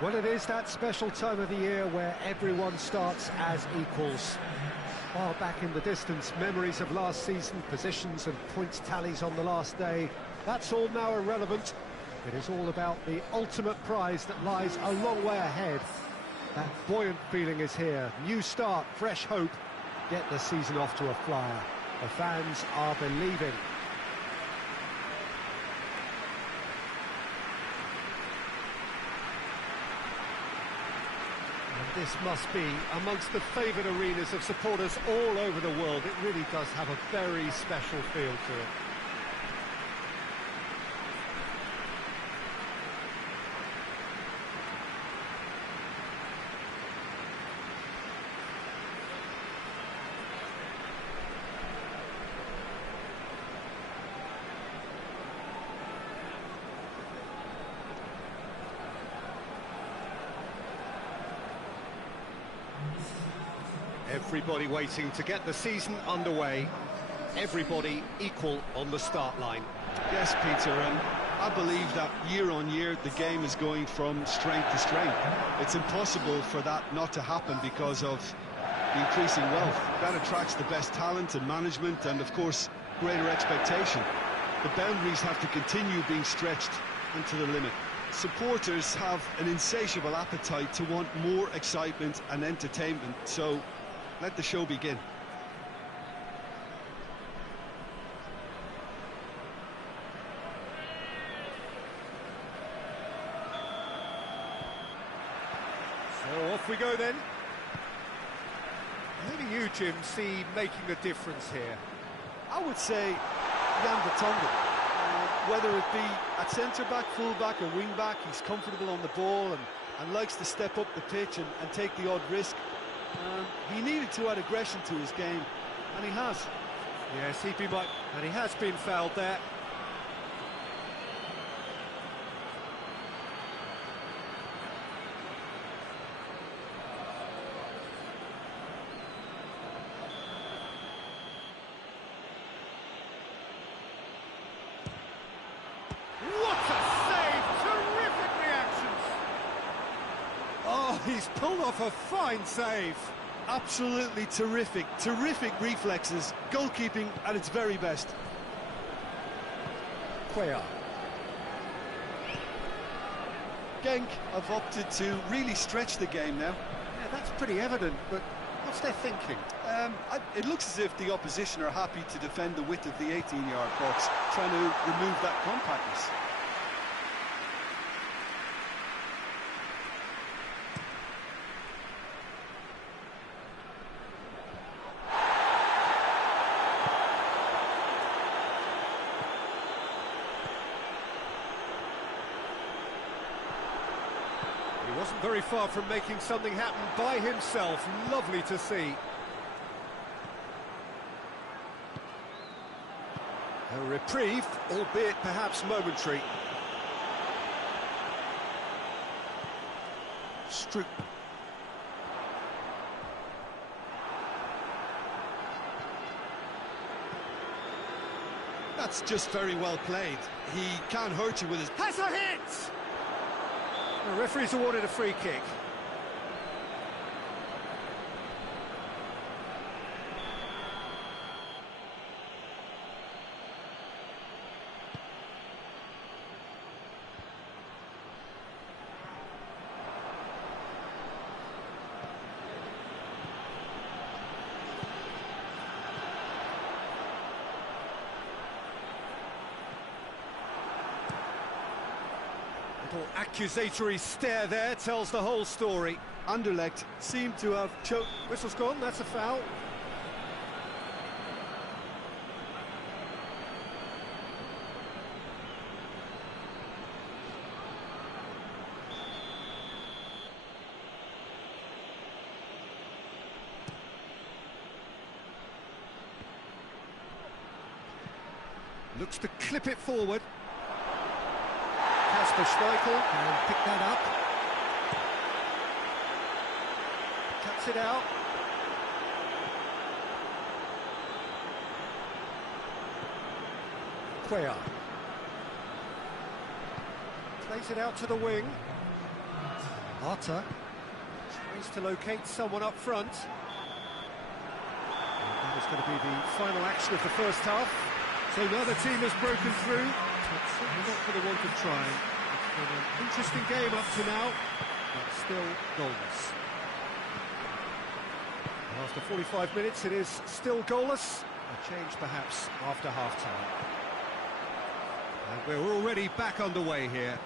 Well, it is that special time of the year where everyone starts as equals. Far back in the distance, memories of last season, positions and points tallies on the last day, that's all now irrelevant. It is all about the ultimate prize that lies a long way ahead. That buoyant feeling is here. New start, fresh hope. Get the season off to a flyer. The fans are believing. And this must be amongst the favoured arenas of supporters all over the world. It really does have a very special feel to it. Everybody waiting to get the season underway. Everybody equal on the start line. Yes, Peter, and I believe that year on year the game is going from strength to strength. It's impossible for that not to happen because of the increasing wealth. That attracts the best talent and management and, of course, greater expectation. The boundaries have to continue being stretched and to the limit. Supporters have an insatiable appetite to want more excitement and entertainment, so let the show begin. So off we go then. Who do you, Jim, see making the difference here? I would say Jan Vertonghen. Whether it be at centre-back, full-back or wing-back, he's comfortable on the ball and likes to step up the pitch and take the odd risk. He needed to add aggression to his game, and he has. Yes, and he has been fouled there. What a save! Terrific reactions! Oh, he's pulled off a fine save. Absolutely terrific, terrific reflexes, goalkeeping at its very best. Cuellar. Genk have opted to really stretch the game now. Yeah, that's pretty evident, but what's their thinking? It looks as if the opposition are happy to defend the width of the 18-yard box, trying to remove that compactness. He wasn't very far from making something happen by himself. Lovely to see. A reprieve, albeit perhaps momentary. Stroop. That's just very well played. He can't hurt you with his... Has a hit! The referee's awarded a free kick. Little accusatory stare there tells the whole story. Anderlecht seem to have choked. Whistle's gone, that's a foul. Looks to clip it forward. Kasper Schmeichel can pick that up. Cuts it out. Cuellar. Plays it out to the wing. Arta tries to locate someone up front. And that is going to be the final action of the first half. So now the team has broken through, but certainly not for the want of trying. It's been an interesting game up to now, but still goalless. After 45 minutes, it is still goalless. A change perhaps after half-time. And we're already back underway here.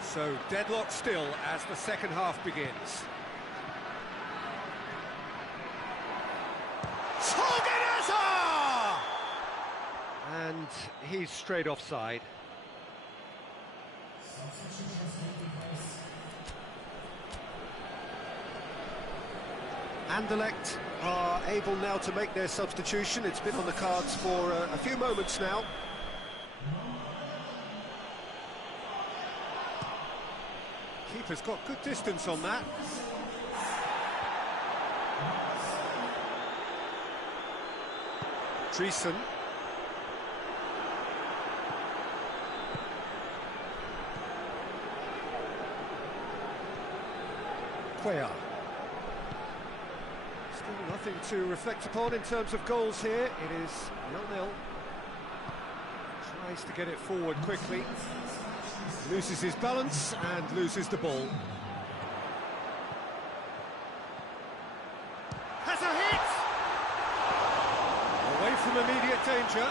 So deadlock still as the second half begins. And he's straight offside. Anderlecht are able now to make their substitution. It's been on the cards for a few moments now. Keeper's got good distance on that. Treason. Quea. Still nothing to reflect upon in terms of goals here. It is 0-0. Tries to get it forward quickly. Loses his balance and loses the ball. Has a hit! Away from immediate danger.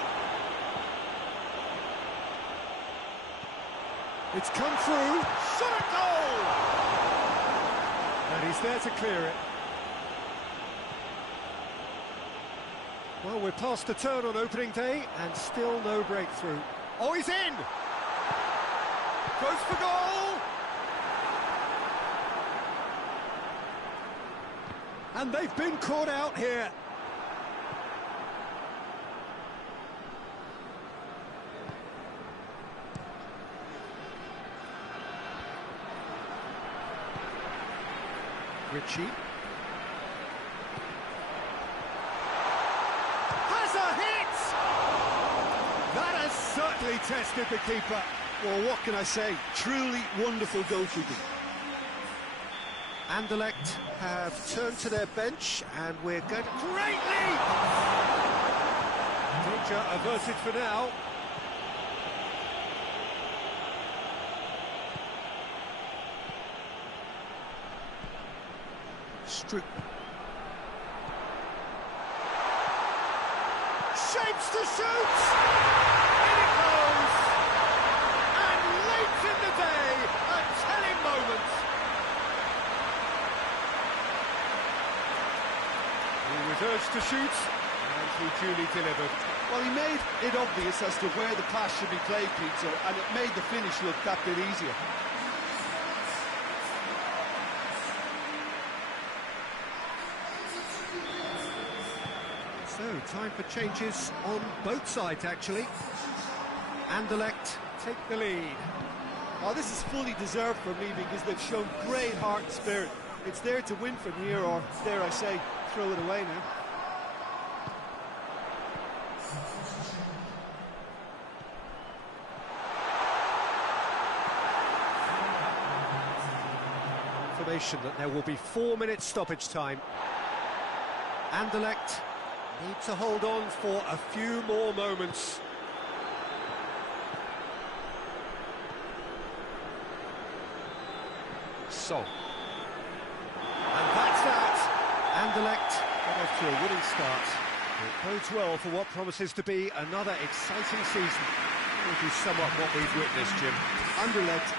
It's come through. Shot at goal! And he's there to clear it. Well, we're past the turn on opening day and still no breakthrough. Oh, he's in! Goes for goal! And they've been caught out here. Ritchie. Has a hit! That has certainly tested the keeper. Well, what can I say? Truly wonderful goalkeeping. Anderlecht have turned to their bench, and we're going to... Great lead! Danger averted for now. Stroop. Shapes to shoot! In it goes! And late in the day, a telling moment. He was urged to shoot, and he duly delivered. Well, he made it obvious as to where the pass should be played, Peter, and it made the finish look that bit easier. So, time for changes on both sides, actually. Anderlecht take the lead. Oh, this is fully deserved for me because they've shown great heart and spirit. It's there to win from here, or, dare I say, throw it away now. Information that there will be 4 minutes stoppage time. Anderlecht need to hold on for a few more moments. So. And that's that. Anderlecht got off to a winning start. It bodes well for what promises to be another exciting season. Which is somewhat what we've witnessed, Jim. Anderlecht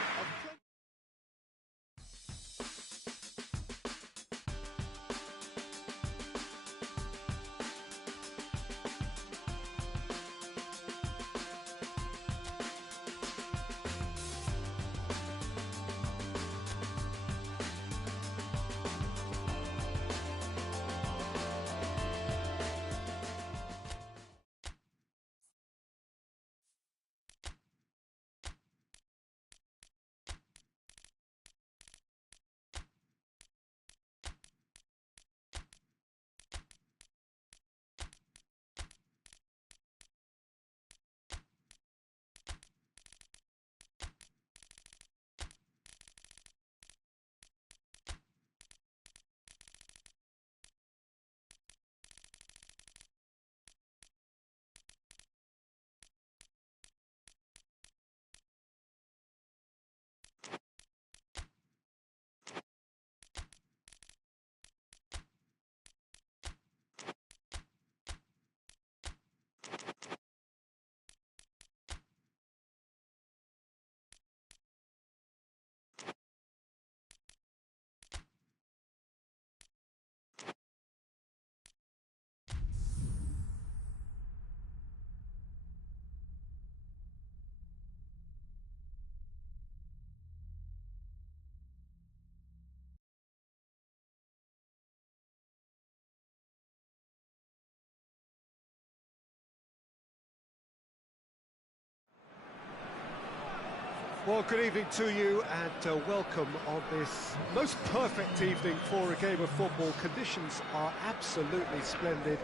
Well, good evening to you and welcome on this most perfect evening for a game of football. Conditions are absolutely splendid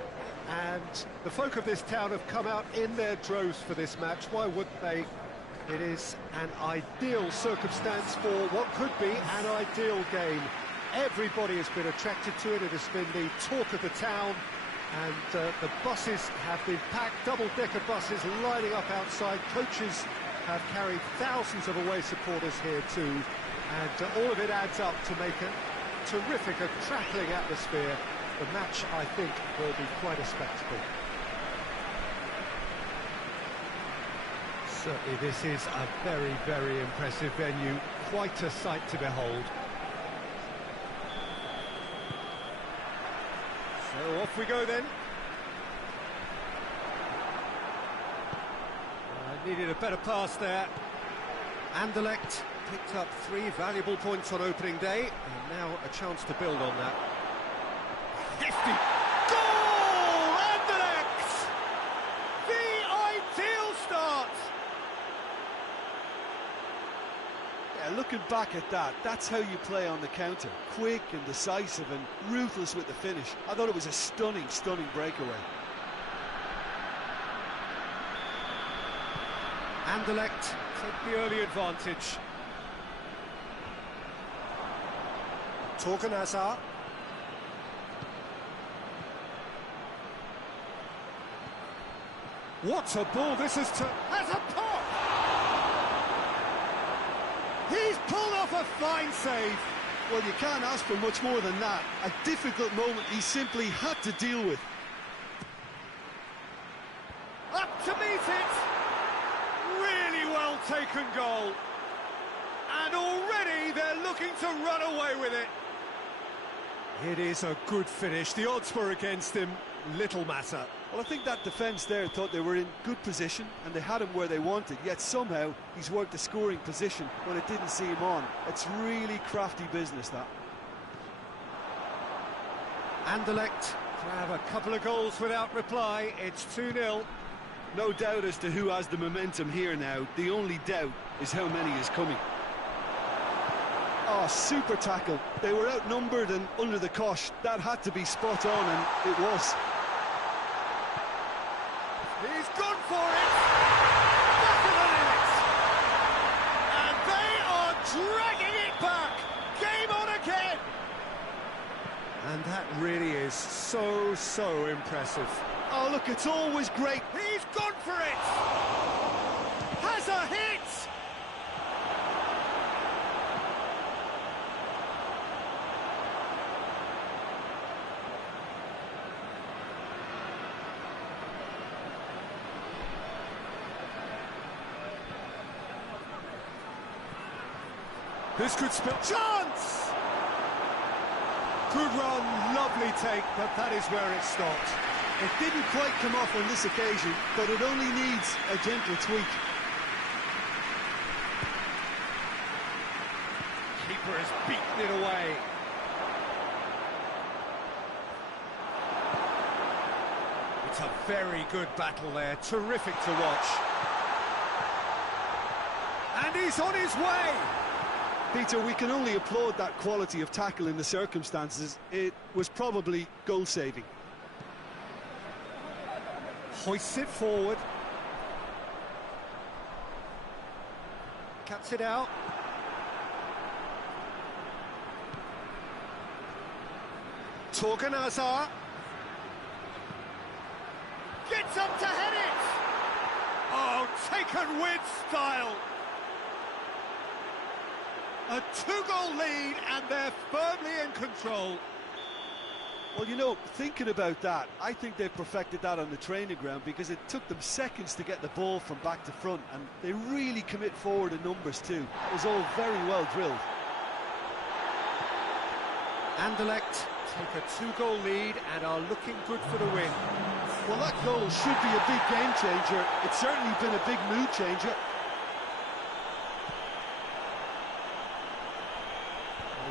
and the folk of this town have come out in their droves for this match. Why wouldn't they? It is an ideal circumstance for what could be an ideal game. Everybody has been attracted to it. It has been the talk of the town, and the buses have been packed, double-decker buses lining up outside. Coaches have carried thousands of away supporters here too, and all of it adds up to make a terrific, crackling atmosphere. The match, I think, will be quite a spectacle. Certainly this is a very, very impressive venue, quite a sight to behold. So off we go then. Needed a better pass there. Anderlecht picked up 3 valuable points on opening day, and now a chance to build on that. Hefty goal! Anderlecht! The ideal start! Yeah, looking back at that, that's how you play on the counter. Quick and decisive and ruthless with the finish. I thought it was a stunning, stunning breakaway. Anderlecht take the early advantage. Atualizado. What a ball this is to... Has a pop! He's pulled off a fine save. Well, you can't ask for much more than that. A difficult moment he simply had to deal with. Up to meet it! Really well taken goal. And already they're looking to run away with it. It is a good finish. The odds were against him. Little matter. Well, I think that defence there thought they were in good position and they had him where they wanted, yet somehow he's worked a scoring position when it didn't see him on. It's really crafty business, that. Anderlecht grab a couple of goals without reply. It's 2-0. No doubt as to who has the momentum here now. The only doubt is how many is coming. Oh, super tackle. They were outnumbered and under the cosh. That had to be spot on, and it was. He's gone for it! Back of the net! And they are dragging it back! Game on again! And that really is so impressive. Oh, look, it's always great. He's gone for it! Has a hit! This could spill... Chance! Good run, lovely take, but that is where it stopped. It didn't quite come off on this occasion, but it only needs a gentle tweak. Keeper has beaten it away. It's a very good battle there, terrific to watch. And he's on his way! Peter, we can only applaud that quality of tackle in the circumstances. It was probably goal-saving. Hoists it forward. Cuts it out. Atualizado. Gets up to head it! Oh, taken with style! A 2-goal lead and they're firmly in control. Well, you know, thinking about that, I think they've perfected that on the training ground because it took them seconds to get the ball from back to front, and they really commit forward in numbers too. It was all very well drilled. Anderlecht take a 2-goal lead and are looking good for the win. Well, that goal should be a big game changer. It's certainly been a big mood changer.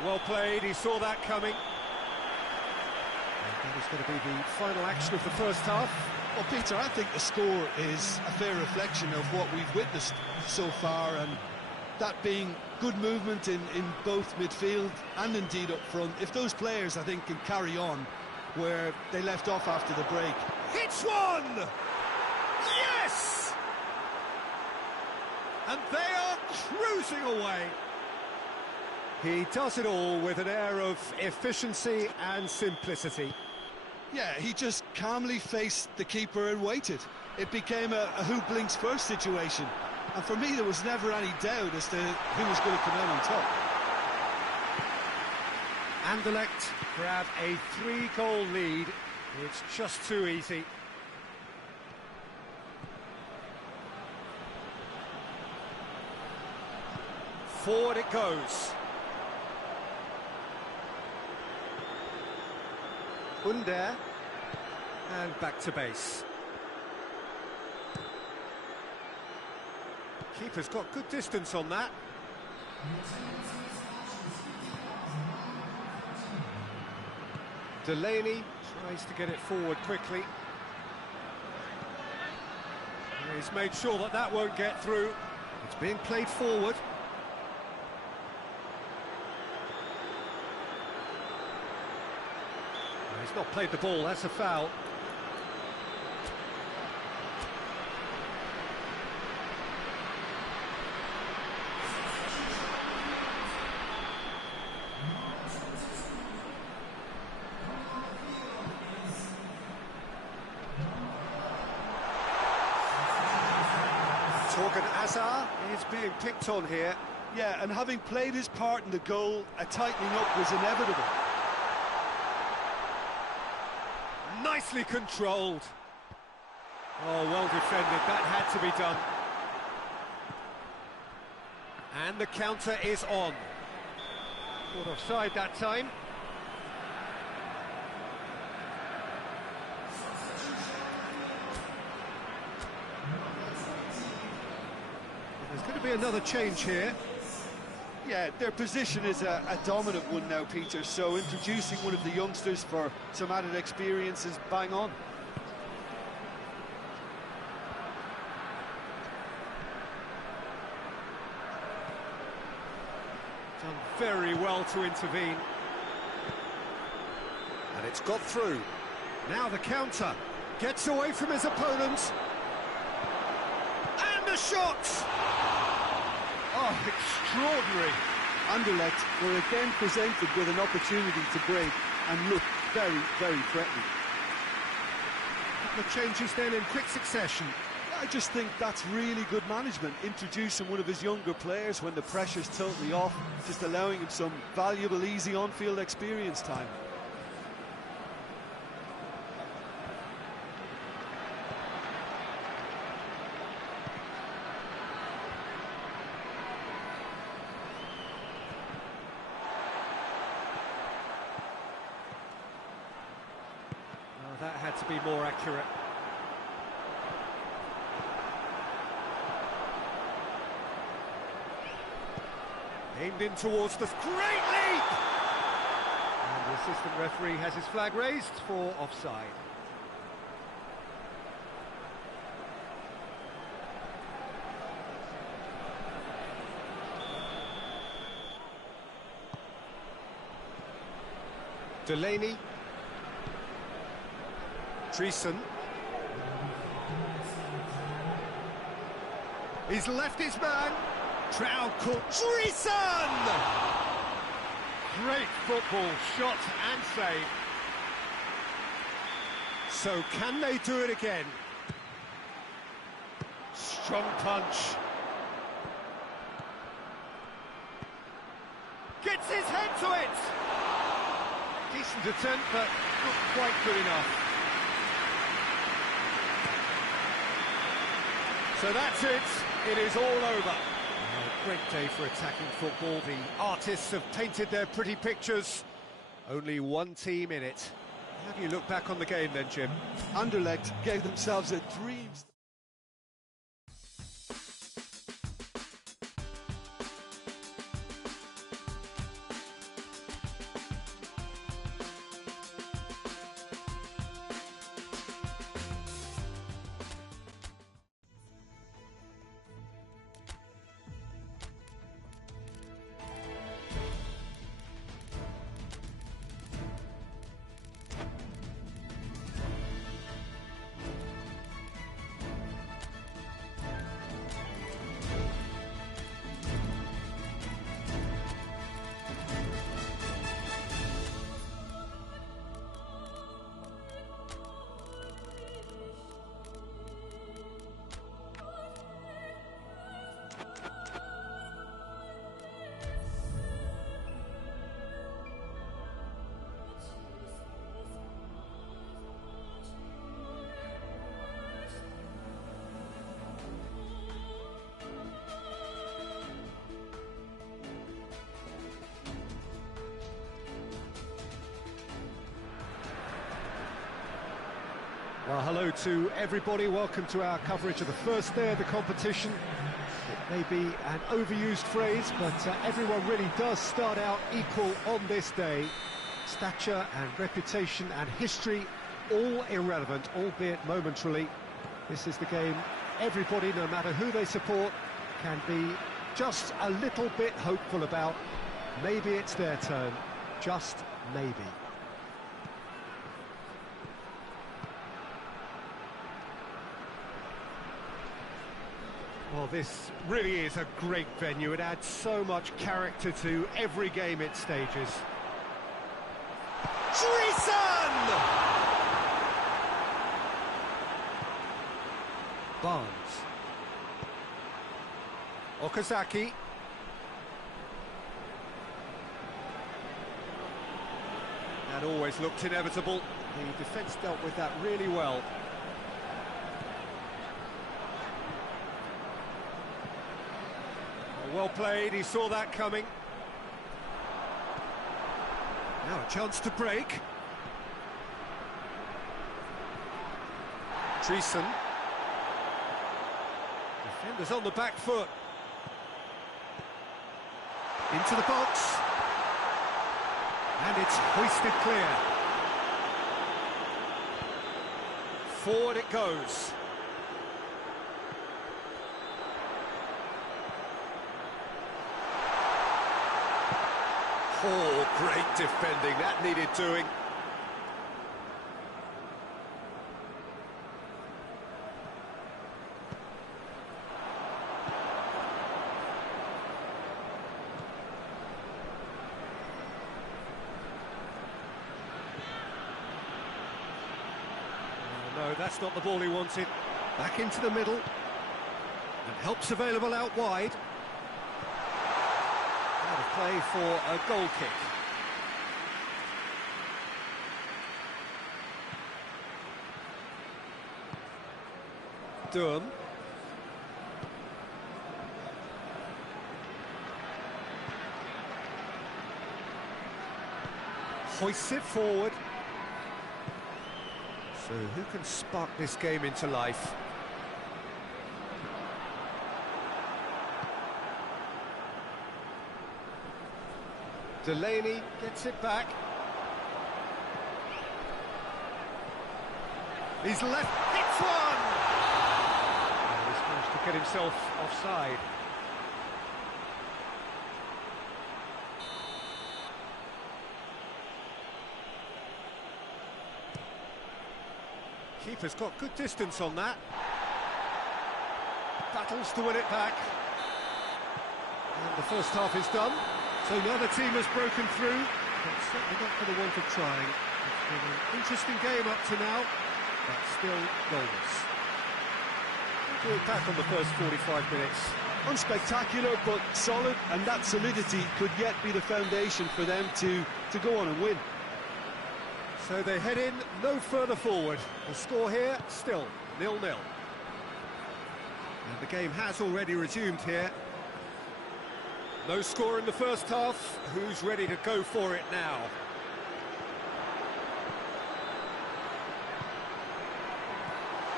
Well played, he saw that coming. And that is going to be the final action of the first half. Well, Peter, I think the score is a fair reflection of what we've witnessed so far, and that being good movement in both midfield and indeed up front. If those players, I think, can carry on where they left off after the break. Hits one! Yes! And they are cruising away. He does it all with an air of efficiency and simplicity. Yeah, he just calmly faced the keeper and waited. It became a who blinks first situation. And for me, there was never any doubt as to who was going to come out on top. Anderlecht grab a 3-goal lead. It's just too easy. Forward it goes. Under. And back to base. Keeper's got good distance on that. Delaney tries to get it forward quickly. He's made sure that that won't get through. It's being played forward. He's not played the ball, that's a foul. Torgan Hazard is being picked on here. Yeah, and having played his part in the goal, a tightening up was inevitable. Nicely controlled. Oh, well defended, that had to be done. And the counter is on. Caught offside that time. There's going to be another change here. Yeah, their position is a dominant one now, Peter, so introducing one of the youngsters for some added experience is bang on. Done very well to intervene. And it's got through. Now the counter. Gets away from his opponents. And a shot! Oh, extraordinary. Anderlecht were again presented with an opportunity to break and look very, very threatening. The changes then in quick succession. I just think that's really good management, introducing one of his younger players when the pressure's totally off, just allowing him some valuable, easy on-field experience time. That had to be more accurate. Aimed in towards the great leap! And the assistant referee has his flag raised for offside. Delaney. Treason. He's left his man. Trout caught. Treason! Great football, shot and save. So can they do it again? Strong punch. Gets his head to it. Decent attempt, but not quite good enough. So that's it, it is all over. A great day for attacking football. The artists have painted their pretty pictures. Only one team in it. How do you look back on the game then, Jim? Anderlecht gave themselves a dream. Well, hello to everybody. Welcome to our coverage of the first day of the competition. It may be an overused phrase, but everyone really does start out equal on this day. Stature and reputation and history, all irrelevant, albeit momentarily. This is the game everybody, no matter who they support, can be just a little bit hopeful about. Maybe it's their turn, just maybe. Well, this really is a great venue. It adds so much character to every game it stages. Treason! Barnes. Okazaki. That always looked inevitable. The defence dealt with that really well. Well played, he saw that coming. Now a chance to break. Treason. Defenders on the back foot. Into the box. And it's hoisted clear. Forward it goes. Oh, great defending, that needed doing. No, that's not the ball he wanted. Back into the middle. And help's available out wide. Out of play for a goal kick. Durham. Hoists it forward. So who can spark this game into life? Delaney gets it back. He's left, hits one! Oh, he's managed to get himself offside. Keeper's got good distance on that. Battles to win it back. And the first half is done. So now the team has broken through, but certainly not for the want of trying. It's been an interesting game up to now, but still goals. We'll do it back on the first 45 minutes. Unspectacular, but solid, and that solidity could yet be the foundation for them to go on and win. So they head in, no further forward. The score here, still 0-0. And the game has already resumed here. No score in the first half. Who's ready to go for it now?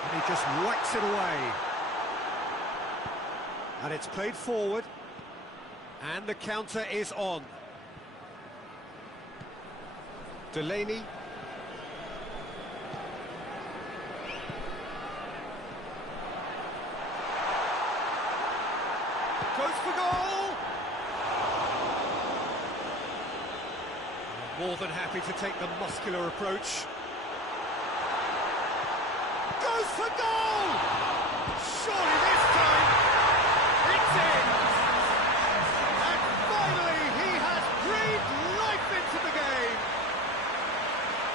And he just whacks it away. And it's played forward. And the counter is on. Delaney. Goes for goal! More than happy to take the muscular approach. Goes for goal! Surely this time, it's in! And finally, he has breathed life into the game!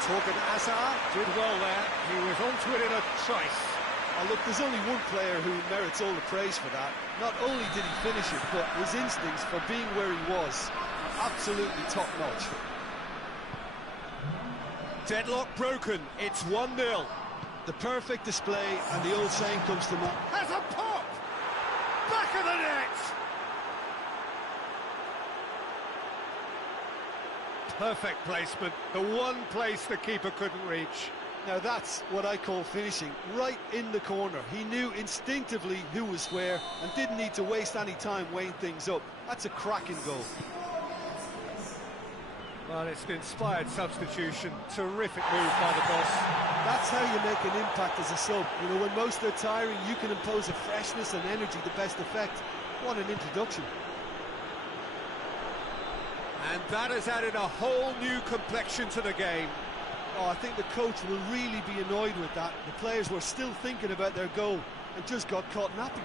Torgan Hazard did well there. He was onto it in a trice. Oh, look, there's only one player who merits all the praise for that. Not only did he finish it, but his instincts for being where he was, absolutely top-notch. Deadlock broken, it's 1-0. The perfect display, and the old saying comes to mind. Has a pop! Back of the net! Perfect placement, the one place the keeper couldn't reach. Now that's what I call finishing, right in the corner. He knew instinctively who was where and didn't need to waste any time weighing things up. That's a cracking goal. Well, it's an inspired substitution. Terrific move by the boss. That's how you make an impact as a sub. You know, when most are tiring, you can impose a freshness and energy to best effect. What an introduction. And that has added a whole new complexion to the game. Oh, I think the coach will really be annoyed with that. The players were still thinking about their goal and just got caught napping.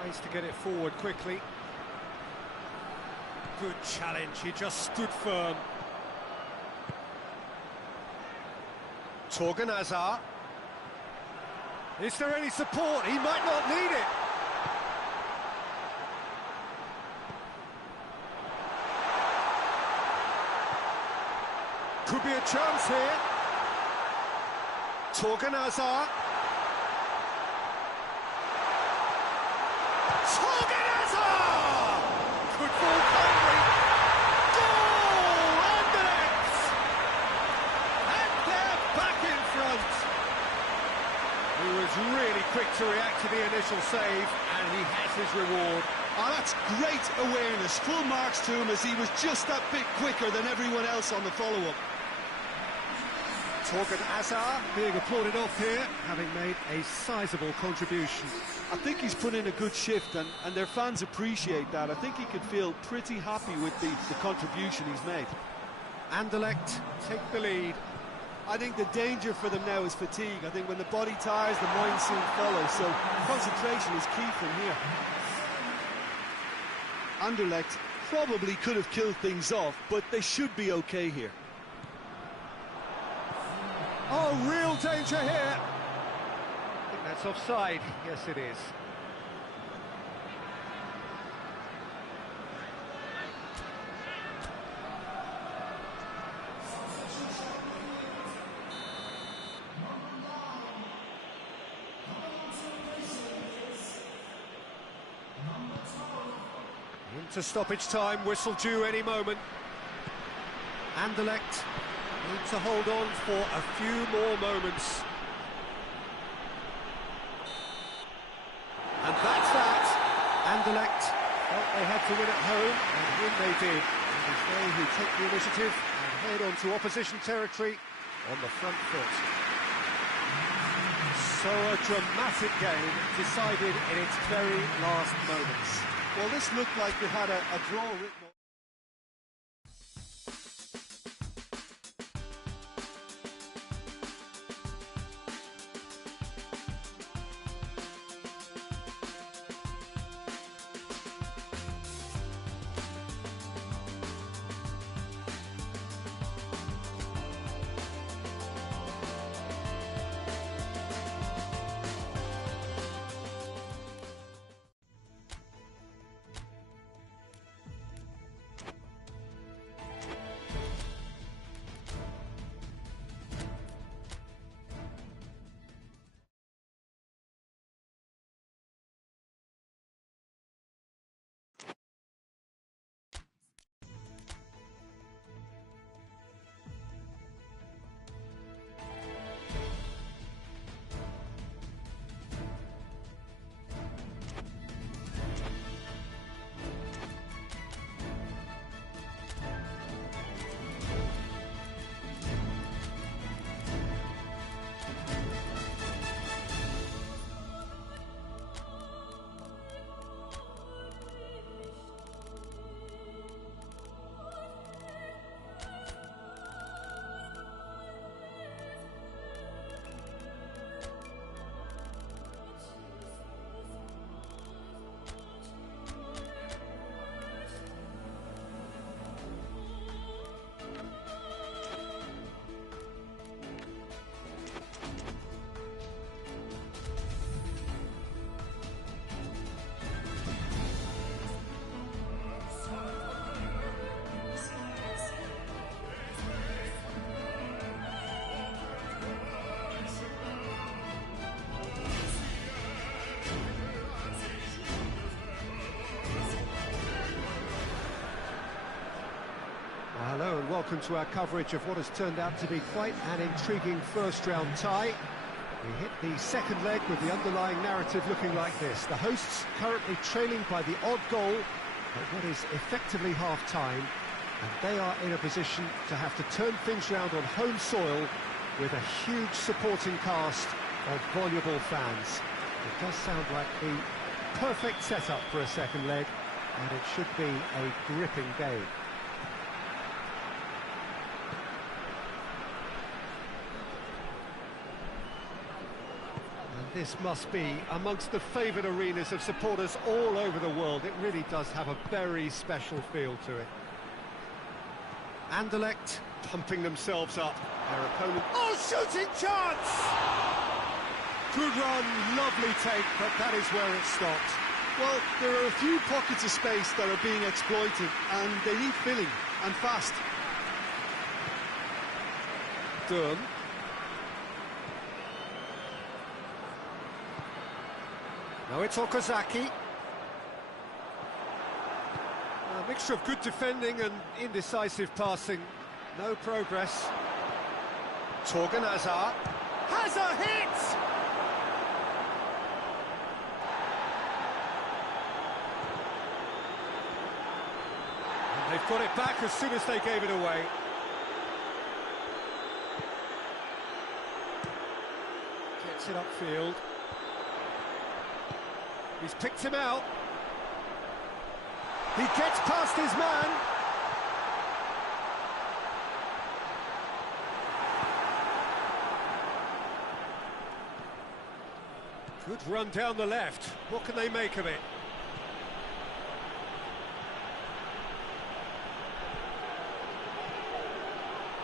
Tries to get it forward quickly. Good challenge, he just stood firm. Torgan Hazard. Is there any support? He might not need it. Could be a chance here. Torgan Hazard. Torgan Hazard! Could fall coldly. Goal! Anderlecht! And they're back in front. He was really quick to react to the initial save, and he has his reward. Oh, that's great awareness. Full marks to him as he was just that bit quicker than everyone else on the follow-up. Torgan Hazard being applauded off here, having made a sizable contribution. I think he's put in a good shift, and their fans appreciate that. I think he could feel pretty happy with the contribution he's made. Anderlecht take the lead. I think the danger for them now is fatigue. I think when the body tires, the mind soon follows, so concentration is key from here. Anderlecht probably could have killed things off, but they should be okay here. Oh, real danger here. I think that's offside. Yes, it is. Into stoppage time, whistle due any moment. Anderlecht need to hold on for a few more moments. And that's that. Anderlecht felt they had to win at home, and win they did. It is they who take the initiative and head on to opposition territory on the front foot. So a dramatic game decided in its very last moments. Well, this looked like it had a draw written. Hello and welcome to our coverage of what has turned out to be quite an intriguing first-round tie. We hit the second leg with the underlying narrative looking like this. The hosts currently trailing by the odd goal at what is effectively half-time, and they are in a position to have to turn things round on home soil with a huge supporting cast of voluble fans. It does sound like the perfect setup for a second leg, and it should be a gripping game. And this must be amongst the favoured arenas of supporters all over the world. It really does have a very special feel to it. Anderlecht pumping themselves up. Their opponent... Oh, shooting chance! Good run, lovely take, but that is where it stopped. Well, there are a few pockets of space that are being exploited, and they need filling, and fast. Done. Now it's Okazaki. A mixture of good defending and indecisive passing. No progress. Torgan Hazard has a hit! And they've got it back as soon as they gave it away. Gets it upfield. He's picked him out. He gets past his man. Good run down the left. What can they make of it?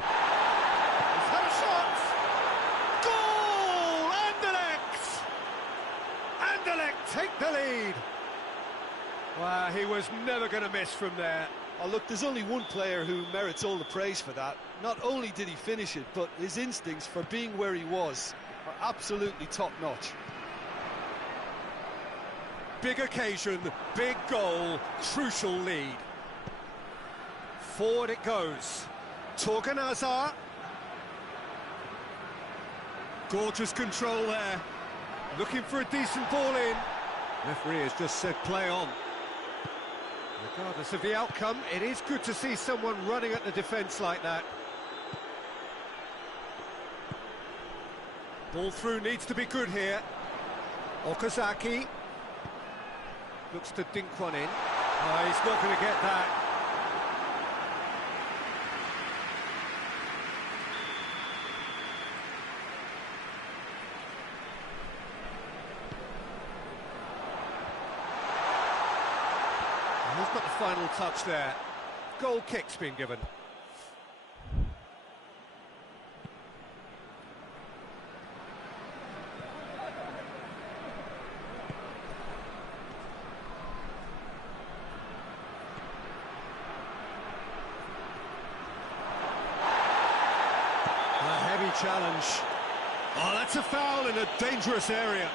He's had a shot. Goal! Anderlecht! Anderlecht take the lead. Wow, he was never going to miss from there. Oh, look, there's only one player who merits all the praise for that. Not only did he finish it, but his instincts for being where he was are absolutely top-notch. Big occasion, big goal, crucial lead. Forward it goes. Torgan Hazard. Gorgeous control there. Looking for a decent ball in. Referee has just said play on. Regardless of the outcome, it is good to see someone running at the defence like that. Ball through needs to be good here. Okazaki. Looks to dink one in. Oh, he's not going to get that. And he's got the final touch there. Goal kick's been given. Challenge. Oh, that's a foul in a dangerous area.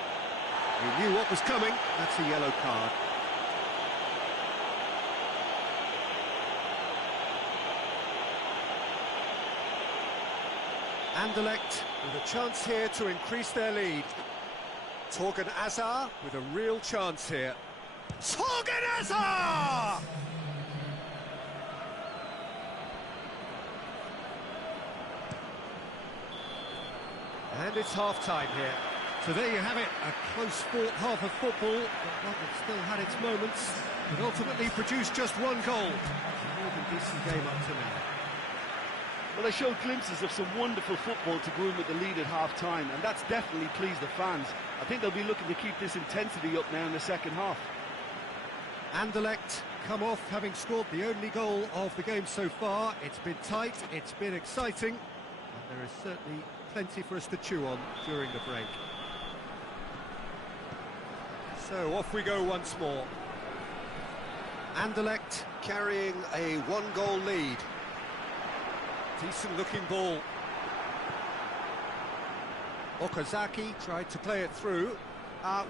He knew what was coming. That's a yellow card. Anderlecht with a chance here to increase their lead. Torgan Hazard with a real chance here. Torgan Hazard! And it's half-time here. So there you have it, a close-fought half of football, but one that still had its moments, but ultimately produced just one goal. A more than decent game up to now. Well, they showed glimpses of some wonderful football to go in with the lead at half-time, and that's definitely pleased the fans. I think they'll be looking to keep this intensity up now in the second half. Anderlecht come off having scored the only goal of the game so far. It's been tight, it's been exciting, and there is certainly plenty for us to chew on during the break. So off we go once more. Anderlecht carrying a one-goal lead. Decent looking ball. Okazaki tried to play it through.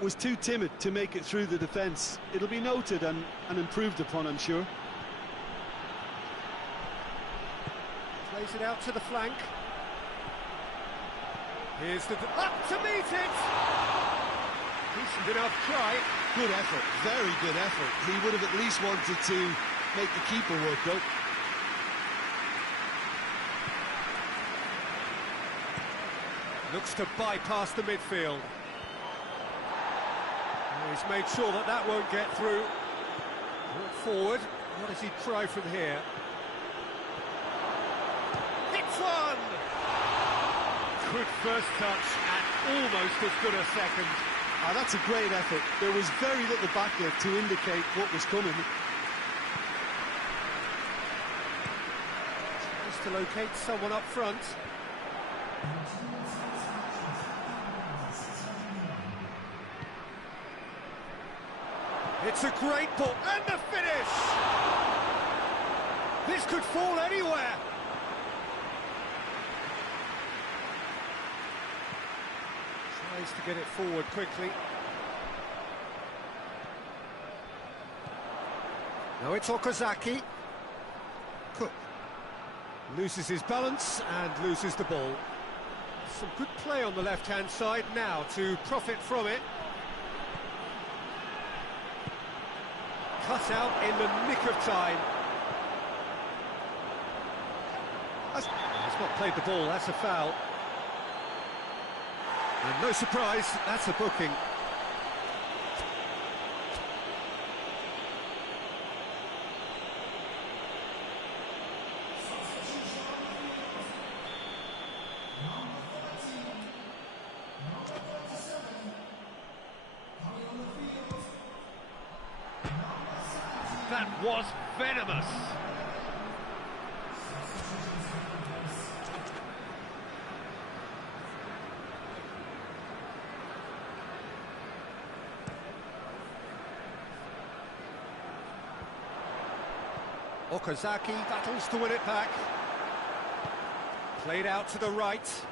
Was too timid to make it through the defence. It'll be noted and improved upon, I'm sure. Plays it out to the flank. Here's the... up to meet it! Decent enough try. Good effort, very good effort. He would have at least wanted to make the keeper work, though. Looks to bypass the midfield. He's made sure that that won't get through. Brought forward. What does he try from here? Hits one! Good first touch and almost as good a second. Ah, that's a great effort. There was very little backlift to indicate what was coming. Tries to locate someone up front. It's a great ball, and the finish! This could fall anywhere. Tries to get it forward quickly. Now it's Okazaki. Cook loses his balance and loses the ball. Some good play on the left-hand side now to profit from it. Cut out in the nick of time. He's not played the ball, that's a foul. And no surprise, that's a booking. That was venomous. Okazaki battles to win it back. Played out to the right.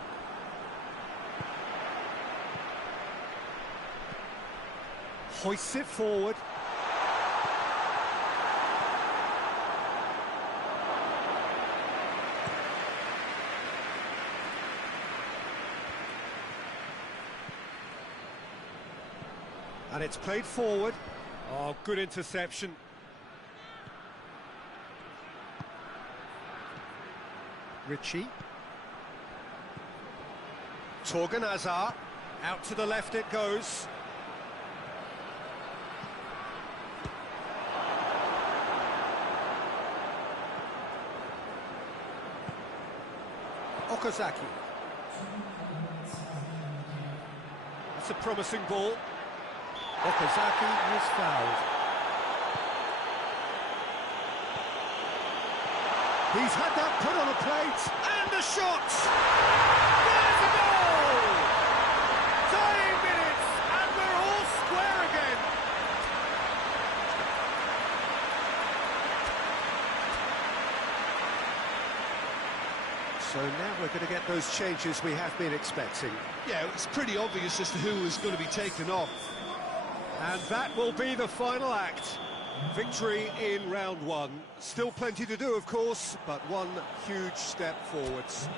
Hoists it forward. And it's played forward. Oh, good interception. Ritchie. Torgan Hazard. Out to the left it goes. Okazaki. That's a promising ball. Okazaki is fouled. He's had that put on a plate, and the shot! There's a goal! Dying minutes, and we're all square again. So now we're going to get those changes we have been expecting. Yeah, it's pretty obvious as to who is going to be taken off. And that will be the final act. Victory in round one. Still plenty to do, of course, but one huge step forwards.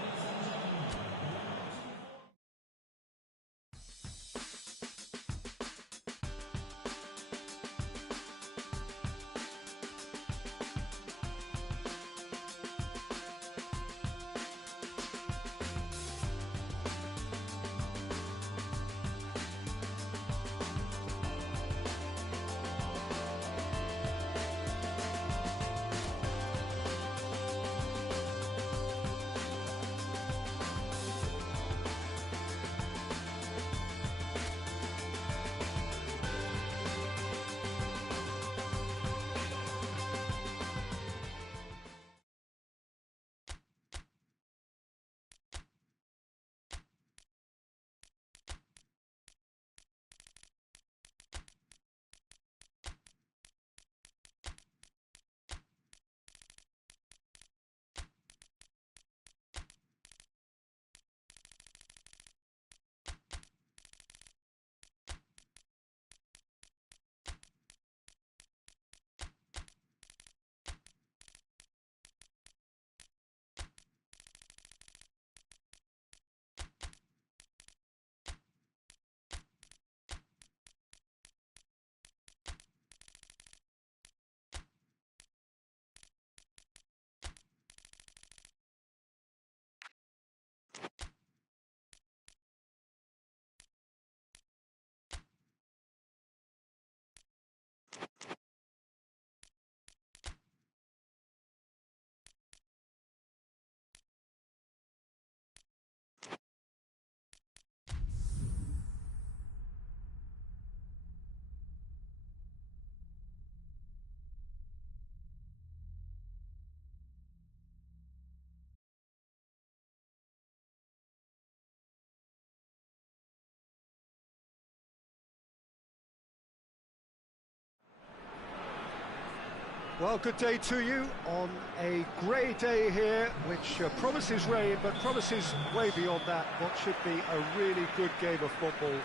Well, good day to you on a grey day here, which promises rain, but promises way beyond that what should be a really good game of football.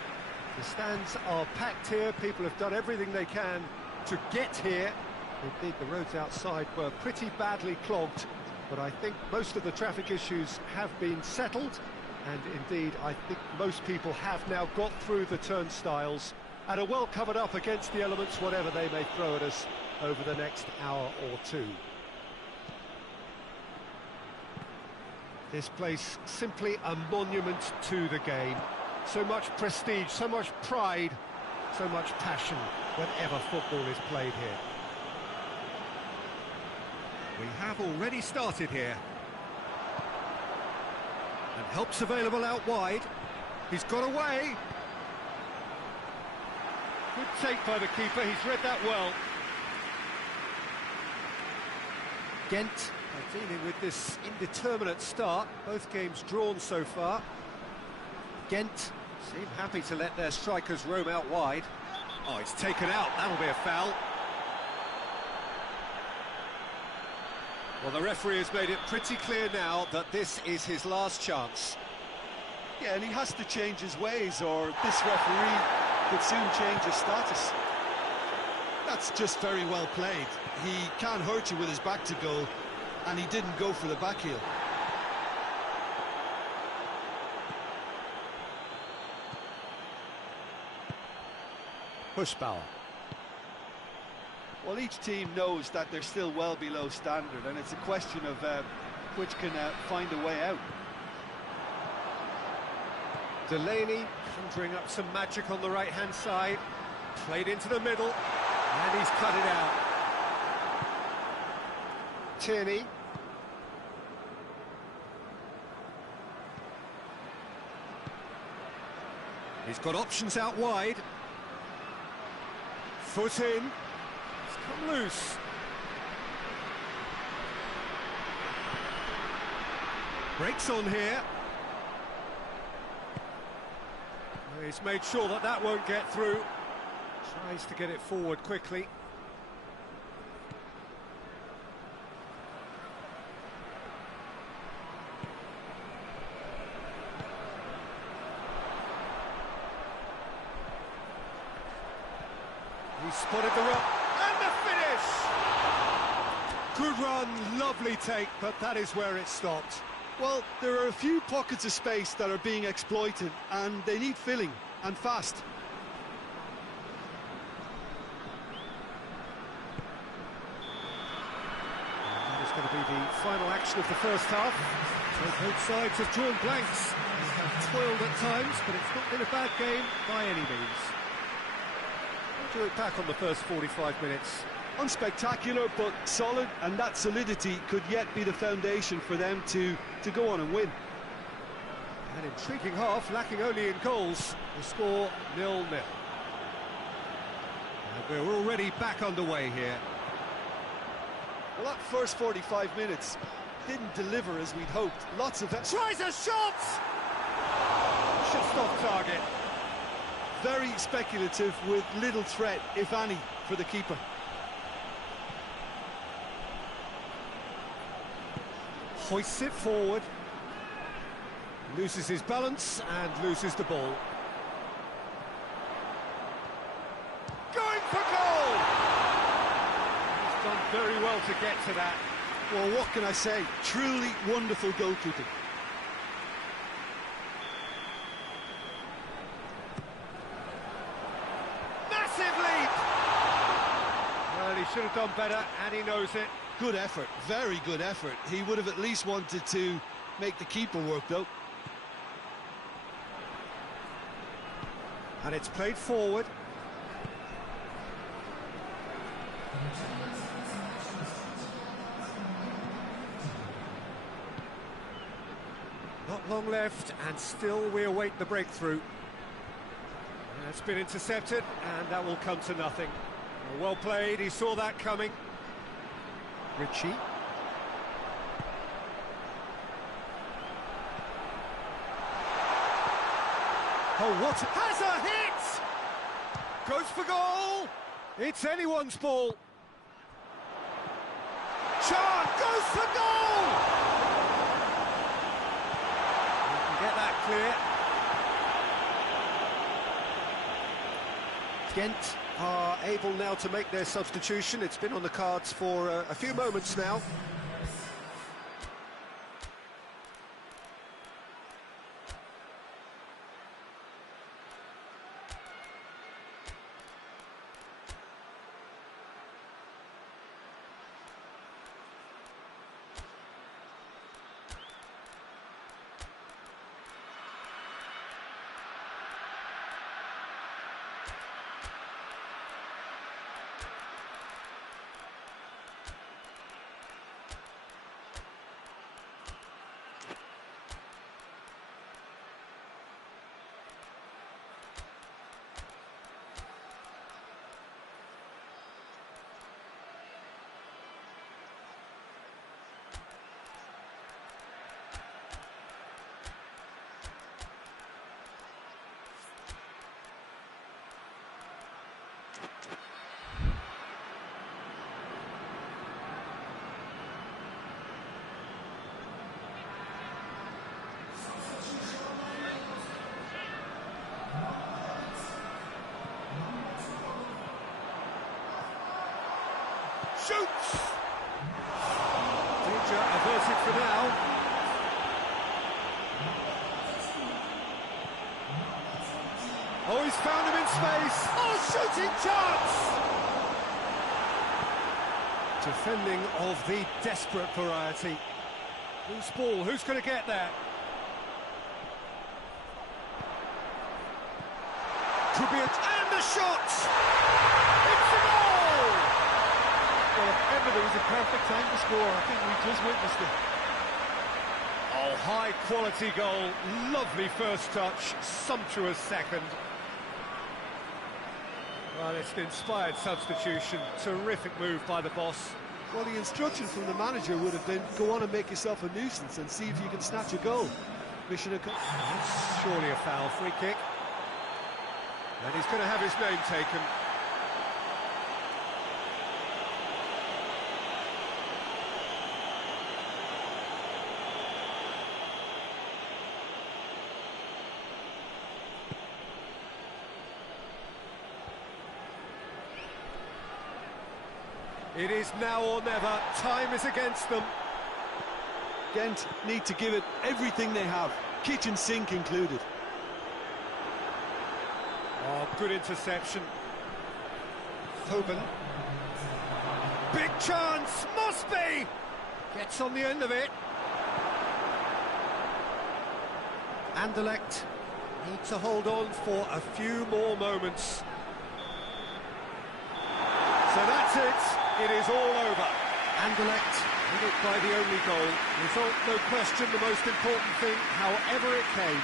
The stands are packed here, people have done everything they can to get here. Indeed, the roads outside were pretty badly clogged, but I think most of the traffic issues have been settled, and indeed, I think most people have now got through the turnstiles and are well covered up against the elements, whatever they may throw at us over the next hour or two. This place simply a monument to the game. So much prestige, so much pride, so much passion whenever football is played here. We have already started here. And help's available out wide. He's got away. Good take by the keeper, he's read that well. Ghent are dealing with this indeterminate start, both games drawn so far. Ghent seem happy to let their strikers roam out wide. Oh, it's taken out, that'll be a foul. Well, the referee has made it pretty clear now that this is his last chance. Yeah, and he has to change his ways, or this referee could soon change his status. That's just very well played. He can't hurt you with his back to goal, and he didn't go for the back heel. Pushbauer. Well, each team knows that they're still well below standard, and it's a question of which can find a way out. Delaney conjuring up some magic on the right-hand side. Played into the middle, and he's cut it out. Tierney. He's got options out wide. Foot in. It's come loose. Breaks on here. He's made sure that that won't get through. Tries to get it forward quickly. He spotted the run, and the finish! Good run, lovely take, but that is where it stopped. Well, there are a few pockets of space that are being exploited, and they need filling, and fast. That is going to be the final action of the first half. So both sides have drawn blanks. They have toiled at times, but it's not been a bad game by any means. How do you look back on the first 45 minutes? Unspectacular, but solid, and that solidity could yet be the foundation for them to go on and win. An intriguing half, lacking only in goals. The score 0-0. And we're already back underway here. Well, that first 45 minutes didn't deliver as we'd hoped. Lots of... Tries a shot! Just off target. Very speculative with little threat, if any, for the keeper. Hoists it forward. Loses his balance and loses the ball. Going for goal! He's done very well to get to that. Well, what can I say? Truly wonderful goalkeeping. Massive lead! Well, he should have done better, and he knows it. Good effort, very good effort. He would have at least wanted to make the keeper work, though. And it's played forward. Not long left, and still we await the breakthrough. It's been intercepted, and that will come to nothing. Well played, he saw that coming. Ritchie. Oh, what has a hit! Goes for goal! It's anyone's ball. chance, goes for goal! We can get that clear. Ghent are able now to make their substitution. It's been on the cards for a few moments now. Shoots! Danger averted for now. Oh, he's found him in space. Oh, shooting chance! Defending of the desperate variety. Loose ball, who's going to get there? Could be a... and the shot! It's a goal! Well, if ever there was a perfect time to score, I think we just witnessed it. Oh, high-quality goal, lovely first touch, sumptuous second. Well, it's an inspired substitution, terrific move by the boss. Well, the instruction from the manager would have been, go on and make yourself a nuisance and see if you can snatch a goal. Mission accomplished. That's surely a foul, free kick. And he's going to have his name taken. It is now or never. Time is against them. Ghent need to give it everything they have, kitchen sink included. Oh, good interception. Hoban. Big chance, must be! Gets on the end of it. Anderlecht need to hold on for a few more moments. So that's it. It is all over. Anderlecht win it by the only goal. Result, no question, the most important thing, however it came.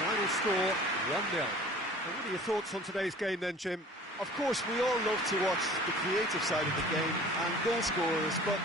Final score, 1-0. What are your thoughts on today's game then, Jim? Of course, we all love to watch the creative side of the game and goal scorers, but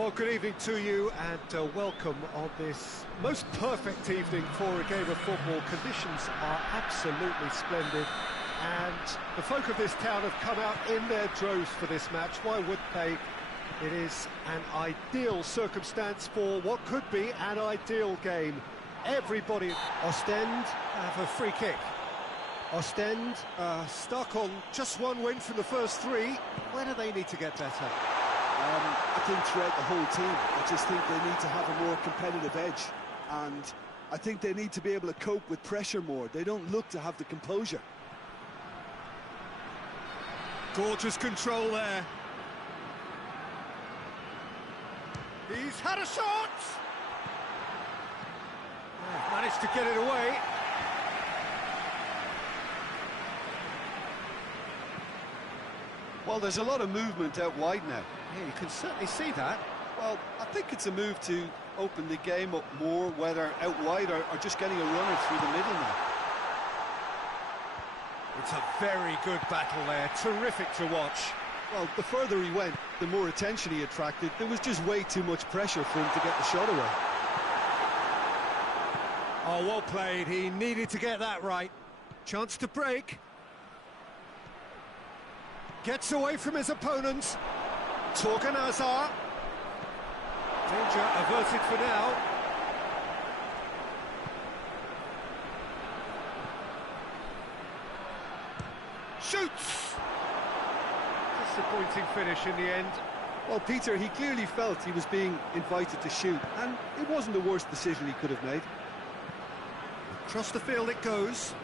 Well, good evening to you and welcome on this most perfect evening for a game of football. Conditions are absolutely splendid and the folk of this town have come out in their droves for this match. Why would they? It is an ideal circumstance for what could be an ideal game. Everybody... Ostend have a free kick. Ostend stuck on just one win from the first three. Where do they need to get better? I think throughout the whole team, I just think they need to have a more competitive edge, and I think they need to be able to cope with pressure more. They don't look to have the composure. Gorgeous control there. He's had a shot! Managed to get it away. Well, there's a lot of movement out wide now. Yeah, you can certainly see that. Well, I think it's a move to open the game up more, whether out wide or just getting a runner through the middle now. It's a very good battle there, terrific to watch. Well, the further he went, the more attention he attracted. There was just way too much pressure for him to get the shot away. Oh, well played, he needed to get that right. Chance to break. Gets away from his opponents. Torgan Hazard. Danger averted for now. Shoots! Disappointing finish in the end. Well, Peter, he clearly felt he was being invited to shoot, and it wasn't the worst decision he could have made. Across the field it goes.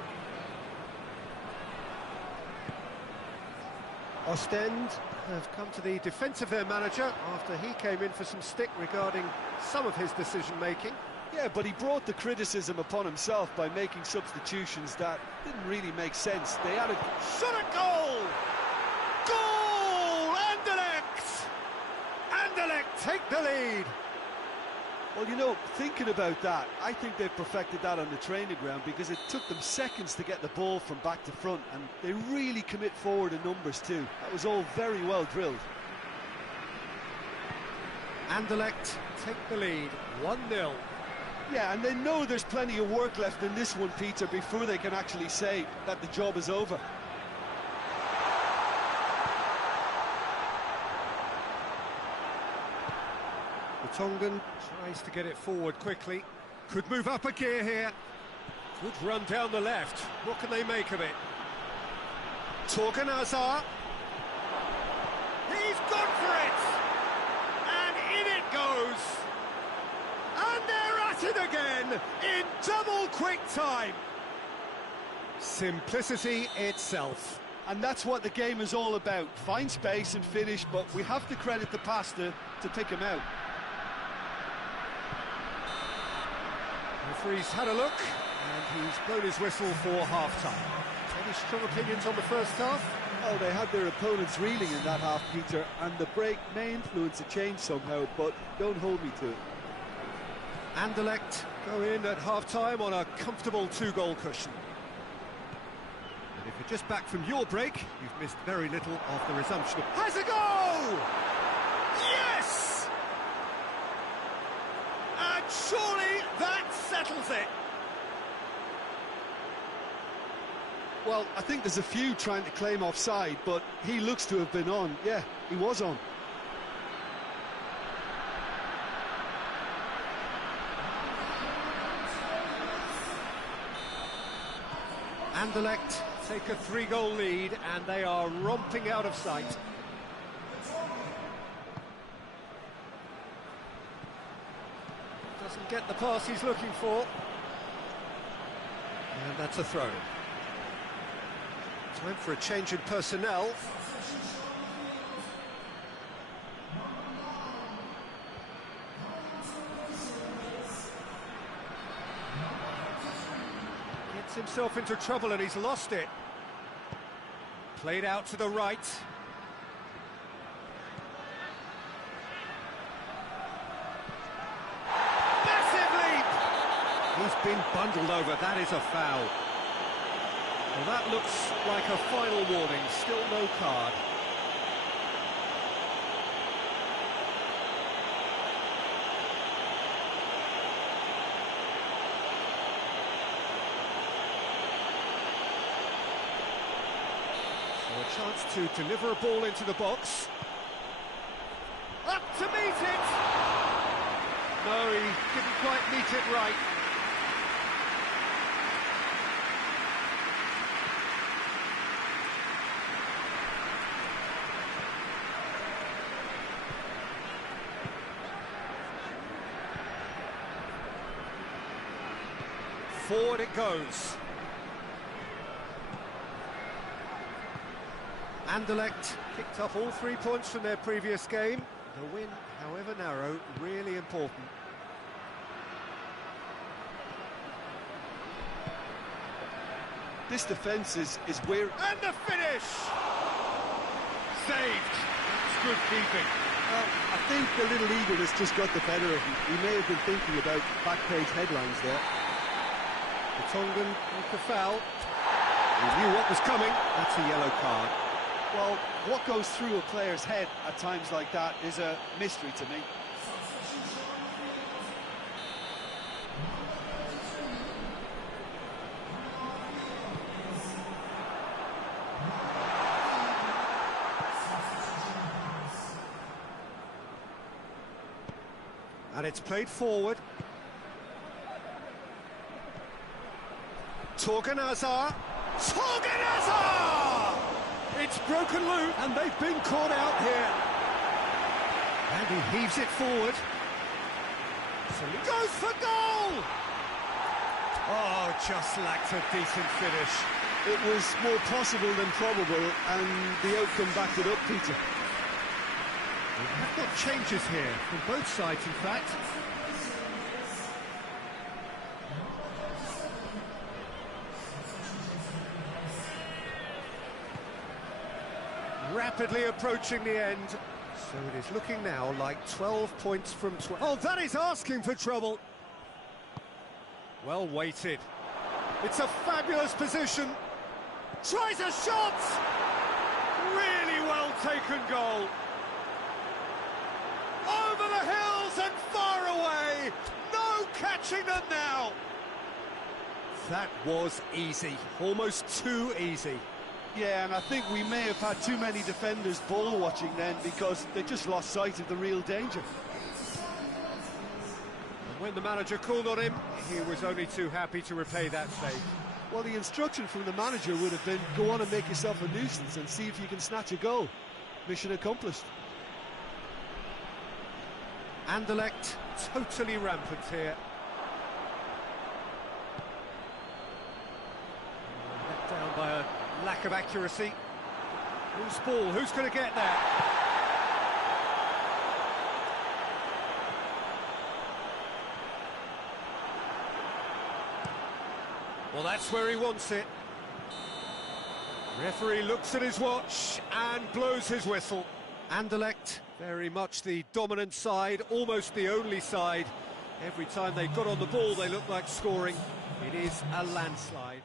Ostend have come to the defence of their manager after he came in for some stick regarding some of his decision-making. Yeah, but he brought the criticism upon himself by making substitutions that didn't really make sense. They had a... Shot at goal! Goal! Anderlecht! Anderlecht take the lead! Well, you know, thinking about that, I think they've perfected that on the training ground because it took them seconds to get the ball from back to front, and they really commit forward in numbers too. That was all very well drilled. Anderlecht take the lead, 1-0. Yeah, and they know there's plenty of work left in this one, Peter, before they can actually say that the job is over. Tongan tries to get it forward quickly. Could move up a gear here. Good run down the left. What can they make of it? Torgan Hazard. He's gone for it! And in it goes! And they're at it again in double quick time. Simplicity itself. And that's what the game is all about. Find space and finish, but we have to credit the passer to pick him out. Referee's had a look, and he's blown his whistle for half-time. Any strong opinions on the first half? Oh, they had their opponents reeling in that half, Peter, and the break may influence a change somehow, but don't hold me to it. Anderlecht go in at half-time on a comfortable two-goal cushion. And if you're just back from your break, you've missed very little of the resumption. Has a goal! Yes! And surely that settles it. Well, I think there's a few trying to claim offside, but he looks to have been on. Yeah, he was on. Anderlecht take a three-goal lead, and they are romping out of sight. Doesn't get the pass he's looking for. And that's a throw. Time for a change in personnel. Gets himself into trouble and he's lost it. Played out to the right. He's been bundled over, that is a foul. Well, that looks like a final warning, still no card. A chance to deliver a ball into the box. Up to meet it! No, he didn't quite meet it right. Forward it goes. Anderlecht picked up all 3 points from their previous game. The win, however narrow, really important. This defence is where... And the finish! Saved. That's good keeping. Well, I think the little eagerness just got the better of him. He may have been thinking about back-page headlines there. Tongan with the foul. He knew what was coming. That's a yellow card. Well, what goes through a player's head at times like that is a mystery to me. And it's played forward. Torgan Hazard! It's broken loose, and they've been caught out here. And he heaves it forward. So he goes for goal! Oh, just lacked a decent finish. It was more possible than probable, and the outcome backed it up, Peter. We have got changes here, from both sides, in fact. Rapidly approaching the end. So it is looking now like 12 points from 12. Oh, that is asking for trouble. Well weighted. It's a fabulous position. Tries a shot! Really well taken goal. Over the hills and far away. No catching them now. That was easy. Almost too easy. Yeah, and I think we may have had too many defenders ball watching then because they just lost sight of the real danger. And when the manager called on him, he was only too happy to repay that save. Well, the instruction from the manager would have been, go on and make yourself a nuisance and see if you can snatch a goal. Mission accomplished. Anderlecht totally rampant here. Let down by a lack of accuracy. Loose ball, who's going to get that? Well, that's where he wants it. Referee looks at his watch and blows his whistle. Anderlecht, very much the dominant side, almost the only side. Every time they got on the ball, they looked like scoring. It is a landslide.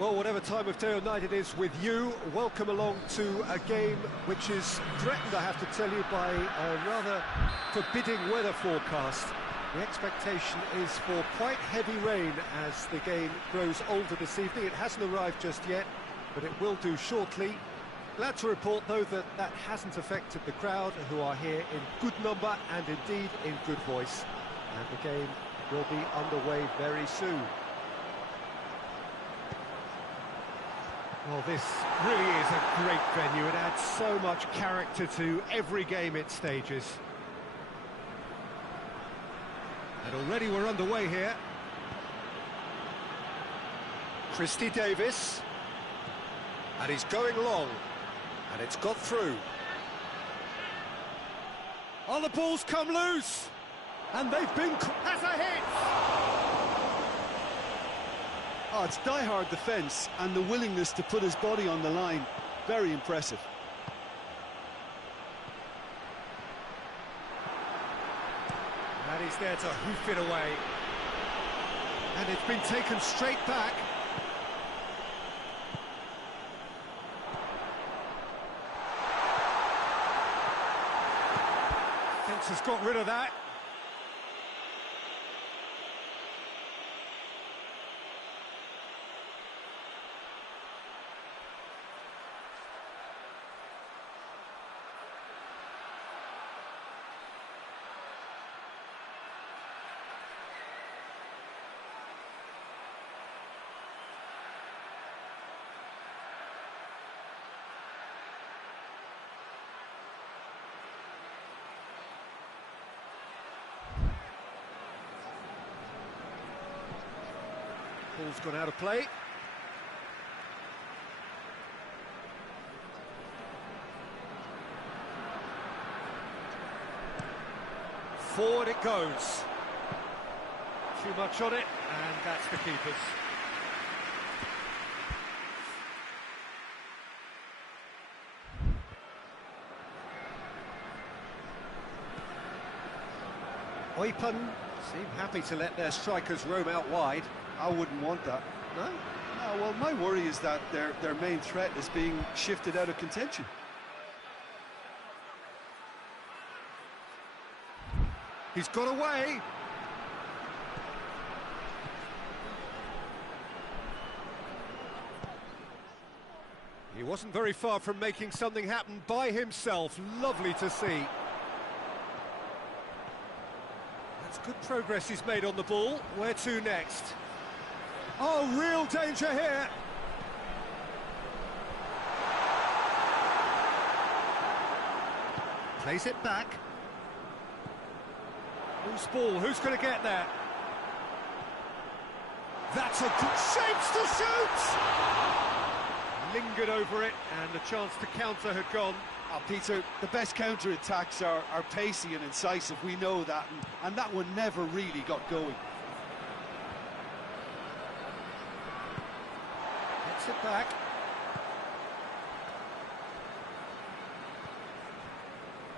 Well, whatever time of day or night it is with you, welcome along to a game which is threatened, I have to tell you, by a rather forbidding weather forecast. The expectation is for quite heavy rain as the game grows older this evening. It hasn't arrived just yet, but it will do shortly. Glad to report, though, that that hasn't affected the crowd, who are here in good number and indeed in good voice. And the game will be underway very soon. Well, this really is a great venue. It adds so much character to every game it stages. And already we're underway here. Christy Davis. And he's going long. And it's got through. Oh, the ball's come loose. And they've been... Has a hit! Oh, it's die-hard defence and the willingness to put his body on the line. Very impressive. And he's there to hoof it away. And it's been taken straight back. Fence has got rid of that. Ball's gone out of play. Forward it goes. Too much on it, and that's the keeper's. Eupen seem happy to let their strikers roam out wide. I wouldn't want that. No? No, well, my worry is that their main threat is being shifted out of contention. He's got away. He wasn't very far from making something happen by himself. Lovely to see. That's good progress he's made on the ball. Where to next? Oh, real danger here. Plays it back. Loose ball, who's going to get there? That's a good shapes to shoot! Lingered over it, and the chance to counter had gone. Oh, Peter, the best counter-attacks are pacey and incisive, we know that, and that one never really got going. Gets it back.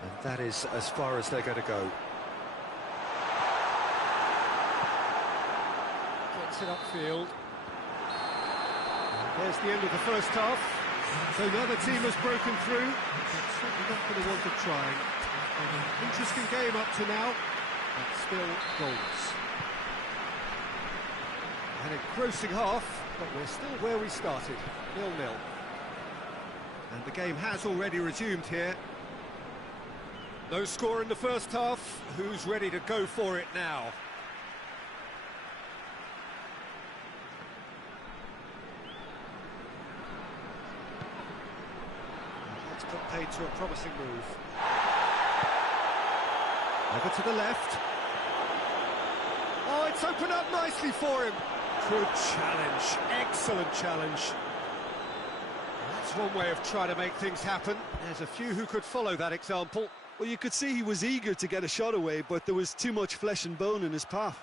And that is as far as they're going to go. Gets it upfield. And there's the end of the first half. So the other team has broken through. It's certainly not going to want to try. An interesting game up to now, but still goals. An engrossing half, but we're still where we started, 0-0. And the game has already resumed here. No score in the first half. Who's ready to go for it now? That's got paid to a promising move. Over to the left. Oh, it's opened up nicely for him. Good challenge, excellent challenge. That's one way of trying to make things happen. There's a few who could follow that example. Well, you could see he was eager to get a shot away, but there was too much flesh and bone in his path.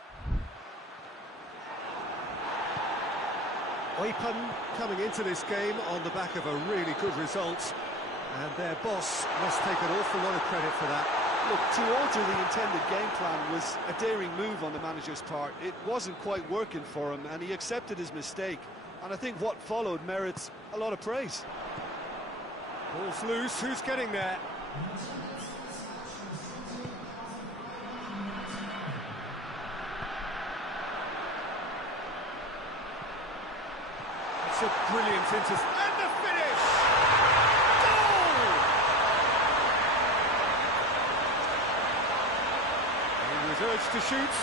Eupen coming into this game on the back of a really good result, and their boss must take an awful lot of credit for that. Look, to alter the intended game plan was a daring move on the manager's part. It wasn't quite working for him, and he accepted his mistake. And I think what followed merits a lot of praise. Ball's loose, who's getting there? It's a brilliant intercept. And the finish! Goal! He was urged to shoot,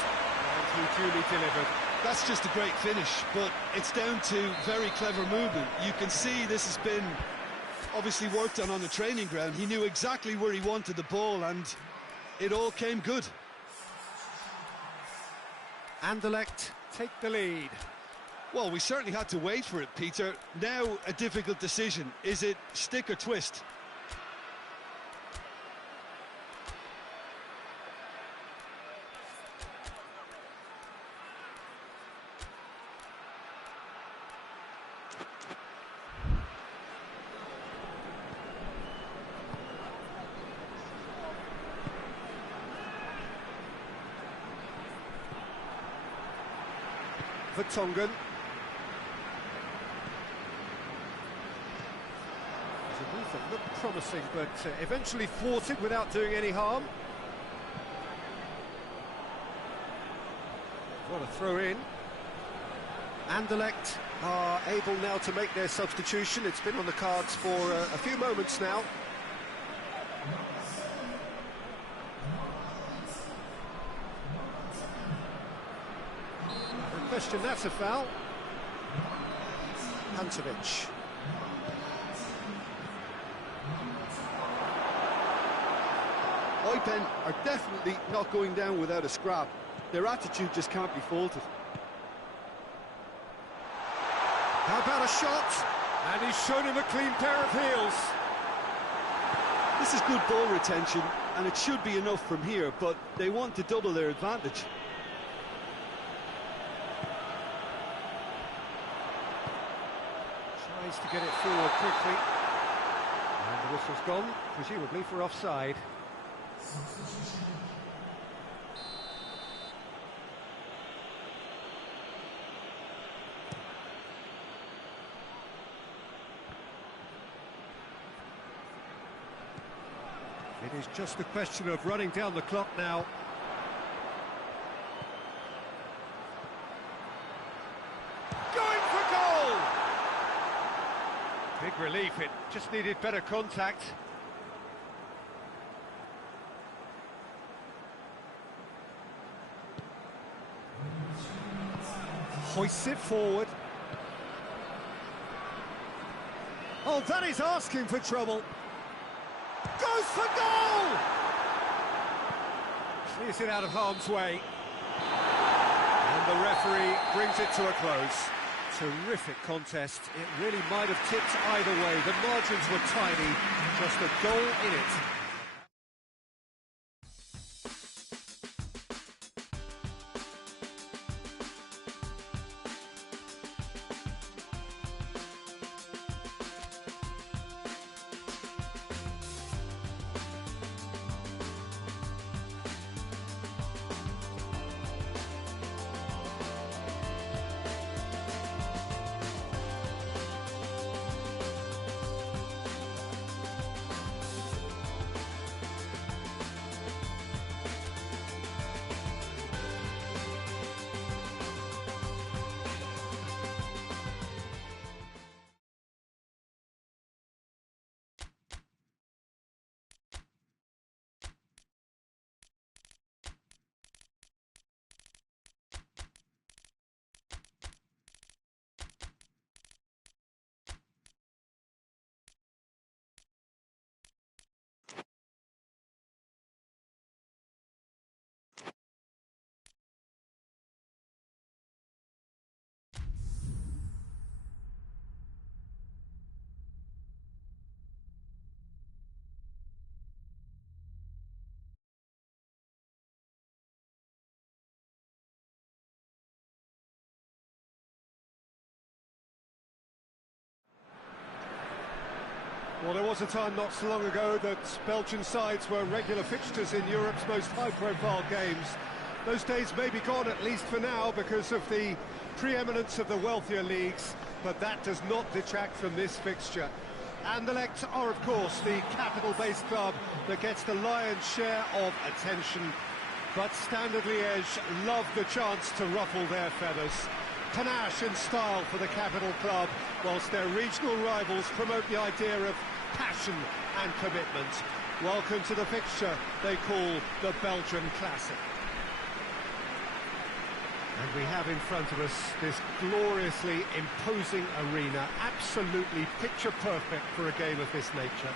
and he duly delivered. That's just a great finish, but it's down to very clever movement. You can see this has been obviously worked on the training ground. He knew exactly where he wanted the ball, and it all came good. Anderlecht take the lead. Well, we certainly had to wait for it, Peter. Now a difficult decision. Is it stick or twist? Vertonghen. The move that looked promising, but eventually thwarted without doing any harm. What a throw in. Anderlecht are able now to make their substitution. It's been on the cards for a few moments now. Question, that's a foul. Pantovic. Eupen are definitely not going down without a scrap. Their attitude just can't be faulted. How about a shot? And he's shown him a clean pair of heels. This is good ball retention, and it should be enough from here, but they want to double their advantage. Tries to get it forward quickly. And the whistle's gone, presumably for offside. It is just a question of running down the clock now. Going for goal! Big relief, it just needed better contact. Hoists it forward. Oh, that is asking for trouble. Goes for goal! Clears it out of harm's way. And the referee brings it to a close. Terrific contest. It really might have tipped either way. The margins were tiny. Just a goal in it. Well, there was a time not so long ago that Belgian sides were regular fixtures in Europe's most high-profile games. Those days may be gone, at least for now, because of the preeminence of the wealthier leagues. but that does not detract from this fixture. Anderlecht are, of course, the capital-based club that gets the lion's share of attention. But Standard Liège love the chance to ruffle their feathers. Panache and style for the capital club, whilst their regional rivals promote the idea of passion and commitment. Welcome to the fixture they call the Belgian Classic. And we have in front of us this gloriously imposing arena, absolutely picture perfect for a game of this nature.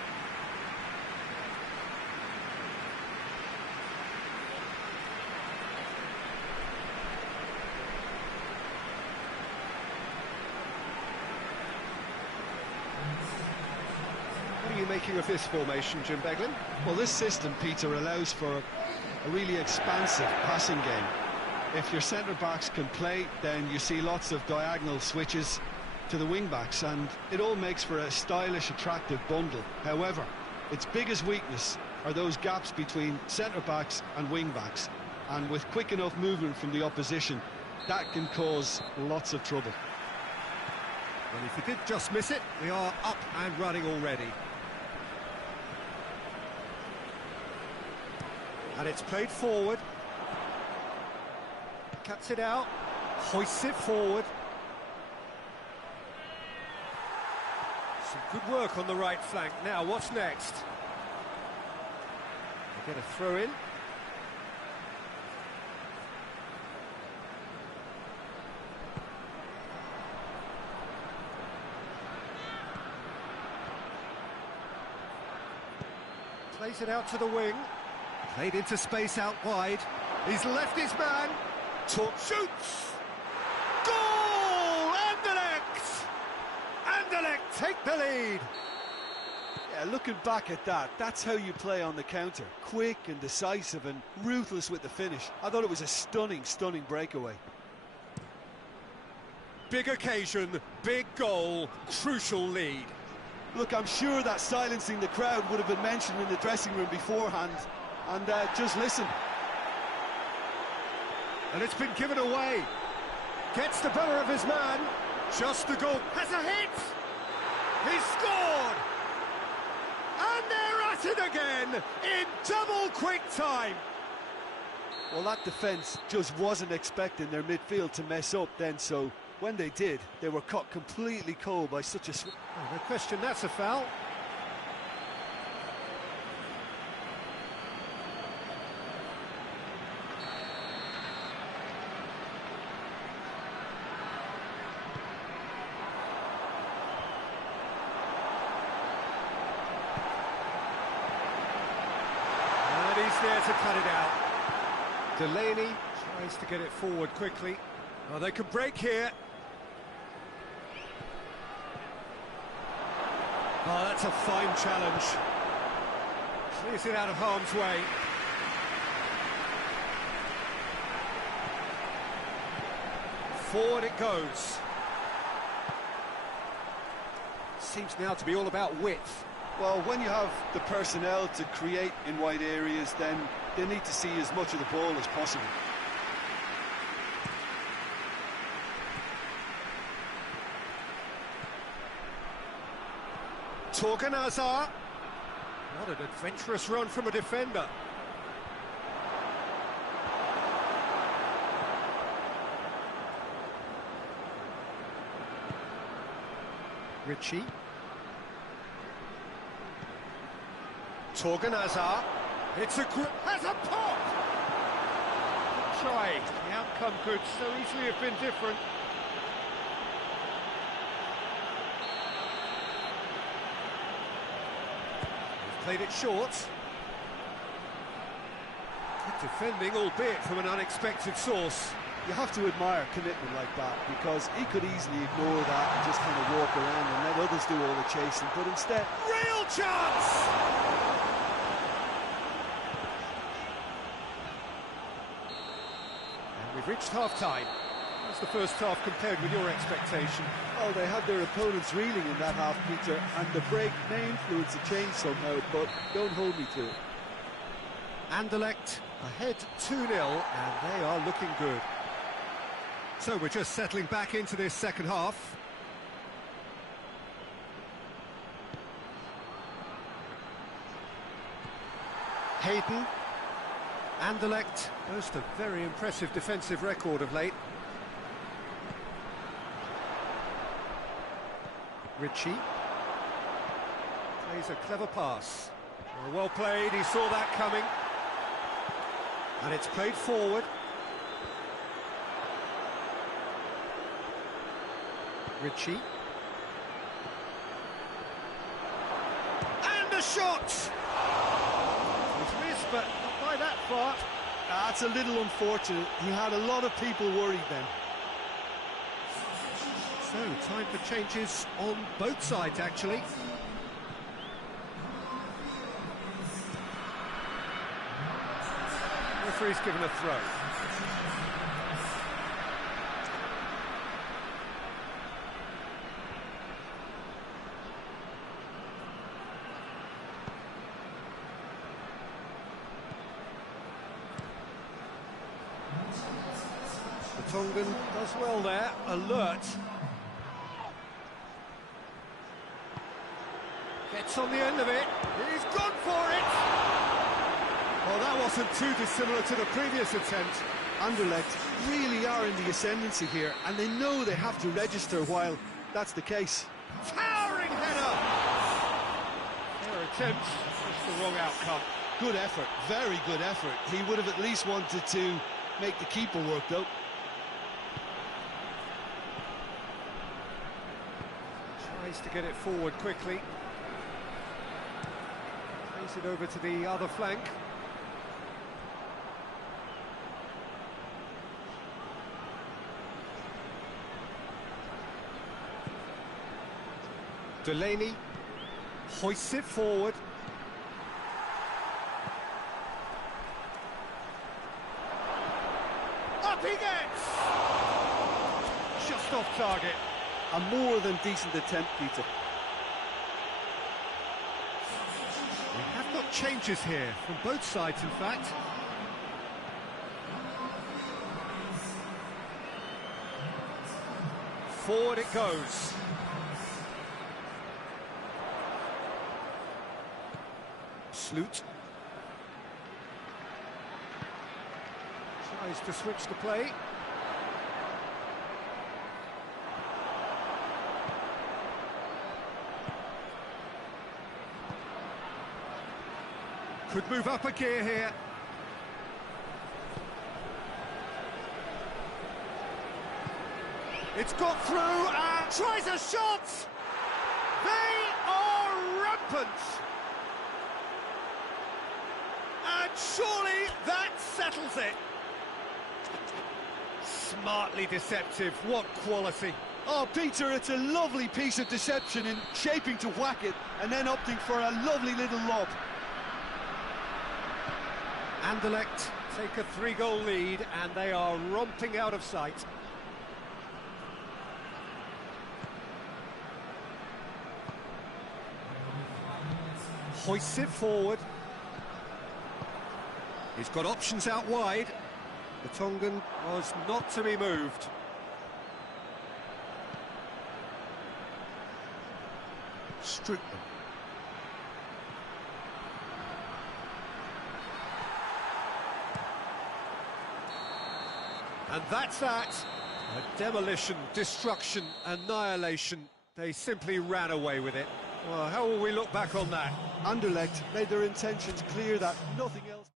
What are you making of this formation, Jim Beglin? Well, this system, Peter, allows for a really expansive passing game. If your centre-backs can play, then you see lots of diagonal switches to the wing-backs, and it all makes for a stylish, attractive bundle. However, its biggest weakness are those gaps between centre-backs and wing-backs, and with quick enough movement from the opposition, that can cause lots of trouble. Well, if he did just miss it, we are up and running already. And it's played forward. Cuts it out, hoists it forward. Some good work on the right flank. Now, what's next? They get a throw in. Plays it out to the wing. Played into space out wide. He's left his man. Shoots! Goal! Anderlecht! Anderlecht take the lead! Yeah, looking back at that, that's how you play on the counter. Quick and decisive and ruthless with the finish. I thought it was a stunning breakaway. Big occasion, big goal, crucial lead. Look, I'm sure that silencing the crowd would have been mentioned in the dressing room beforehand. And just listen. And it's been given away. Gets the better of his man. Just the goal. Has a hit. He's scored. And they're at it again in double quick time. Well, that defence just wasn't expecting their midfield to mess up then, so when they did, they were caught completely cold by such a... Oh, no question, that's a foul. There to cut it out. Delaney tries to get it forward quickly. Oh, they can break here. Oh, that's a fine challenge. Clears it out of harm's way. Forward it goes. Seems now to be all about width. Well, when you have the personnel to create in wide areas, then they need to see as much of the ball as possible. Torgan Hazard. What an adventurous run from a defender. Ritchie. Torgan Hazard. It's has a pop! Try. The outcome could so easily have been different. He's played it short. Good defending, albeit from an unexpected source. You have to admire commitment like that, because he could easily ignore that and just kind of walk around and let others do all the chasing, but instead... Real chance! We've reached half-time. How's the first half compared with your expectation? Oh, they had their opponents reeling in that half, Peter, and the break may influence a change somehow, but don't hold me to it. Anderlecht ahead 2-0, and they are looking good. So we're just settling back into this second half. Hayden. Anderlecht boast a very impressive defensive record of late. Ritchie plays a clever pass. Well played, he saw that coming. And it's played forward. Ritchie. And a shot! He's missed, but not by that far. That's a little unfortunate. He had a lot of people worried then. So, time for changes on both sides, actually. Referee's given a throw. Tongan does well there, alert. Gets on the end of it, he's gone for it! Well, that wasn't too dissimilar to the previous attempt. Anderlecht really are in the ascendancy here, and they know they have to register while that's the case. Towering header! Fair attempt, just the wrong outcome. Good effort, very good effort. He would have at least wanted to make the keeper work, though. Tries to get it forward quickly. Plays it over to the other flank. Delaney hoists it forward. Up he gets! Just off target. A more than decent attempt, Peter. We have got changes here, from both sides in fact. Forward it goes. Sloot. Tries to switch the play. Could move up a gear here. It's got through and tries a shot! They are rampant! And surely that settles it. Smartly deceptive, what quality. Oh, Peter, it's a lovely piece of deception in shaping to whack it and then opting for a lovely little lob. Anderlecht take a 3-goal lead and they are romping out of sight. Hoists it forward. He's got options out wide. The Tongan was not to be moved. Stricken. And that's that. A demolition, destruction, annihilation. They simply ran away with it. Well, how will we look back on that? Anderlecht made their intentions clear that nothing else...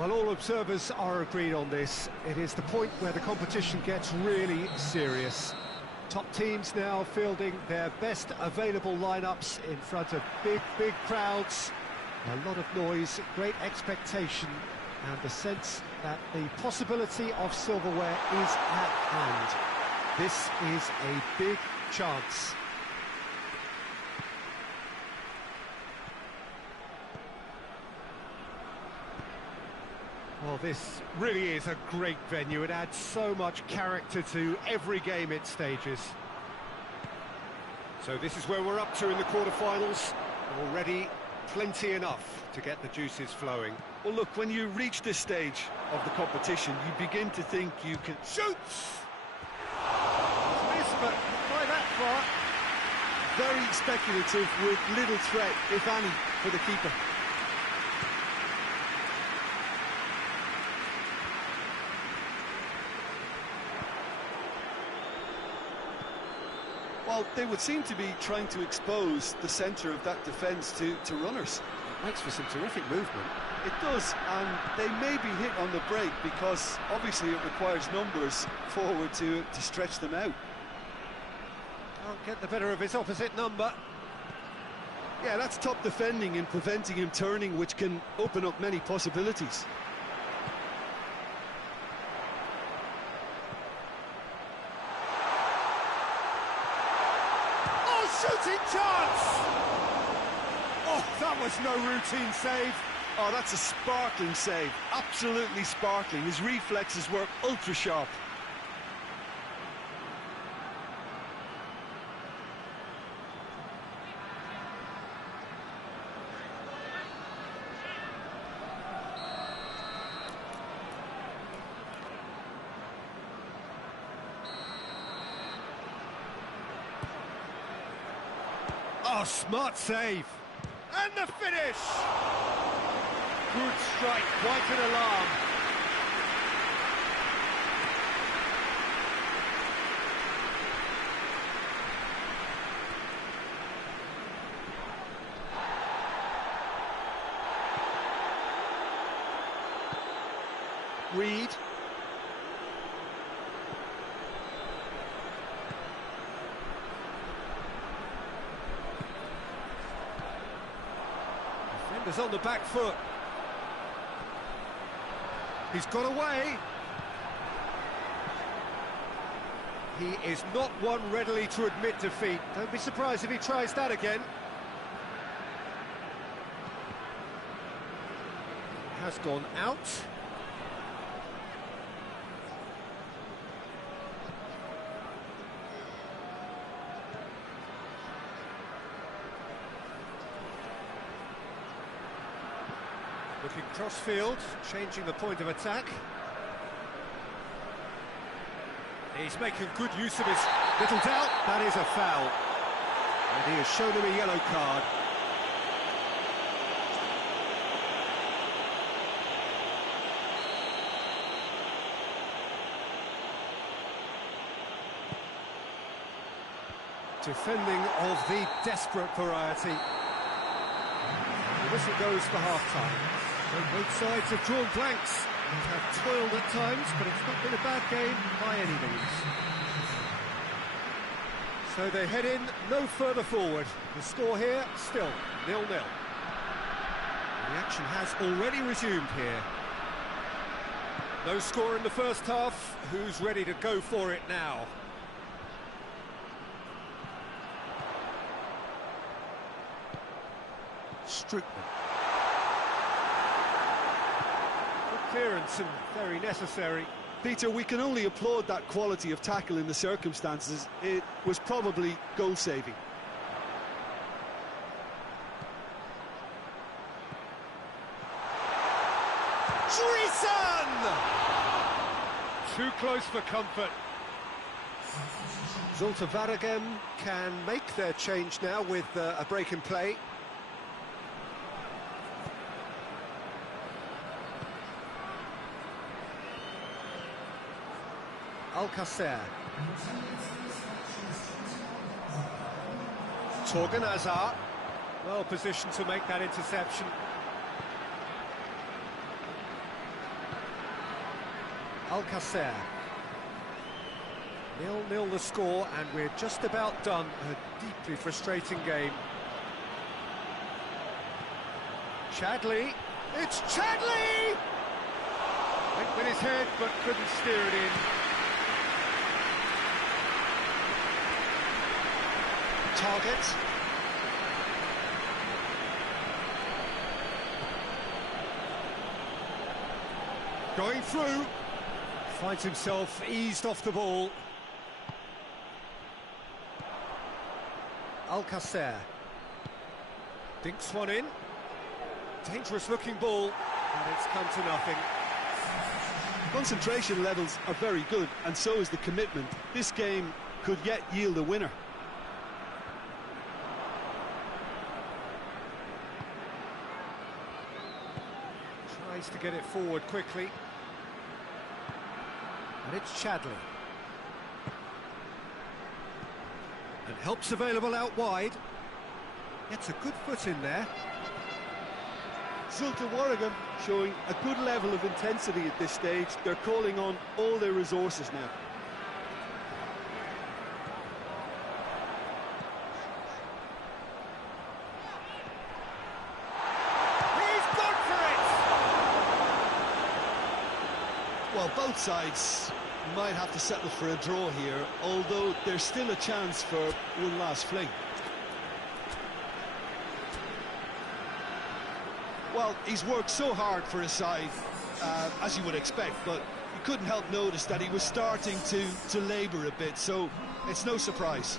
Well, all observers are agreed on this. It is the point where the competition gets really serious. Top teams now fielding their best available lineups in front of big crowds. A lot of noise, great expectation, and the sense that the possibility of silverware is at hand. This is a big chance. Well, this really is a great venue. It adds so much character to every game it stages. So this is where we're up to in the quarterfinals. Already plenty enough to get the juices flowing. Well, look, when you reach this stage of the competition, you begin to think you can... Shoots! Miss, but by that far. Very speculative with little threat, if any, for the keeper. Well, they would seem to be trying to expose the centre of that defence to runners. It makes for some terrific movement. It does, and they may be hit on the break because obviously it requires numbers forward to stretch them out. Can't get the better of his opposite number. Yeah, that's top defending and preventing him turning, which can open up many possibilities. Shooting chance! Oh, that was no routine save. Oh, that's a sparkling save. Absolutely sparkling. His reflexes were ultra sharp. Oh, smart save. And the finish! Good strike, quite an alarm. Reed. Defenders on the back foot. He's got away. He is not one readily to admit defeat. Don't be surprised if he tries that again. Has gone out. Looking cross-field, changing the point of attack. He's making good use of his... Little doubt, that is a foul. And he has shown him a yellow card. Defending of the desperate variety. The whistle goes for half-time. So both sides have drawn blanks and have toiled at times, but it's not been a bad game by any means. So they head in no further forward. The score here, still 0-0. The action has already resumed here. No score in the first half. Who's ready to go for it now? Strickland. Clearance and very necessary. Peter, we can only applaud that quality of tackle in the circumstances. It was probably goal-saving. Treason! Too close for comfort. Zulte Waregem can make their change now with a break in play. Alcacer. Torgan Hazard. Well positioned to make that interception. Alcacer. 0-0 the score, and we're just about done. A deeply frustrating game. Chadley. It's Chadley! Went with his head, but couldn't steer it in. Target. Going through. Finds himself eased off the ball. Alcacer. Dinks one in. Dangerous looking ball, and it's come to nothing. Concentration levels are very good, and so is the commitment. This game could yet yield a winner. Tries to get it forward quickly. And it's Chadley. And help's available out wide. Gets a good foot in there. Zulte Waregem showing a good level of intensity at this stage. They're calling on all their resources now. He's gone for it! Well, both sides might have to settle for a draw here, although there's still a chance for one last fling. Well, he's worked so hard for his side, as you would expect, but you couldn't help notice that he was starting to labour a bit, so it's no surprise.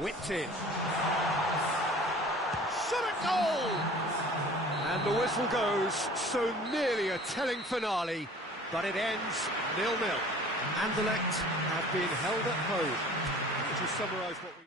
Whipped in. Shot at goal! And the whistle goes, so nearly a telling finale, but it ends 0-0. Anderlecht have been held at home. Would you summarise what we...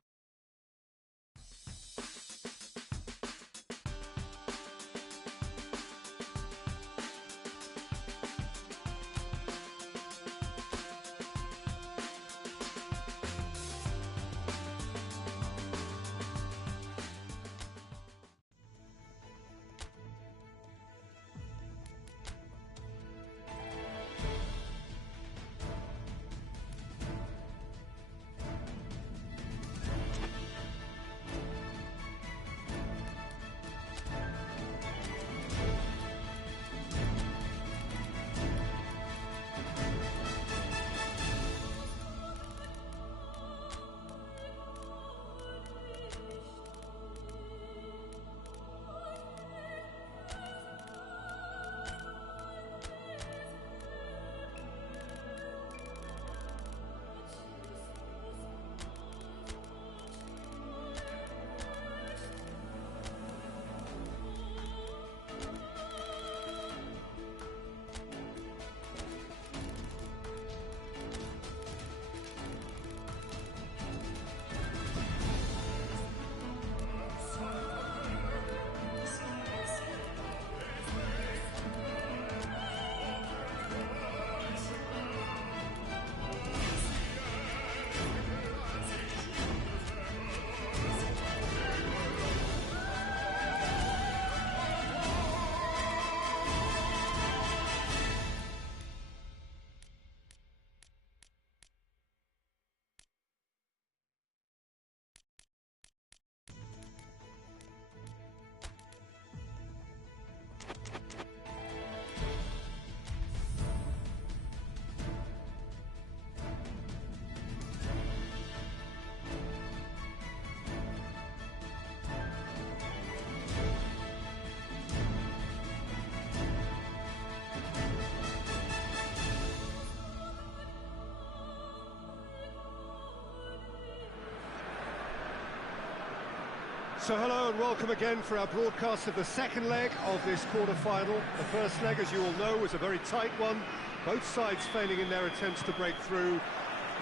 So hello and welcome again for our broadcast of the second leg of this quarter-final. The first leg, as you all know, was a very tight one. Both sides failing in their attempts to break through.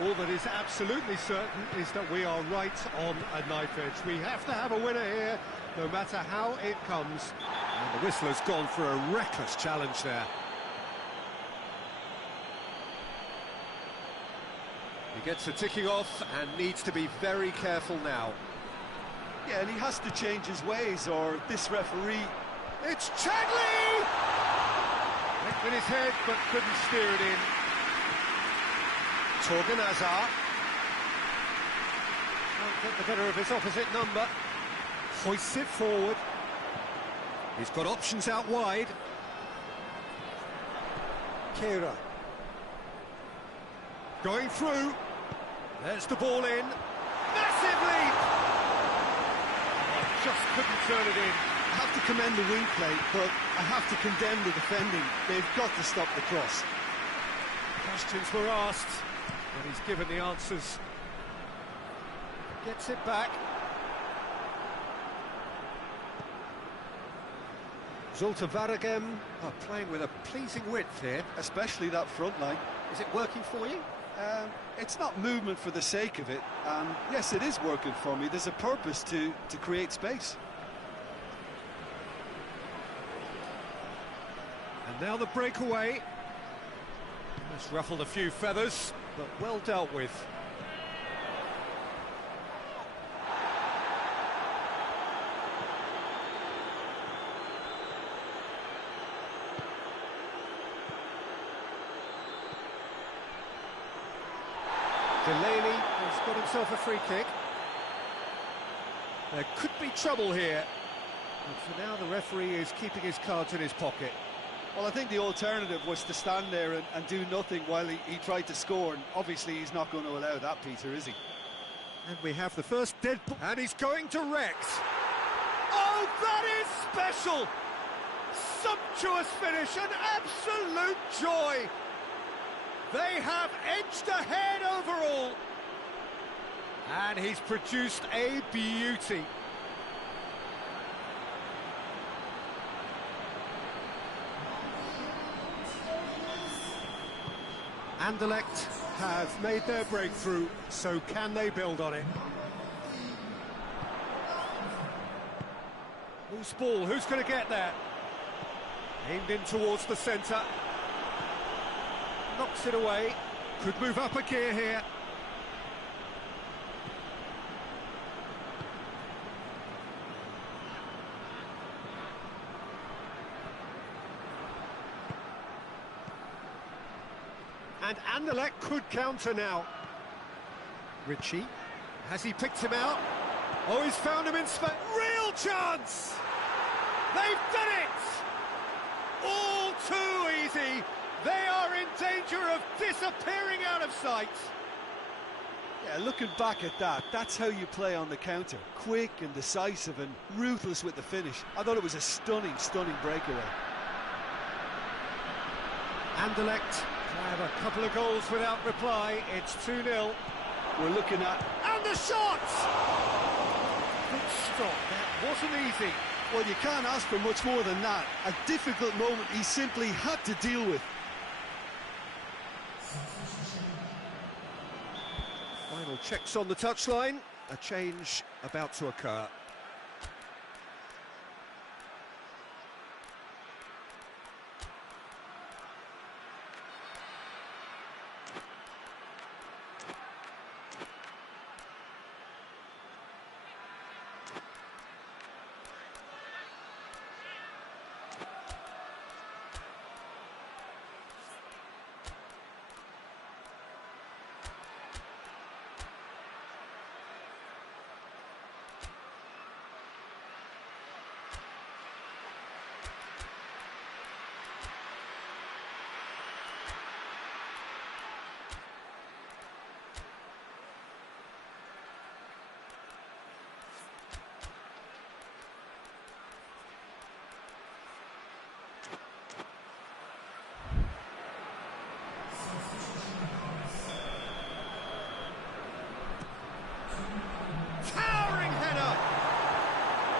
All that is absolutely certain is that we are right on a knife edge. We have to have a winner here, no matter how it comes. And the whistler's gone for a reckless challenge there. He gets the ticking off and needs to be very careful now. Yeah, and he has to change his ways, or this referee... It's Chadley! With his head, but couldn't steer it in. Torgan Hazard. Can't get the better of his opposite number. Hoists it forward. He's got options out wide. Kira. Going through. There's the ball in. Massive leap! Just couldn't turn it in. I have to commend the wing play, but I have to condemn the defending. They've got to stop the cross. Questions were asked, and he's given the answers. Gets it back. Zulte Waregem are playing with a pleasing width here. Especially that front line. Is it working for you? It's not movement for the sake of it. Yes, it is working for me. There's a purpose to create space. And now the breakaway. It's ruffled a few feathers, but well dealt with. Delaney has got himself a free kick. There could be trouble here. But for now, the referee is keeping his cards in his pocket. Well, I think the alternative was to stand there and do nothing while he tried to score, and obviously he's not going to allow that, Peter, is he? And we have the first dead ball, and he's going to Rex. Oh, that is special! Sumptuous finish, an absolute joy! They have edged ahead overall. And he's produced a beauty. Anderlecht have made their breakthrough, so can they build on it? Loose ball, who's going to get there? Aimed in towards the centre. Knocks it away. Could move up a gear here. And Anderlecht could counter now. Ritchie, has he picked him out? Oh, he's found him in space. Real chance! They've done it! All too easy. They are in danger of disappearing out of sight. Yeah, looking back at that, that's how you play on the counter. Quick and decisive and ruthless with the finish. I thought it was a stunning, stunning breakaway. Anderlecht have a couple of goals without reply. It's 2-0. We're looking at... And the shot! Good stop. That wasn't easy. Well, you can't ask for much more than that. A difficult moment he simply had to deal with. Final checks on the touchline. A change about to occur.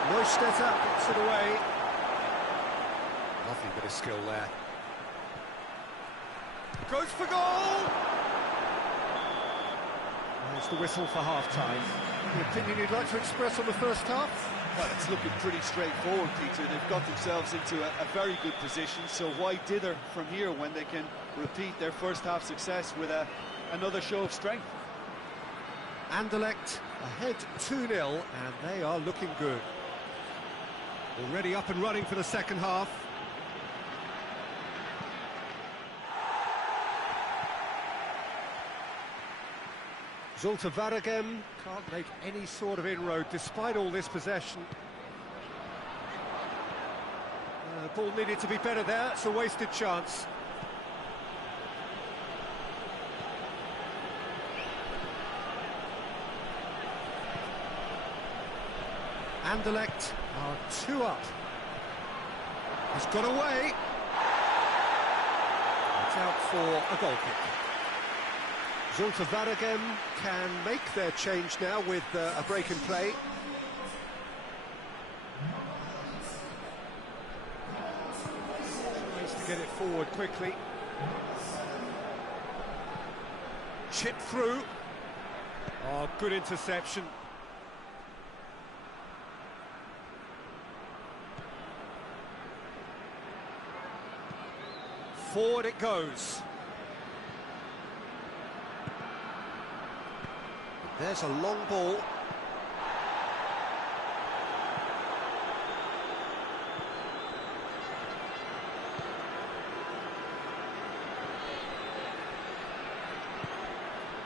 Neustetter gets it away. Lovely bit of skill there. Goes for goal! There's the whistle for half-time. The opinion you'd like to express on the first half? Well, it's looking pretty straightforward, Peter. They've got themselves into a very good position, so why dither from here when they can repeat their first half success with another show of strength? Anderlecht ahead 2-0, and they are looking good. Already up and running for the second half. Zulte Waregem can't make any sort of inroad despite all this possession. The ball needed to be better there, it's a wasted chance. Anderlecht are 2 up. He's got away. It's out for a goal kick. Zulte Waregem can make their change now with a break in play. Tries to get it forward quickly. Chip through. Oh, good interception. Forward it goes. There's a long ball.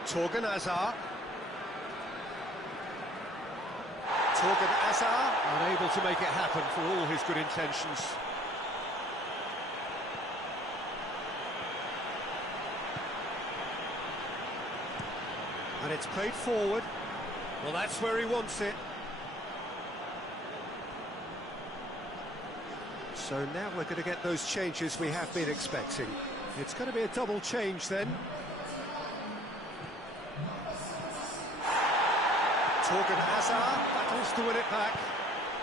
Torgan Hazard. Torgan Hazard unable to make it happen for all his good intentions. And it's played forward. Well, that's where he wants it. So now we're going to get those changes we have been expecting. It's going to be a double change then. Torgan Hazard battles to win it back.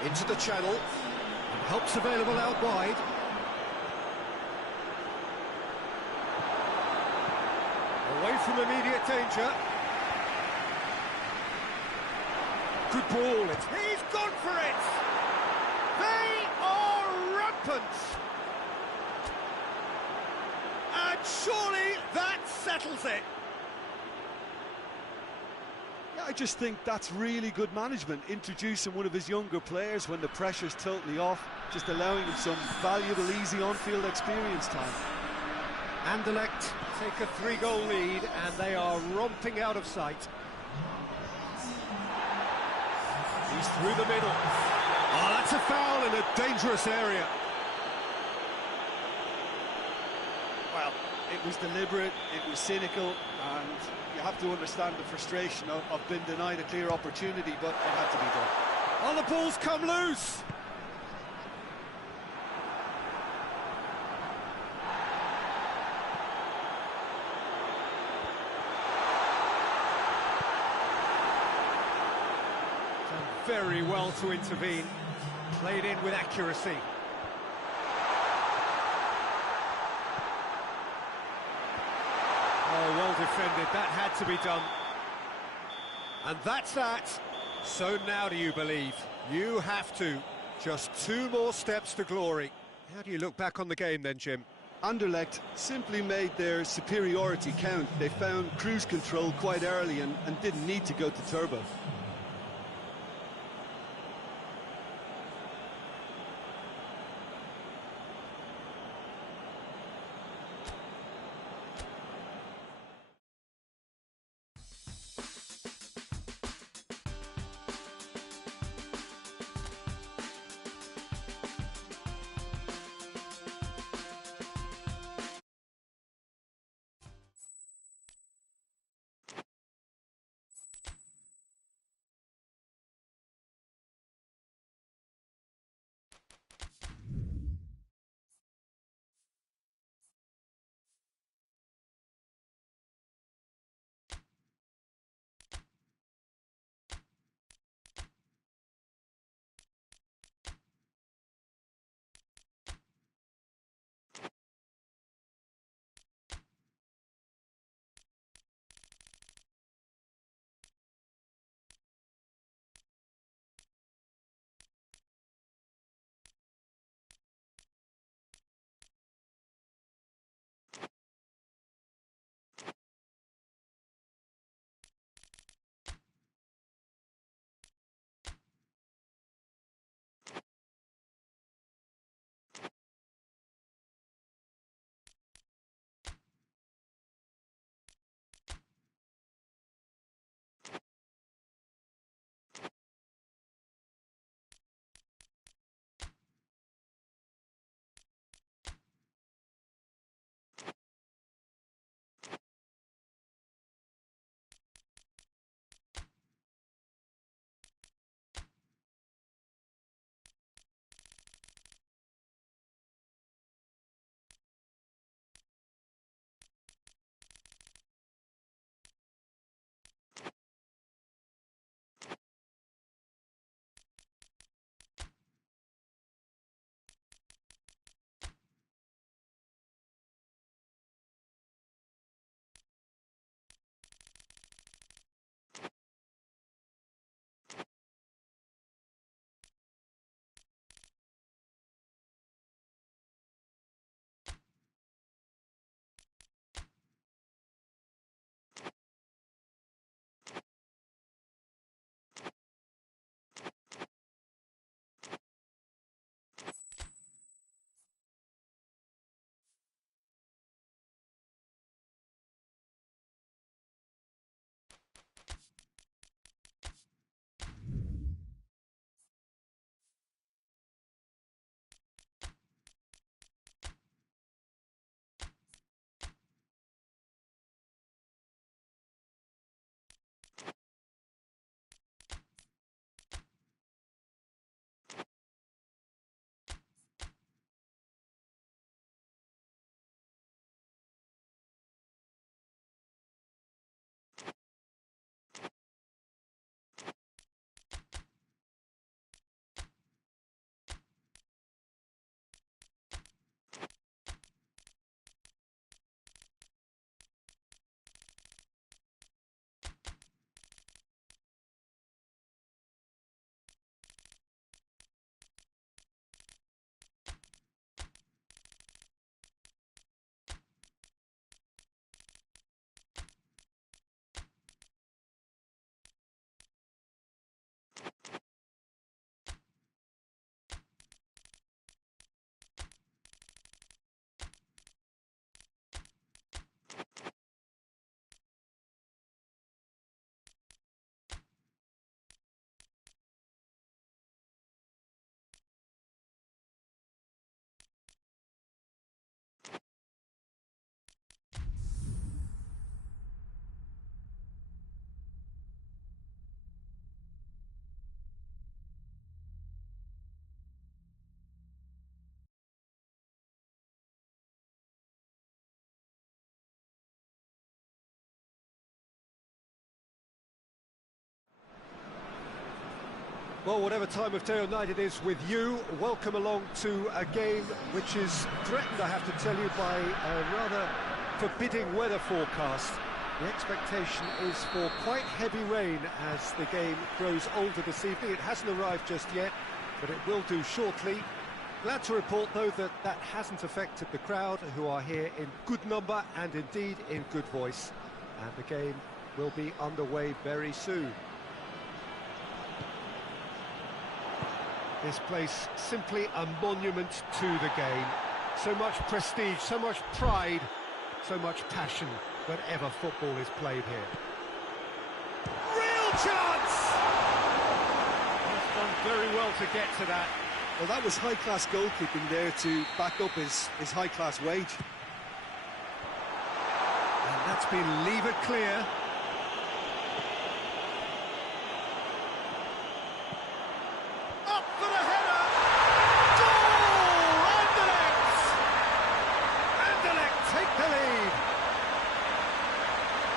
Into the channel. And help's available out wide. Away from immediate danger. Good ball, he's gone for it! They are rampant! And surely that settles it! Yeah, I just think that's really good management, introducing one of his younger players when the pressure's totally off, just allowing him some valuable, easy on-field experience time. Anderlecht take a 3-goal lead and they are romping out of sight. He's through the middle. Oh, that's a foul in a dangerous area. Well, it was deliberate, it was cynical, and you have to understand the frustration of being denied a clear opportunity, but it had to be done. Oh, the ball's come loose! Very well to intervene, played in with accuracy. Oh, well defended, that had to be done. And that's that. So now do you believe? You have to. Just 2 more steps to glory. How do you look back on the game then, Jim? Anderlecht simply made their superiority count. They found cruise control quite early and didn't need to go to turbo. Well, whatever time of day or night it is with you, welcome along to a game which is threatened, I have to tell you, by a rather forbidding weather forecast. The expectation is for quite heavy rain as the game grows older this evening. It hasn't arrived just yet, but it will do shortly. Glad to report, though, that that hasn't affected the crowd, who are here in good number and indeed in good voice. And the game will be underway very soon. This place simply a monument to the game. So much prestige, so much pride, so much passion whenever football is played here. Real chance! He's done very well to get to that. Well, that was high-class goalkeeping there to back up his high-class wage. And that's been levered clear. Up for the header! Goal! Anderlecht! Anderlecht take the lead.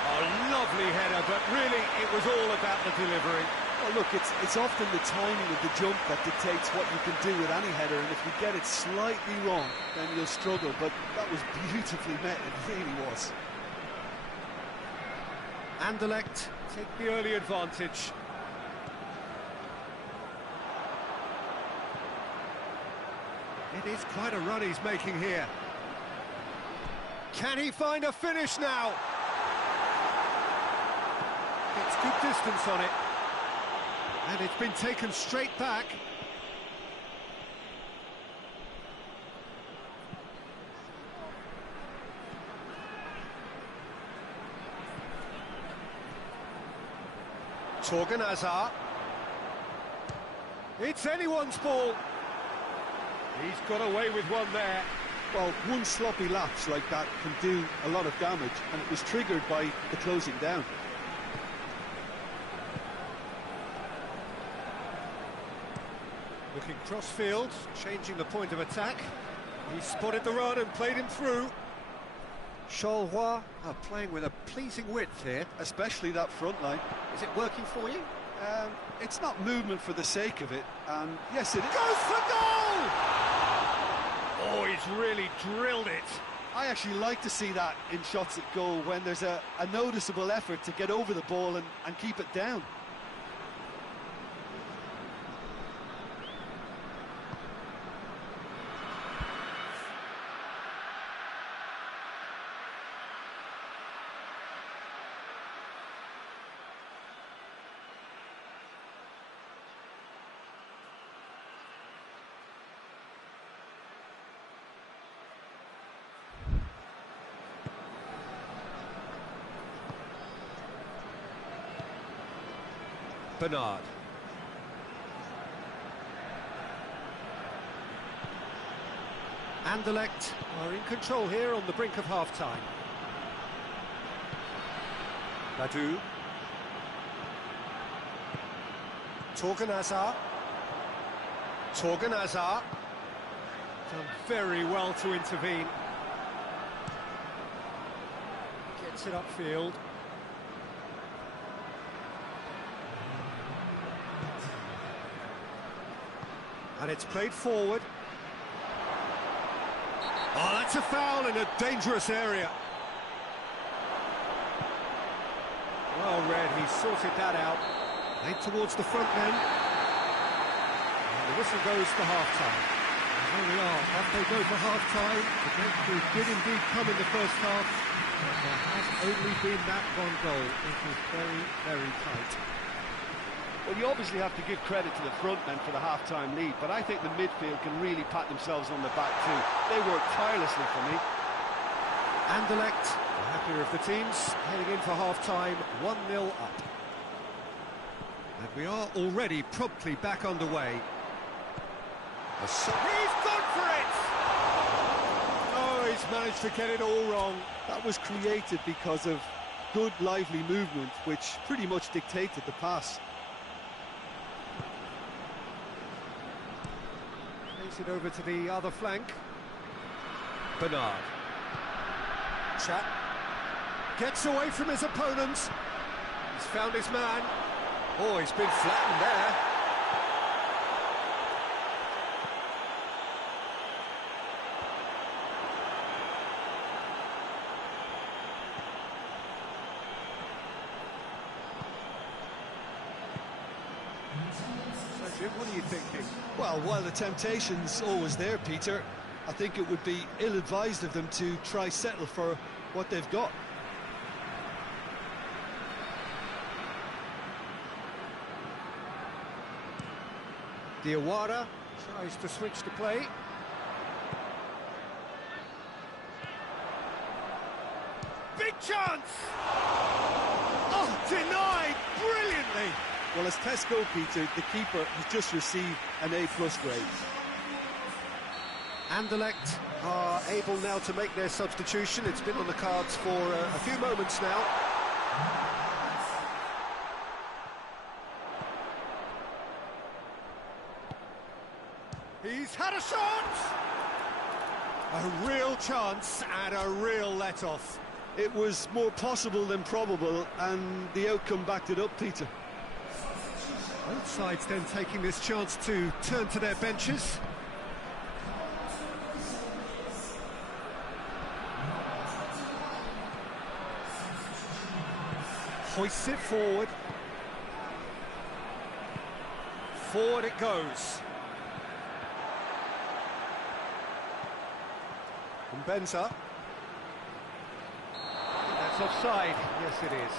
A lovely header, but really it was all about the delivery. Well, look, it's often the timing of the jump that dictates what you can do with any header, and if you get it slightly wrong, then you'll struggle, but that was beautifully met, it really was. Anderlecht take the early advantage. It is quite a run he's making here. Can he find a finish now? It's good distance on it. And it's been taken straight back. Torgan Hazard. It's anyone's ball. He's got away with one there. Well, one sloppy lapse like that can do a lot of damage, and it was triggered by the closing down. Looking cross-field, changing the point of attack. He spotted the run and played him through. Charleroi are playing with a pleasing width here. Especially that front line. Is it working for you? It's not movement for the sake of it, and yes, it is. Goes for goal! Oh, he's really drilled it. I actually like to see that in shots at goal, when there's a noticeable effort to get over the ball and keep it down. Bernard. Anderlecht are in control here on the brink of half-time. Badu. Torgan Hazard. Torgan Hazard. Done very well to intervene. Gets it upfield. And it's played forward. Oh, that's a foul in a dangerous area. Well read, he sorted that out. Played towards the front then. And the whistle goes for half-time. And there we are, off they go for half-time. The breakthrough did indeed come in the first half, but there has only been that one goal. It was very, very tight. Well, you obviously have to give credit to the front men for the half-time lead, but I think the midfield can really pat themselves on the back too. They worked tirelessly for me. Anderlecht, the happier of the teams, heading in for half-time, 1-0 up. And we are already promptly back underway. He's gone for it! Oh, he's managed to get it all wrong. That was created because of good, lively movement, which pretty much dictated the pass. It over to the other flank. Bernard. Chat. Gets away from his opponents. He's found his man. Oh, he's been flattened there. So, Jim, what are you thinking? Well, while the temptation's always there, Peter, I think it would be ill-advised of them to try settle for what they've got. Diawara tries to switch the play. Big chance! Oh, denied brilliantly! Well, as test goalkeeper, the keeper has just received an A+ grade. Anderlecht are able now to make their substitution. It's been on the cards for a few moments now. He's had a shot! A real chance and a real let-off. It was more possible than probable, and the outcome backed it up, Peter. Both sides then taking this chance to turn to their benches. Hoists it forward. Forward it goes. And Benza. That's offside. Yes, it is.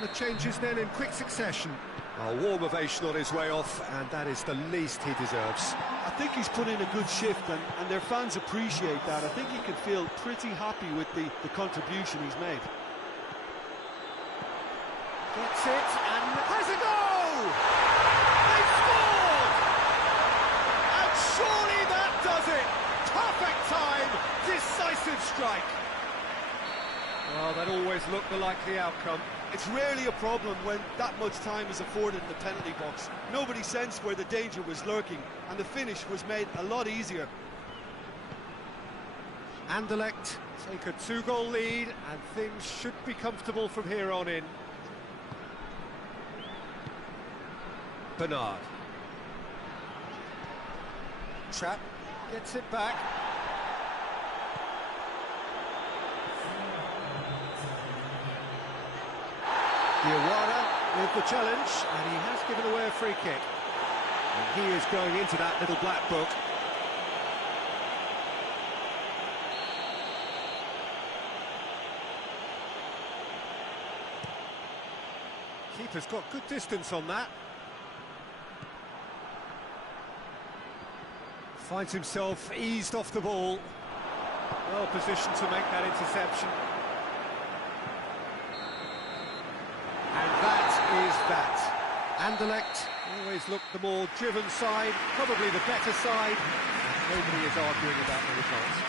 The changes then in quick succession. A warm ovation on his way off, and that is the least he deserves. I think he's put in a good shift, and their fans appreciate that. I think he can feel pretty happy with the contribution he's made. Gets it, and has a goal! They scored! And surely that does it! Perfect time, decisive strike. Well, that always looked the likely outcome. It's rarely a problem when that much time is afforded in the penalty box. Nobody sensed where the danger was lurking, and the finish was made a lot easier. Anderlecht take a 2-goal lead, and things should be comfortable from here on in. Bernard. Trap gets it back. Diawara with the challenge, and he has given away a free kick. And he is going into that little black book. Keeper's got good distance on that. Finds himself eased off the ball. Well positioned to make that interception. And that is that. Anderlecht always looked the more driven side, probably the better side. Nobody is arguing about the results.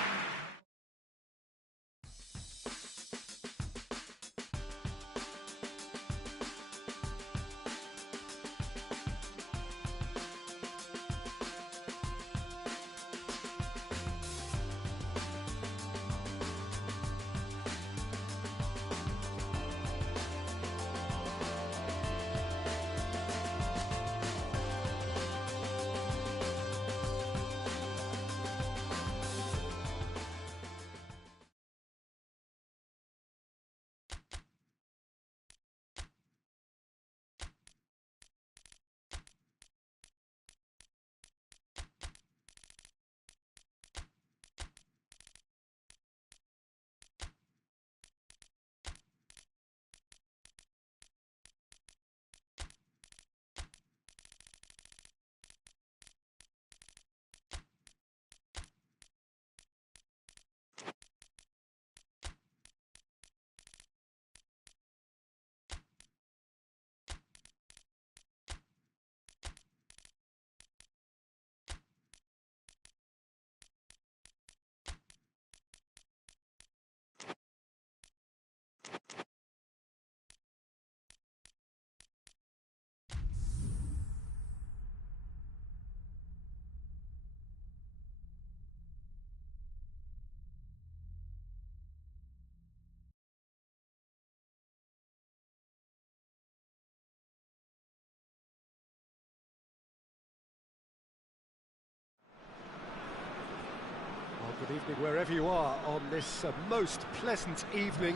Good evening wherever you are on this most pleasant evening.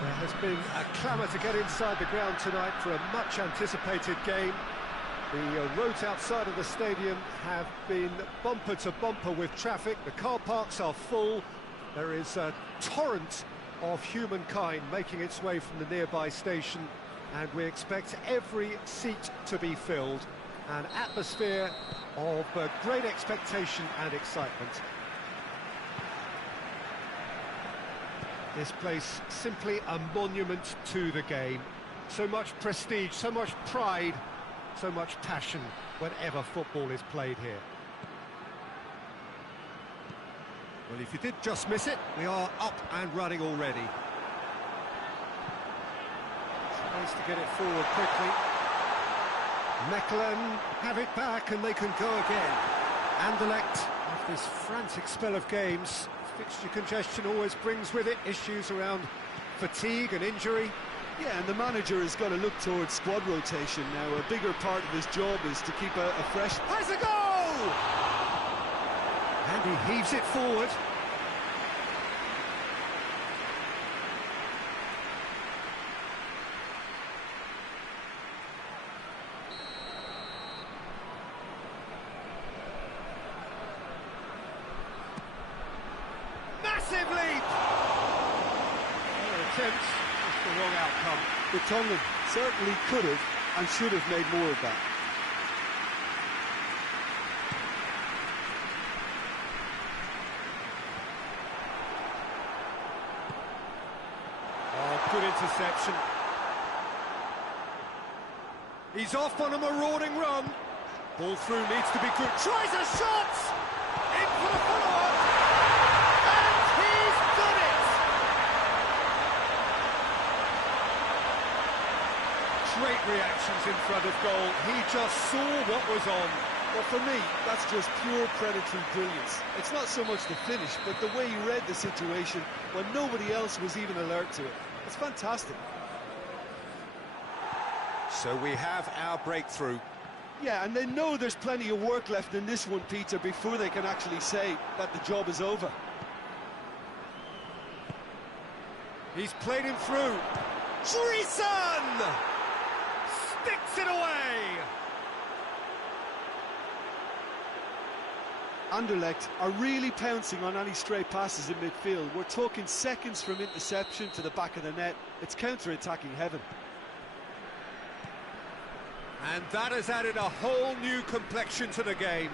There has been a clamour to get inside the ground tonight for a much-anticipated game. The roads outside of the stadium have been bumper to bumper with traffic. The car parks are full. There is a torrent of humankind making its way from the nearby station, and we expect every seat to be filled. An atmosphere of great expectation and excitement. This place simply a monument to the game. So much prestige, so much pride, so much passion whenever football is played here. Well, if you did just miss it, we are up and running already. Nice to get it forward quickly. Mechelen have it back and they can go again. Anderlecht, after this frantic spell of games, fixture congestion always brings with it issues around fatigue and injury. Yeah, and the manager has got to look towards squad rotation now. A bigger part of his job is to keep a fresh... Has a goal! And he heaves it forward. Massive leap! Attempt, just the wrong outcome. Vertonghen certainly could have and should have made more of that. Oh, good interception. He's off on a marauding run. Ball through needs to be good. Tries a shot! In for the follow-up! And he's done it! Great reactions in front of goal. He just saw what was on. Well, for me, that's just pure predatory brilliance. It's not so much the finish, but the way he read the situation when nobody else was even alert to it. It's fantastic. So we have our breakthrough. Yeah, and they know there's plenty of work left in this one, Peter, before they can actually say that the job is over. He's played him through. Treason! Sticks it away! Anderlecht are really pouncing on any stray passes in midfield. We're talking seconds from interception to the back of the net. It's counter-attacking heaven. And that has added a whole new complexion to the game.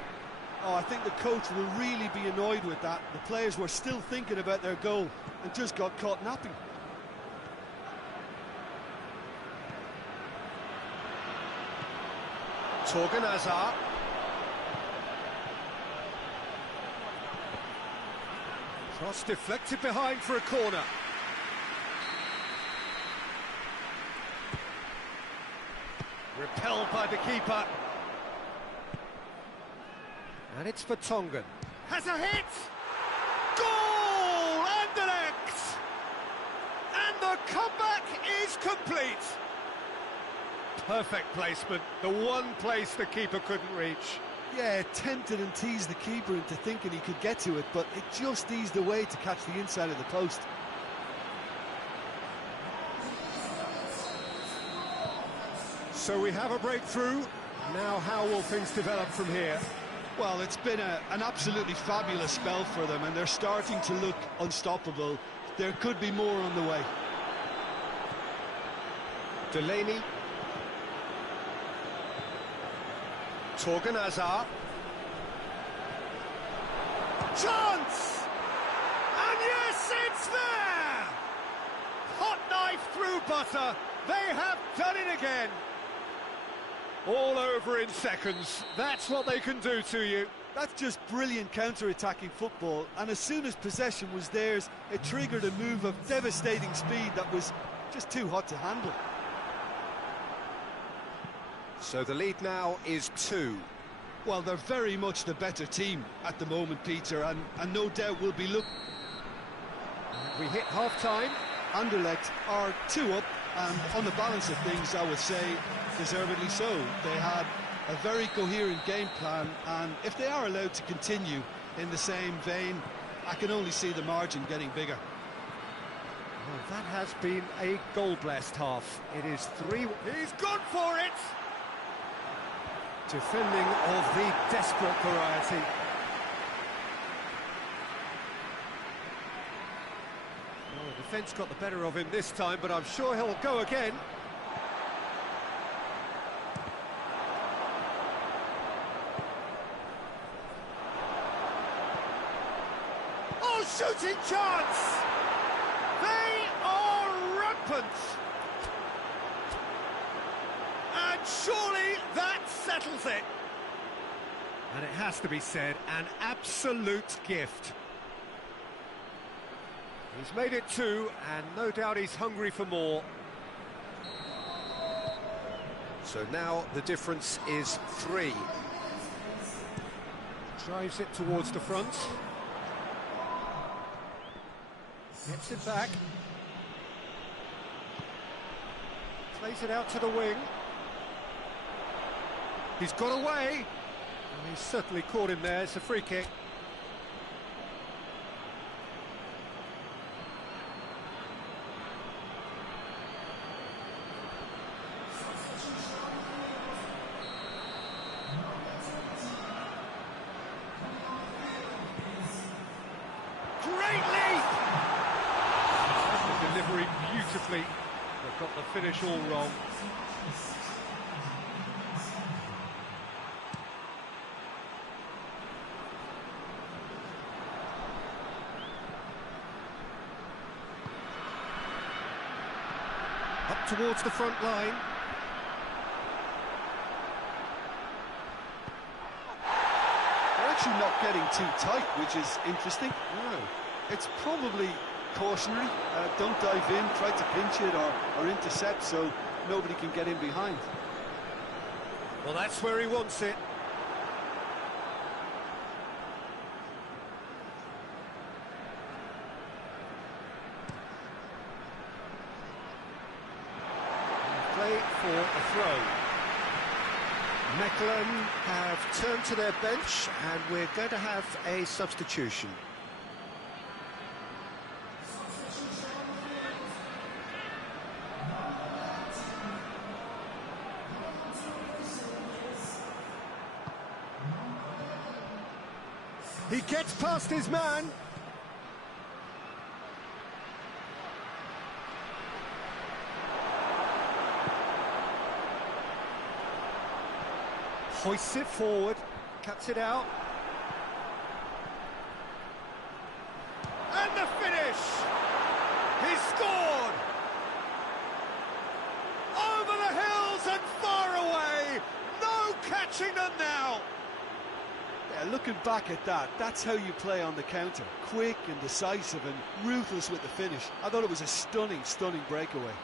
Oh, I think the coach will really be annoyed with that. The players were still thinking about their goal and just got caught napping. Torgan Hazard. Cross deflected behind for a corner. Repelled by the keeper. And it's Vertonghen. Has a hit! Goal! Anderlecht! And the comeback is complete. Perfect placement, the one place the keeper couldn't reach. Yeah, tempted and teased the keeper into thinking he could get to it, but it just eased away to catch the inside of the post. So we have a breakthrough. Now how will things develop from here? Well, it's been an absolutely fabulous spell for them, and they're starting to look unstoppable. There could be more on the way. Delaney. Torgan Hazard. Chance! And yes, it's there! Hot knife through butter. They have done it again. All over in seconds. That's what they can do to you. That's just brilliant counter-attacking football, and as soon as possession was theirs, it triggered a move of devastating speed that was just too hot to handle. So the lead now is 2. Well, they're very much the better team at the moment, Peter, and no doubt will be looking. We hit half-time. Anderlecht are 2 up, and on the balance of things, I would say, deservedly so. They had a very coherent game plan, and if they are allowed to continue in the same vein, I can only see the margin getting bigger. Well, that has been a goal-blessed half. It is 3... He's gone for it! Defending of the desperate variety. Well, the defence got the better of him this time, but I'm sure he'll go again. Oh, shooting chance! They are rampant! And surely that settles it. And it has to be said, an absolute gift. He's made it 2, and no doubt he's hungry for more. So now the difference is 3. Drives it towards the front. Gets it back. Plays it out to the wing. He's got away. And he's certainly caught him there. It's a free kick. Great leap! The delivery beautifully. They've got the finish all wrong. Up towards the front line. They're actually not getting too tight, which is interesting. No. It's probably cautionary. Don't dive in, try to pinch it or intercept so nobody can get in behind. Well, that's where he wants it. Play for a throw. Mechelen have turned to their bench, and we're going to have a substitution. He gets past his man. Hoists it forward, cuts it out. And the finish! He's scored! Over the hills and far away! No catching them now! Yeah, looking back at that, that's how you play on the counter. Quick and decisive and ruthless with the finish. I thought it was a stunning, stunning breakaway.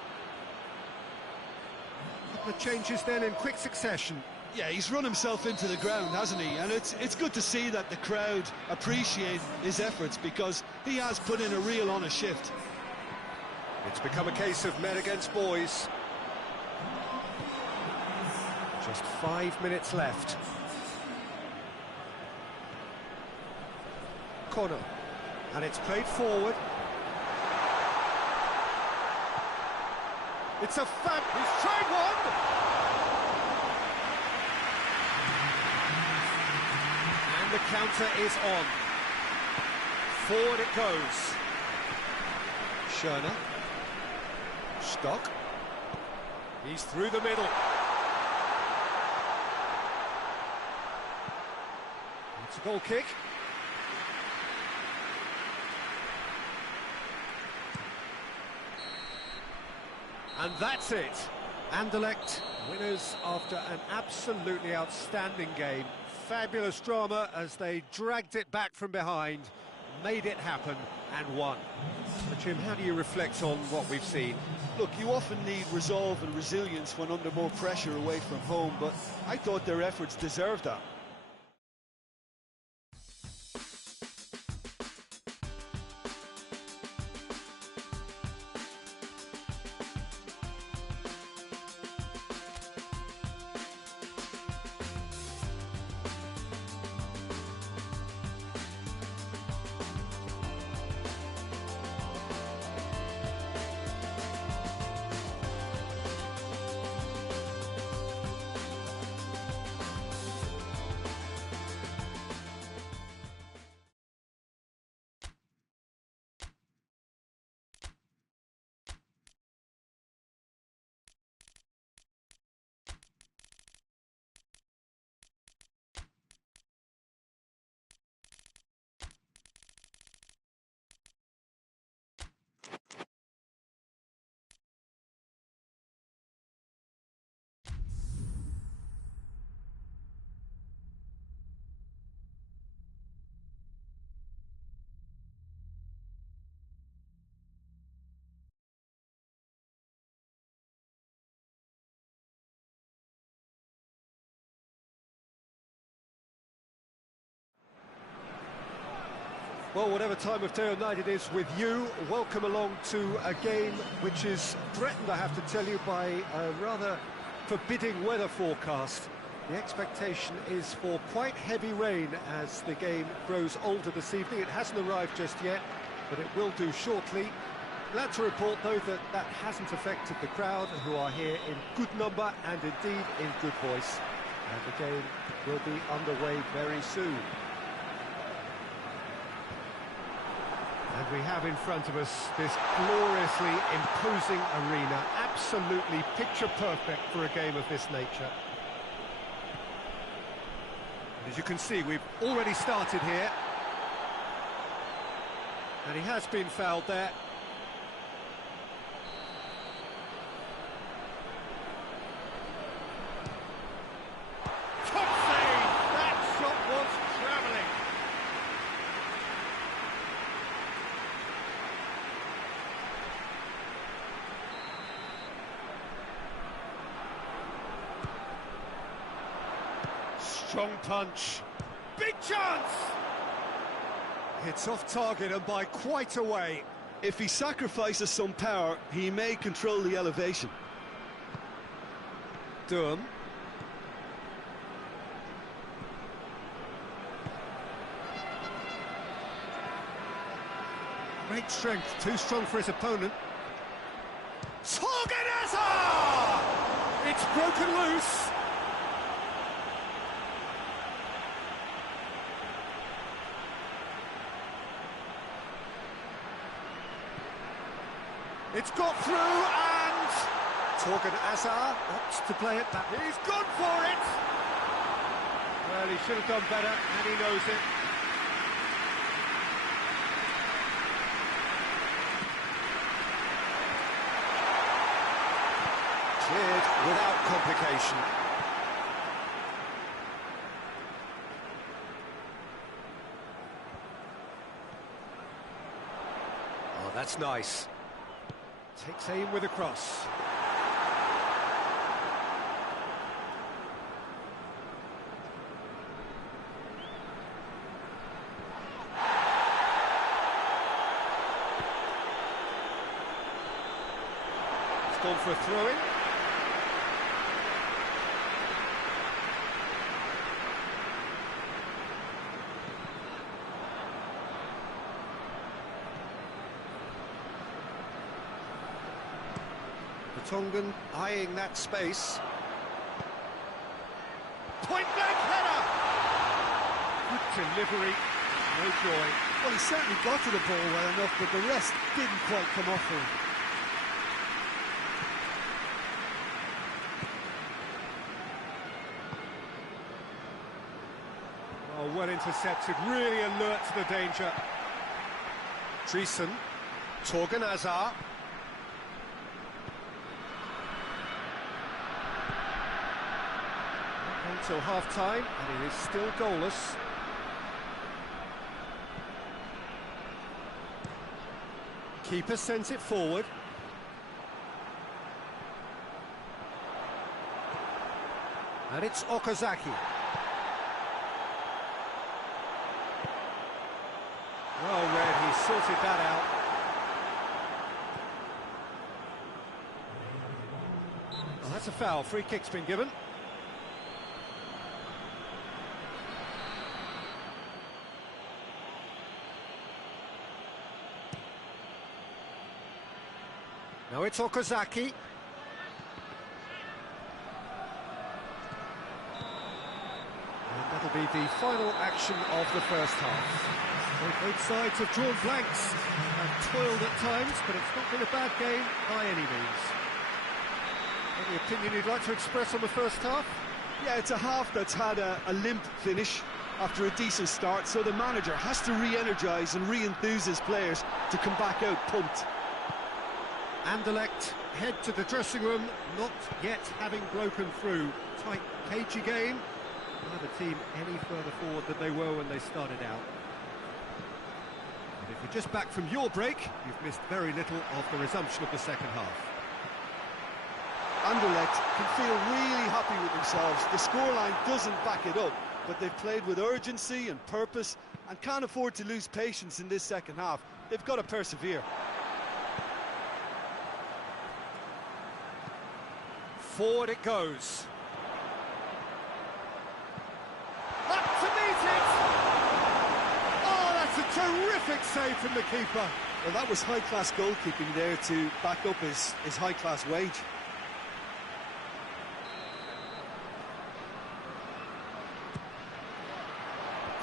A couple of changes then in quick succession. Yeah, he's run himself into the ground, hasn't he? And it's good to see that the crowd appreciate his efforts because he has put in a real honest shift. It's become a case of men against boys. Just 5 minutes left. Corner. And it's played forward. It's a fab... He's tried one! The counter is on. Forward it goes. Schöner. Stock. He's through the middle. It's a goal kick. And that's it. Anderlecht, winners after an absolutely outstanding game. Fabulous drama as they dragged it back from behind, made it happen and won. But Jim, how do you reflect on what we've seen? Look, you often need resolve and resilience when under more pressure away from home, but I thought their efforts deserved that. Well, whatever time of day or night it is with you, welcome along to a game which is threatened, I have to tell you, by a rather forbidding weather forecast. The expectation is for quite heavy rain as the game grows older this evening. It hasn't arrived just yet, but it will do shortly. Glad to report, though, that that hasn't affected the crowd, who are here in good number and indeed in good voice. And the game will be underway very soon. And we have in front of us this gloriously imposing arena, absolutely picture perfect for a game of this nature. And as you can see, we've already started here. And he has been fouled there. Top save! That shot was travelling. Strong punch. Big chance! It's off target and by quite a way. If he sacrifices some power, he may control the elevation. Durham. Great strength, too strong for his opponent. Torganazza! It's broken loose. It's got through and Torganazza opts to play it back. He's gone for it! Well, he should have done better, and he knows it. Cleared without complication. Oh, that's nice. Takes aim with a cross. It's gone for a throw-in. Tongan eyeing that space. Point-blank header! Good delivery, no joy. Well, he certainly got to the ball well enough, but the rest didn't quite come off for him. Oh, well intercepted, really alert to the danger. Treason, Torganazza. Until half-time, and it is still goalless. Keeper sends it forward. And it's Okazaki. Well read, he sorted that out. Well, that's a foul, free kick's been given. Now it's Okazaki. And that'll be the final action of the first half. Both sides have drawn blanks and toiled at times, but it's not been a bad game by any means. Any opinion you'd like to express on the first half? Yeah, it's a half that's had a limp finish after a decent start, so the manager has to re-energise and re-enthuse his players to come back out pumped. Anderlecht head to the dressing room, not yet having broken through. Tight, cagey game. Neither team any further forward than they were when they started out. And if you're just back from your break, you've missed very little of the resumption of the second half. Anderlecht can feel really happy with themselves. The scoreline doesn't back it up, but they've played with urgency and purpose, and can't afford to lose patience in this second half. They've got to persevere. Forward it goes. Up to meet it! Oh, that's a terrific save from the keeper. Well, that was high-class goalkeeping there to back up his high-class wage.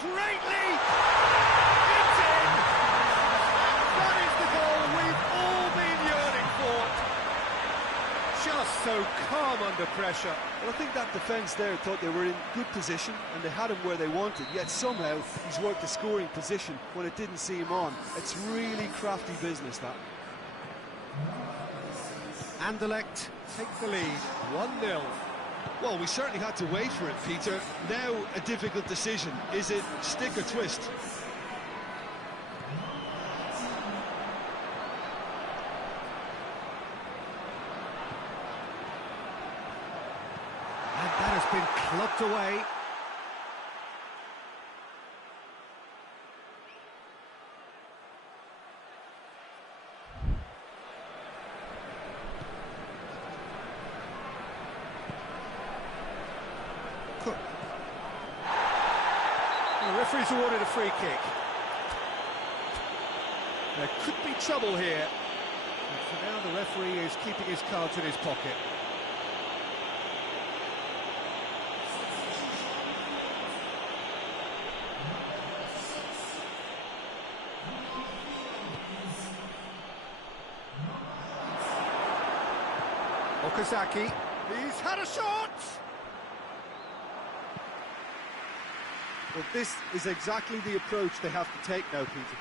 Great leap! It's in! That is the goal we've all been yearning for. Just so calm under pressure. Well, I think that defence there thought they were in good position and they had him where they wanted, yet somehow he's worked the scoring position when it didn't see him on. It's really crafty business, that. Anderlecht take the lead, 1-0. Well, we certainly had to wait for it, Peter. Now a difficult decision. Is it stick or twist? And that has been clubbed away. Cook. The referee's awarded a free kick. There could be trouble here. But for now, the referee is keeping his cards in his pocket. Okazaki, he's had a shot! Well, this is exactly the approach they have to take now, Peter.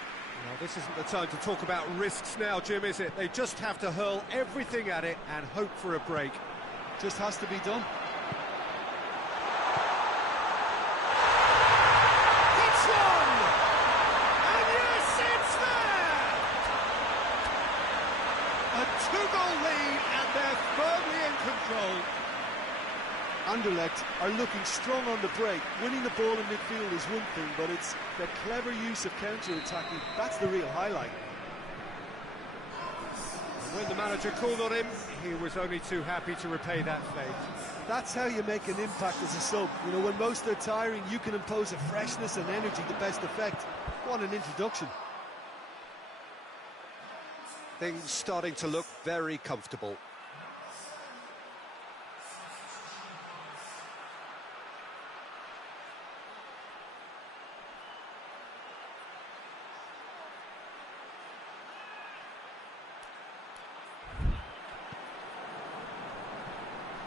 Well, this isn't the time to talk about risks now, Jim, is it? They just have to hurl everything at it and hope for a break. Just has to be done. It's one! And yes, it's there! A two-goal lead, and they're firmly in control. Anderlecht are looking strong on the break. Winning the ball in midfield is one thing, but it's the clever use of counter-attacking. That's the real highlight. When the manager called on him, he was only too happy to repay that favour. That's how you make an impact as a sub. You know, when most are tiring, you can impose a freshness and energy to best effect. What an introduction. Things starting to look very comfortable.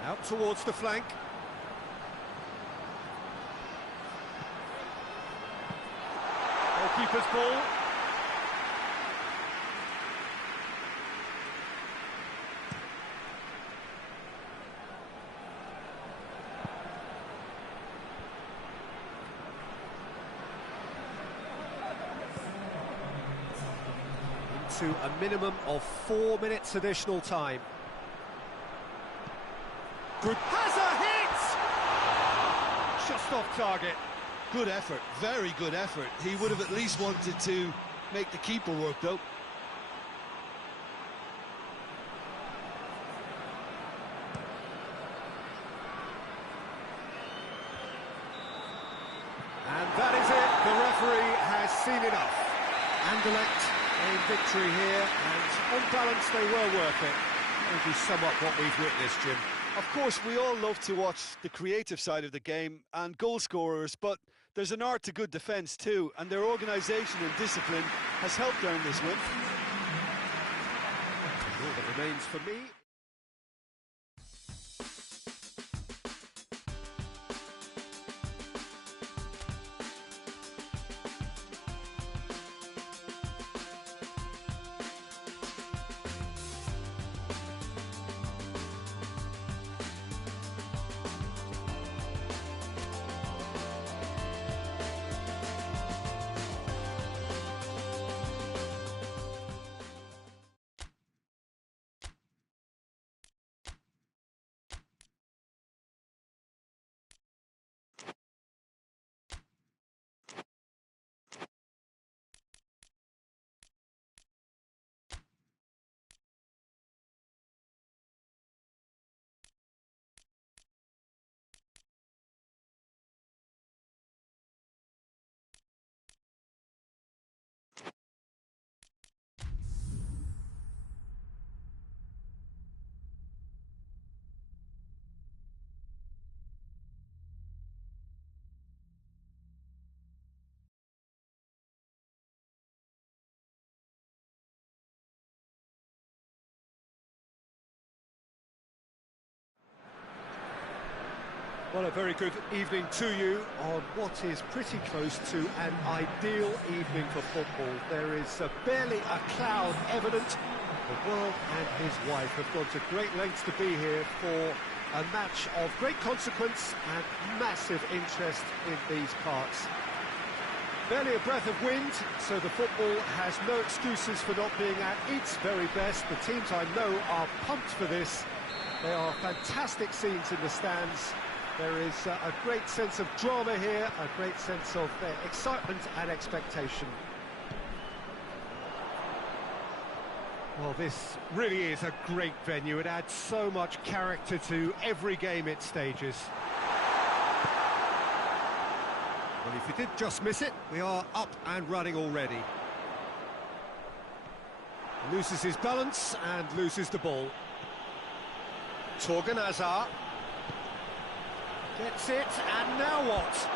Out towards the flank. Goalkeeper's ball. Into a minimum of 4 minutes additional time. Good. Has a hit! Just off target. Good effort, very good effort. He would have at least wanted to make the keeper work, though. And that is it. The referee has seen enough. Anderlecht in victory here, and on balance they were worth it. Maybe somewhat what we've witnessed, Jim. Of course, we all love to watch the creative side of the game and goal scorers, but there's an art to good defence too, and their organisation and discipline has helped earn this win. All that remains for me Well, a very good evening to you on what is pretty close to an ideal evening for football. There is barely a cloud evident. The world and his wife have gone to great lengths to be here for a match of great consequence and massive interest in these parts. Barely a breath of wind, so the football has no excuses for not being at its very best. The teams I know are pumped for this. There are fantastic scenes in the stands. There is a great sense of drama here, a great sense of excitement and expectation. Well, this really is a great venue. It adds so much character to every game it stages. Well, if you did just miss it, we are up and running already. Loses his balance and loses the ball. Torgan Hazard. Gets it, and now what?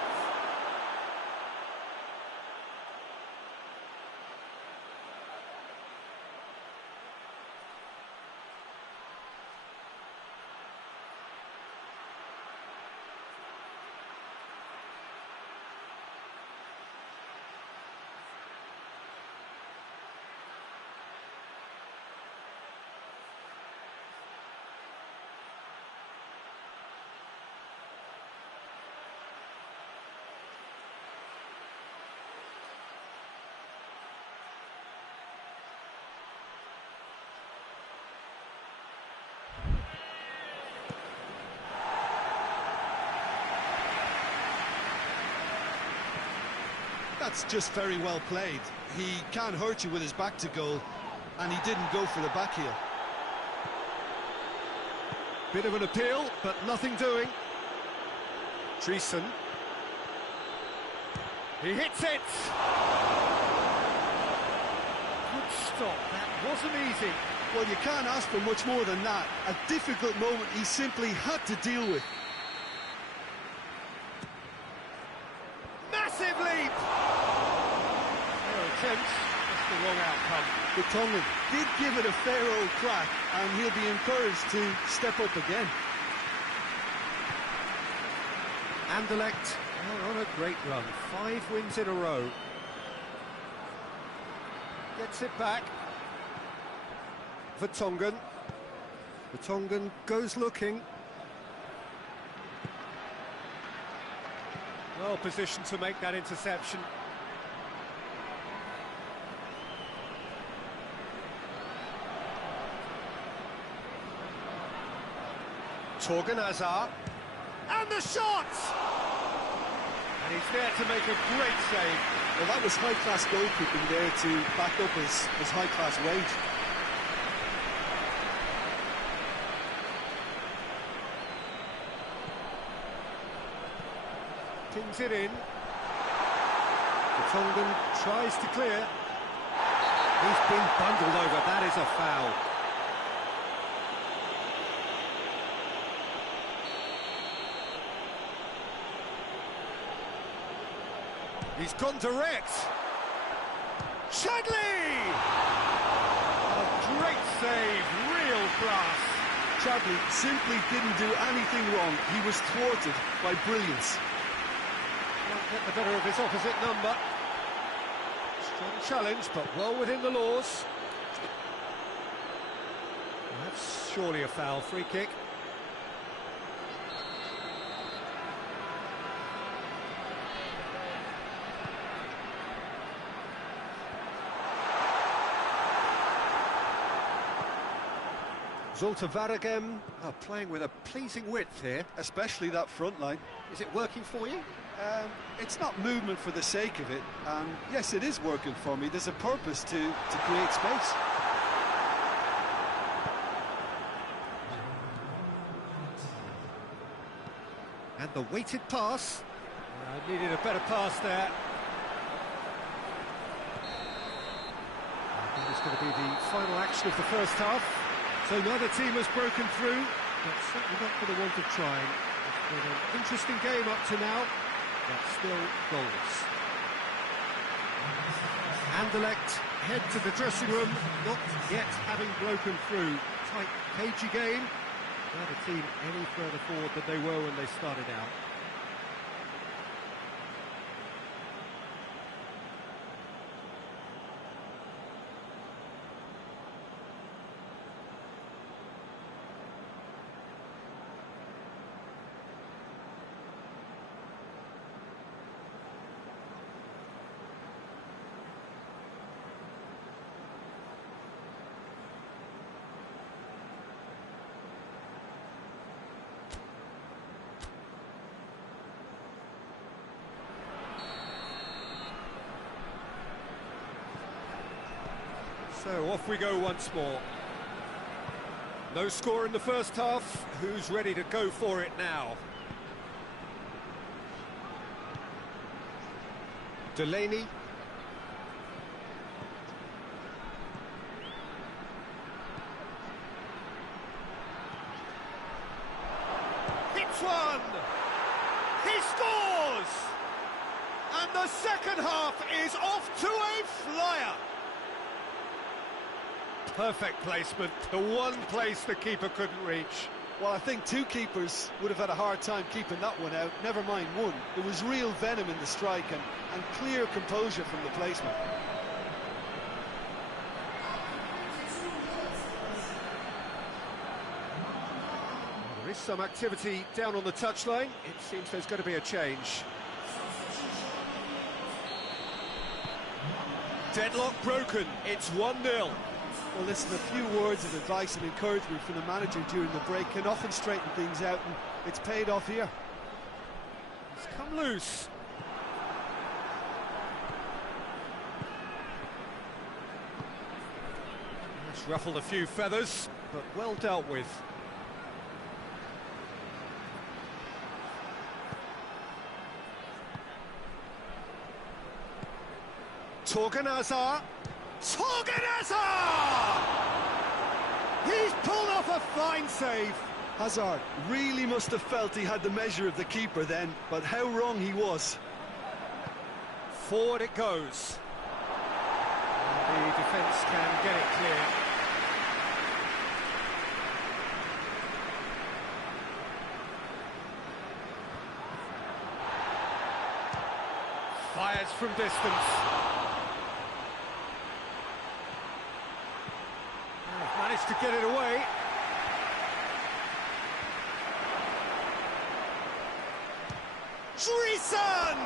That's just very well played. He can't hurt you with his back to goal, and he didn't go for the back heel. Bit of an appeal, but nothing doing. Treason. He hits it! Good stop, that wasn't easy. Well, you can't ask for much more than that. A difficult moment he simply had to deal with. Massive leap! Attempts, just the wrong outcome. The Tongan did give it a fair old crack, and he'll be encouraged to step up again. Anderlecht are on a great run, 5 wins in a row. Gets it back. Vertonghen. Vertonghen goes looking. Well positioned to make that interception. Torgan Hazard, and the shot! And he's there to make a great save. Well, that was high-class goalkeeping there to back up his high-class wage. Pings it in. Vertonghen tries to clear. He's been bundled over, that is a foul. He's gone direct. Chadley! A great save, real class. Chadley simply didn't do anything wrong. He was thwarted by brilliance. Won't get the better of his opposite number. Strong challenge, but well within the laws. Well, that's surely a foul, free kick. Zulte Waregem playing with a pleasing width here. Especially that front line. Is it working for you? It's not movement for the sake of it. Yes, it is working for me. There's a purpose to create space. And the weighted pass. Needed a better pass there. I think it's going to be the final action of the first half. So neither team has broken through, but certainly not for the want of trying. It's been an interesting game up to now, but still goalless. Anderlecht head to the dressing room, not yet having broken through. Tight, cagey game, Were the team any further forward than they were when they started out? So off we go once more. No score in the first half. Who's ready to go for it now? Delaney. Hits one! He scores! And the second half is off to a flyer! Perfect placement, the one place the keeper couldn't reach. Well, I think two keepers would have had a hard time keeping that one out, never mind one. There was real venom in the strike and clear composure from the placement. There is some activity down on the touchline. It seems there's going to be a change. Deadlock broken, it's 1-0. Well, listen, a few words of advice and encouragement from the manager during the break can often straighten things out, and it's paid off here. It's come loose. It's ruffled a few feathers, but well dealt with. Torgan Hazard. Torgan Hazard! He's pulled off a fine save. Hazard really must have felt he had the measure of the keeper then, but how wrong he was. Forward it goes. The defence can get it clear. Fires from distance. Managed to get it away. Treason!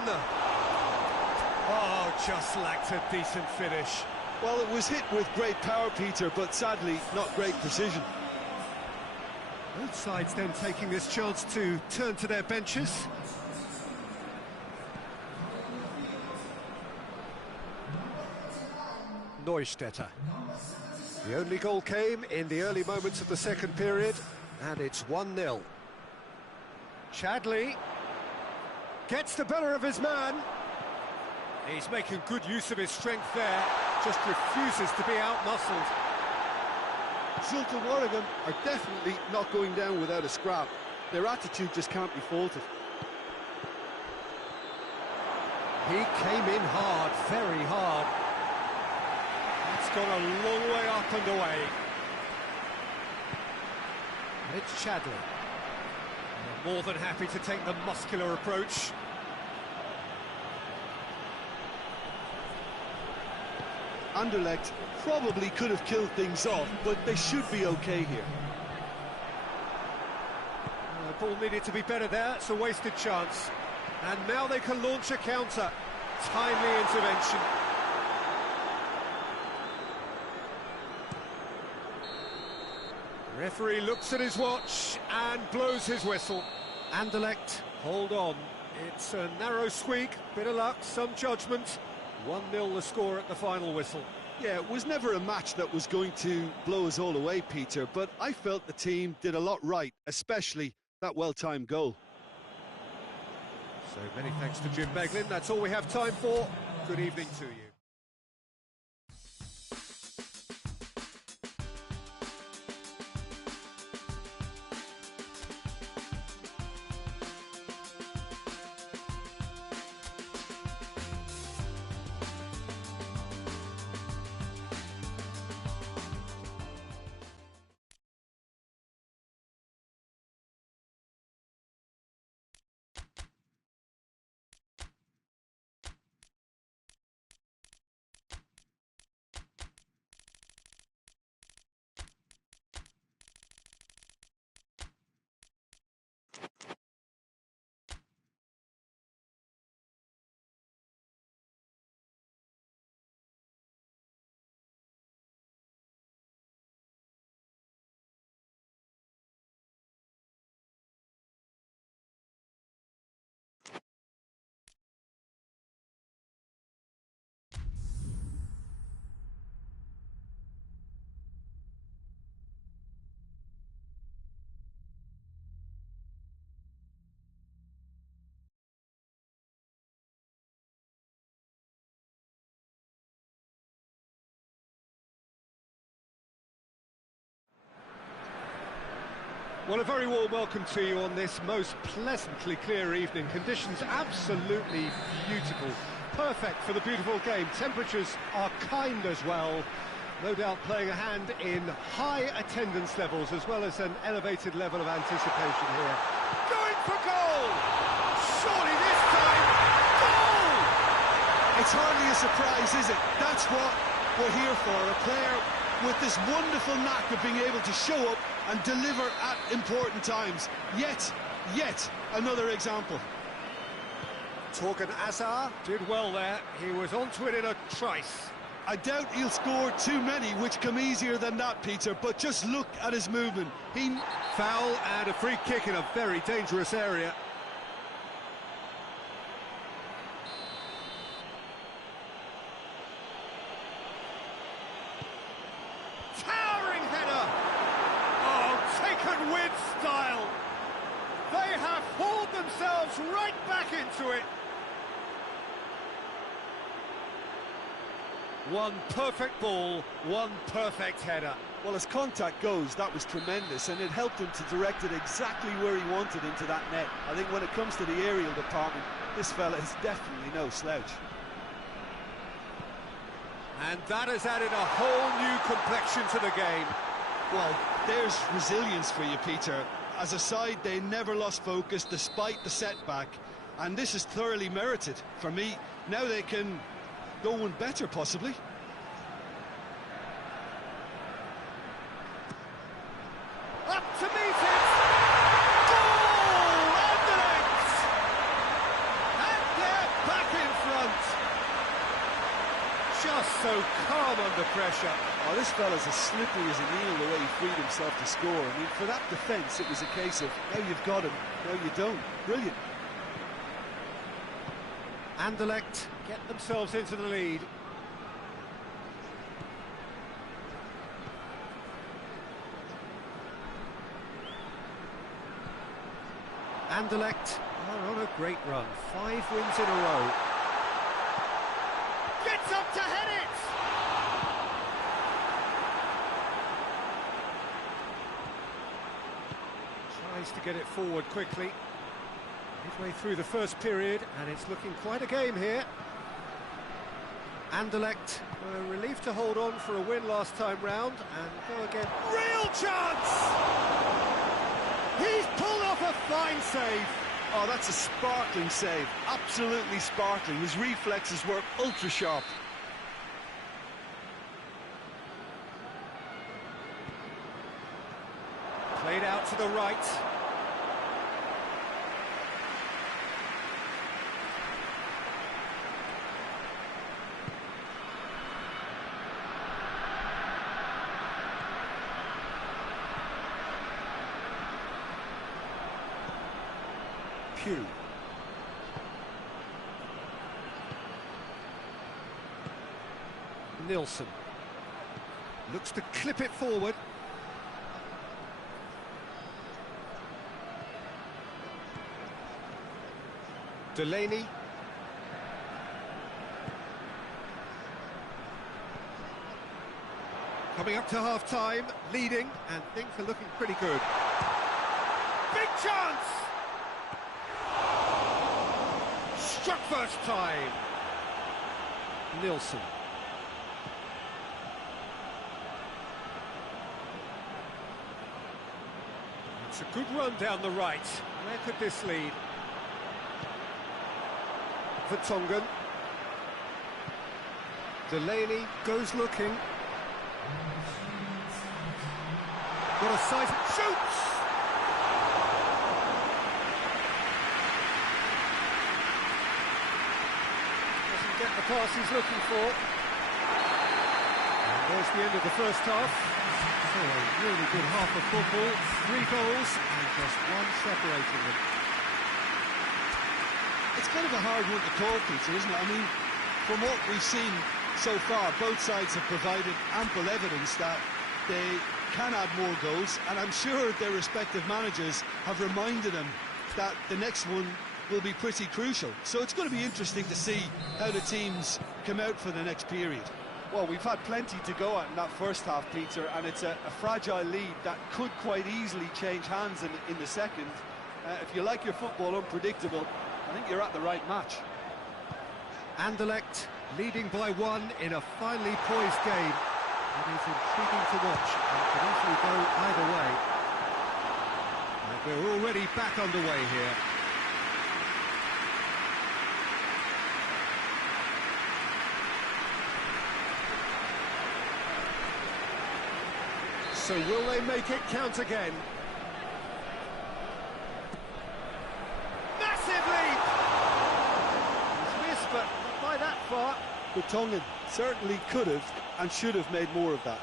Oh, just lacked a decent finish. Well, it was hit with great power, Peter, but sadly not great precision. Both sides then taking this chance to turn to their benches. Neustädter. The only goal came in the early moments of the second period, and it's 1-0. Chadley gets the better of his man. He's making good use of his strength there, just refuses to be out-muscled. Zulte Waregem are definitely not going down without a scrap. Their attitude just can't be faulted. He came in hard, very hard. It's gone a long way up and away. And it's Chadley. They're more than happy to take the muscular approach. Anderlecht probably could have killed things off, but they should be okay here. The ball needed to be better there, it's a wasted chance. And now they can launch a counter. Timely intervention. Referee looks at his watch and blows his whistle. Anderlecht, hold on. It's a narrow squeak, bit of luck, some judgment. 1-0 the score at the final whistle. Yeah, it was never a match that was going to blow us all away, Peter, but I felt the team did a lot right, especially that well-timed goal. So many thanks to Jim Beglin. That's all we have time for. Good evening to you. Well, a very warm welcome to you on this most pleasantly clear evening. Conditions absolutely beautiful. Perfect for the beautiful game. Temperatures are kind as well. No doubt playing a hand in high attendance levels as well as an elevated level of anticipation here. Going for goal! Surely this time, goal! It's hardly a surprise, is it? That's what we're here for. A player with this wonderful knack of being able to show up and deliver at important times. Yet another example. Torgan Hazard did well there. He was onto it in a trice. I doubt he'll score too many which come easier than that, Peter, but just look at his movement. Foul and a free kick in a very dangerous area. Towering header! Oh, taken with style! They have hauled themselves right back into it. One perfect ball, one perfect header. Well, as contact goes, that was tremendous, and it helped him to direct it exactly where he wanted into that net. I think when it comes to the aerial department, this fella is definitely no slouch. And that has added a whole new complexion to the game. Well, there's resilience for you, Peter. As a side, they never lost focus despite the setback, and this is thoroughly merited. For me, now they can go one better, possibly. Up to meet it! Goal! Anderlecht! And they're back in front! Just so calm under pressure. Oh, this fella's as slippery as a needle the way he freed himself to score. I mean, for that defence, it was a case of, now you've got him, now you don't. Brilliant. Anderlecht get themselves into the lead. Anderlecht are on a great run. 5 wins in a row. Gets up to head it! Tries to get it forward quickly. Midway through the first period, and it's looking quite a game here. Anderlecht were relieved to hold on for a win last time round, and go again. Real chance! He's pulled off a fine save. Oh, that's a sparkling save. Absolutely sparkling. His reflexes were ultra sharp. Played out to the right. Pew. Nilsson looks to clip it forward. Delaney. Coming up to half-time, leading, and things are looking pretty good. Big chance! Struck first time. Nilsson. It's a good run down the right. Where could this lead? Vertonghen. Delaney goes looking. Got a sight, shoots! Doesn't get the pass he's looking for. And there's the end of the first half. So a really good half of football. 3 goals and just one separating them. It's kind of a hard one to call, Peter, isn't it? I mean, from what we've seen so far, both sides have provided ample evidence that they can add more goals, and I'm sure their respective managers have reminded them that the next one will be pretty crucial. So it's going to be interesting to see how the teams come out for the next period. Well, we've had plenty to go at in that first half, Peter, and it's a fragile lead that could quite easily change hands in the second. If you like your football unpredictable, I think you're at the right match. Anderlecht leading by 1 in a finely poised game. It is intriguing to watch and can easily go either way. And we're already back underway here. So will they make it count again? Massive leap! He's missed, but not by that far. But Tongan certainly could have and should have made more of that.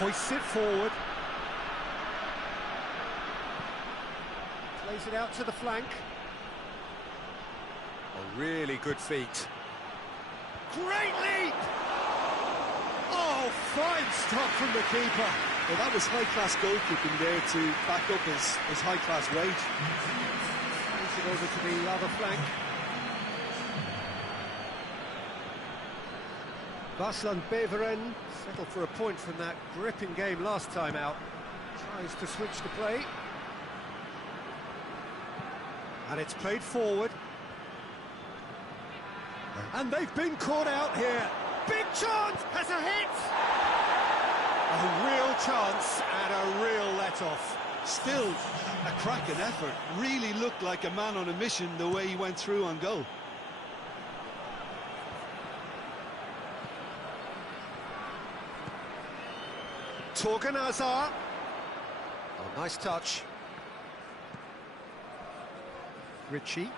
Hoists it forward. Plays it out to the flank. A really good feat. Great leap! Oh, fine stop from the keeper. Well, that was high-class goalkeeping there to back up his high-class wage. Plays it over to the other flank. Vaslan Beveren settled for a point from that gripping game last time out. Tries to switch the play. And it's played forward. And they've been caught out here. Big chance! Has a hit! A real chance and a real let-off. Still a cracking effort. Really looked like a man on a mission the way he went through on goal. Torgan Hazard. Oh, nice touch. Ritchie.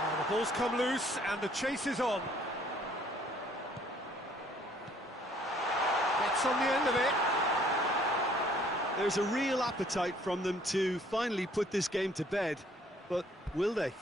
Oh, the ball's come loose and the chase is on. Gets on the end of it. There's a real appetite from them to finally put this game to bed, but will they?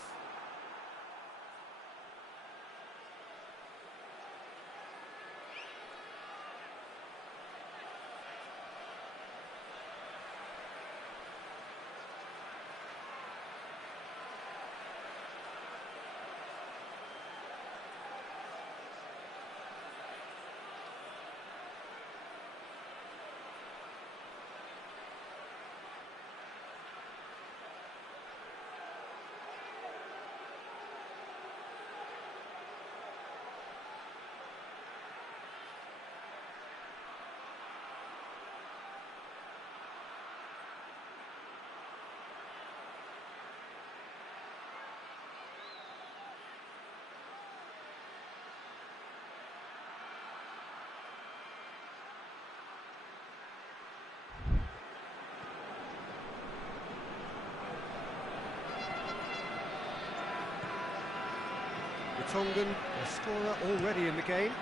Tongan, a scorer already in the game,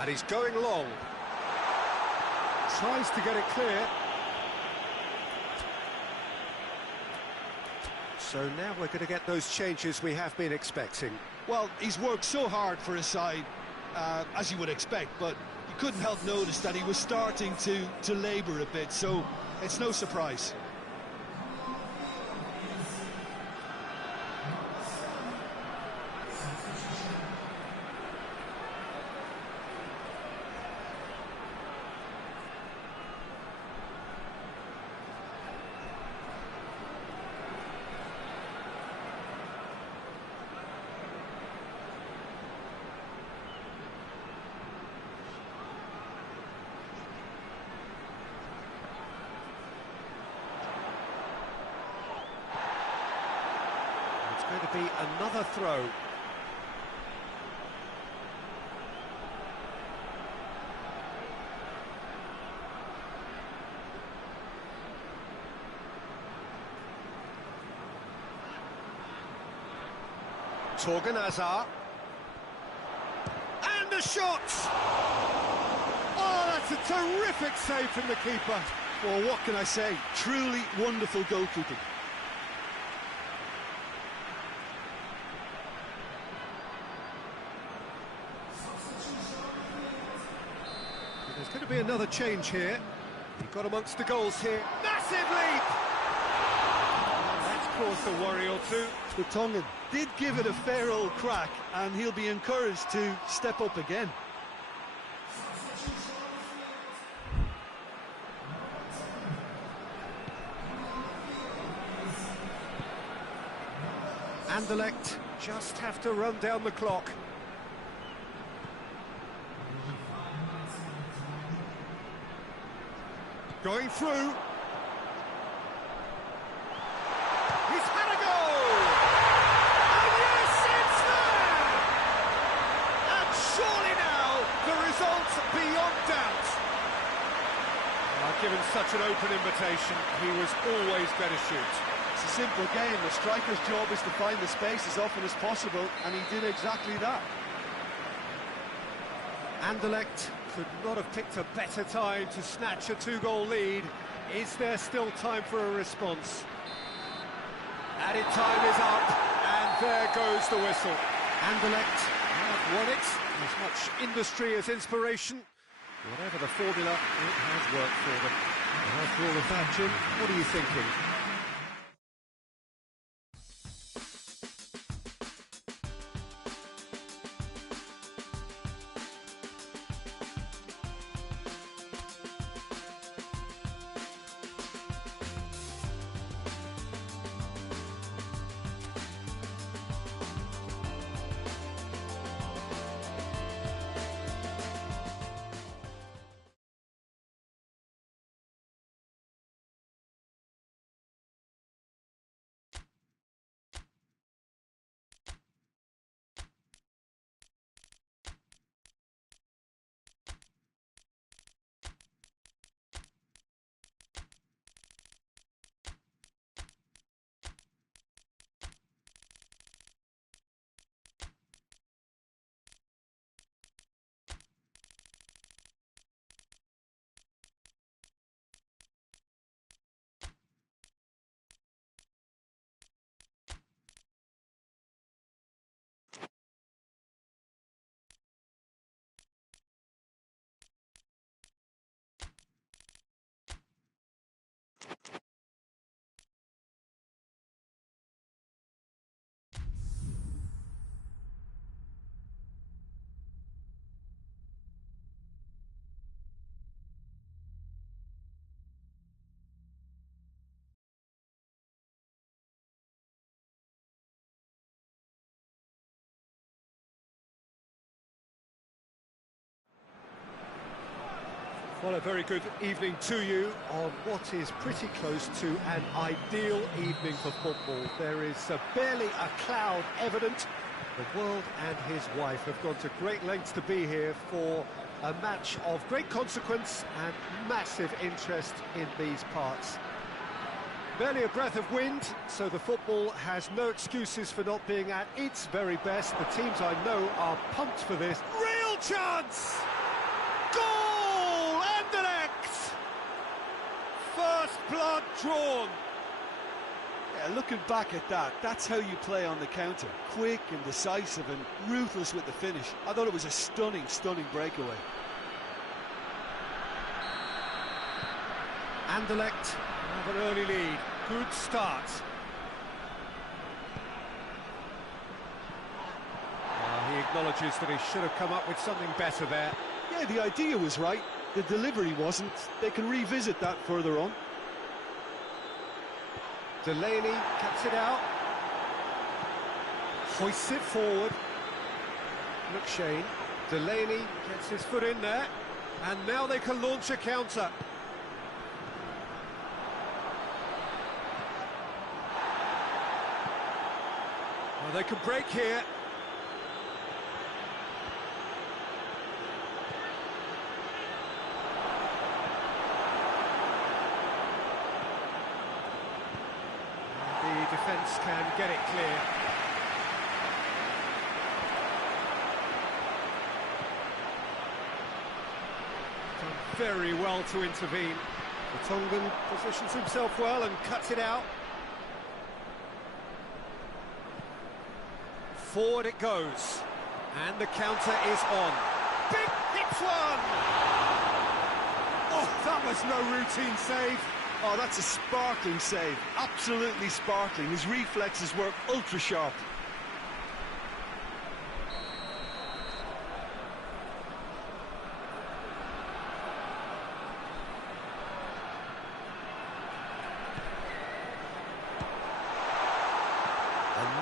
and he's going long. Tries to get it clear. So now we're going to get those changes we have been expecting. Well, he's worked so hard for his side, as you would expect, but you couldn't help notice that he was starting to labour a bit, so it's no surprise. Going to be another throw. Torgan Hazard. And the shot! Oh, that's a terrific save from the keeper. Well, what can I say? Truly wonderful goalkeeping. Could it be another change here? He got amongst the goals here. Massive leap! That's caused a worry or two. Vertonghen did give it a fair old crack, and he'll be encouraged to step up again. Anderlecht just have to run down the clock. Going through. He's had a goal! And yes, it's there! And surely now, the result's beyond doubt. Given such an open invitation, he was always better shoot. It's a simple game. The striker's job is to find the space as often as possible, and he did exactly that. Anderlecht could not have picked a better time to snatch a two-goal lead. Is there still time for a response? Added time is up, and there goes the whistle. Anderlecht have won it. As much industry as inspiration. Whatever the formula, it has worked for them. And after all of that, Jim, what are you thinking? Well, a very good evening to you on what is pretty close to an ideal evening for football. There is barely a cloud evident. The world and his wife have gone to great lengths to be here for a match of great consequence and massive interest in these parts. Barely a breath of wind, so the football has no excuses for not being at its very best. The teams I know are pumped for this. Real chance! Goal! Anderlecht! First blood drawn. Yeah, looking back at that, that's how you play on the counter. Quick and decisive and ruthless with the finish. I thought it was a stunning, stunning breakaway. Anderlecht have an early lead. Good start. He acknowledges that he should have come up with something better there. Yeah, the idea was right. The delivery wasn't. They can revisit that further on. Delaney cuts it out. Hoists it forward. McShane. Delaney gets his foot in there. And now they can launch a counter. Well, they can break here. The defence can get it clear. Done very well to intervene. Vertonghen positions himself well and cuts it out. Forward it goes, and the counter is on. Big hits one! Oh, that was no routine save. Oh, that's a sparkling save. Absolutely sparkling. His reflexes were ultra sharp.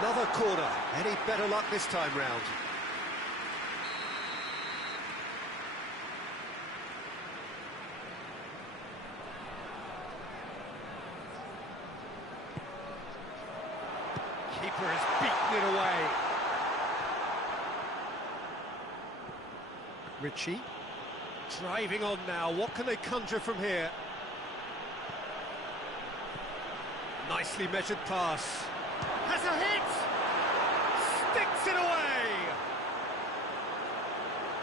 Another corner. Any better luck this time round? Keeper has beaten it away. Ritchie. Driving on now. What can they conjure from here? Nicely measured pass. Has a hit! Sticks it away!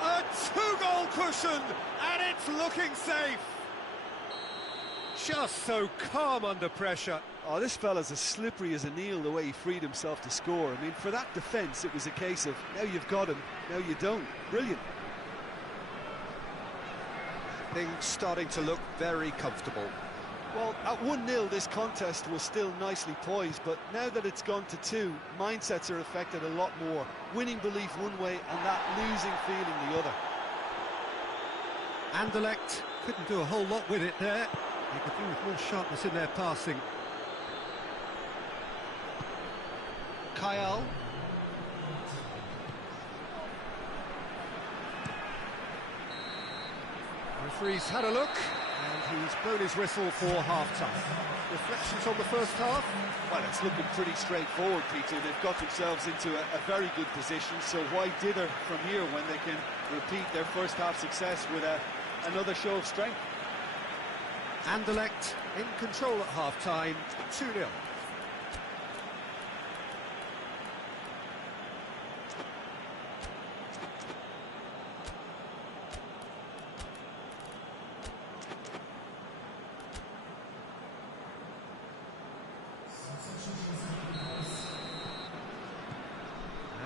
A two-goal cushion, and it's looking safe. Just so calm under pressure. Oh, this fella's as slippery as an eel the way he freed himself to score. I mean, for that defence, it was a case of, now you've got him, now you don't. Brilliant. Things starting to look very comfortable. Well, at 1-0, this contest was still nicely poised, but now that it's gone to 2, mindsets are affected a lot more. Winning belief one way and that losing feeling the other. Anderlecht couldn't do a whole lot with it there. They could do with more sharpness in their passing. Kyle. Referee's had a look, and he's blown his whistle for half-time. Reflections on the first half? Well, it's looking pretty straightforward, Peter. They've got themselves into a very good position, so why dither from here when they can repeat their first half success with another show of strength? Anderlecht in control at half-time, 2-0.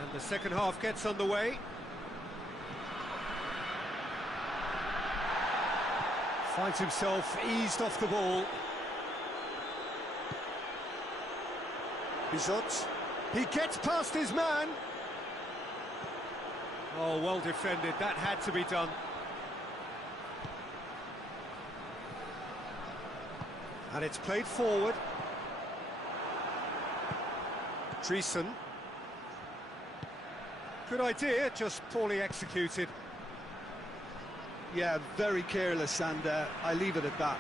And the second half gets underway. Finds himself eased off the ball. Bizot. He gets past his man. Oh, well defended. That had to be done. And it's played forward. Treason. Good idea, just poorly executed. Yeah, very careless, and I leave it at that.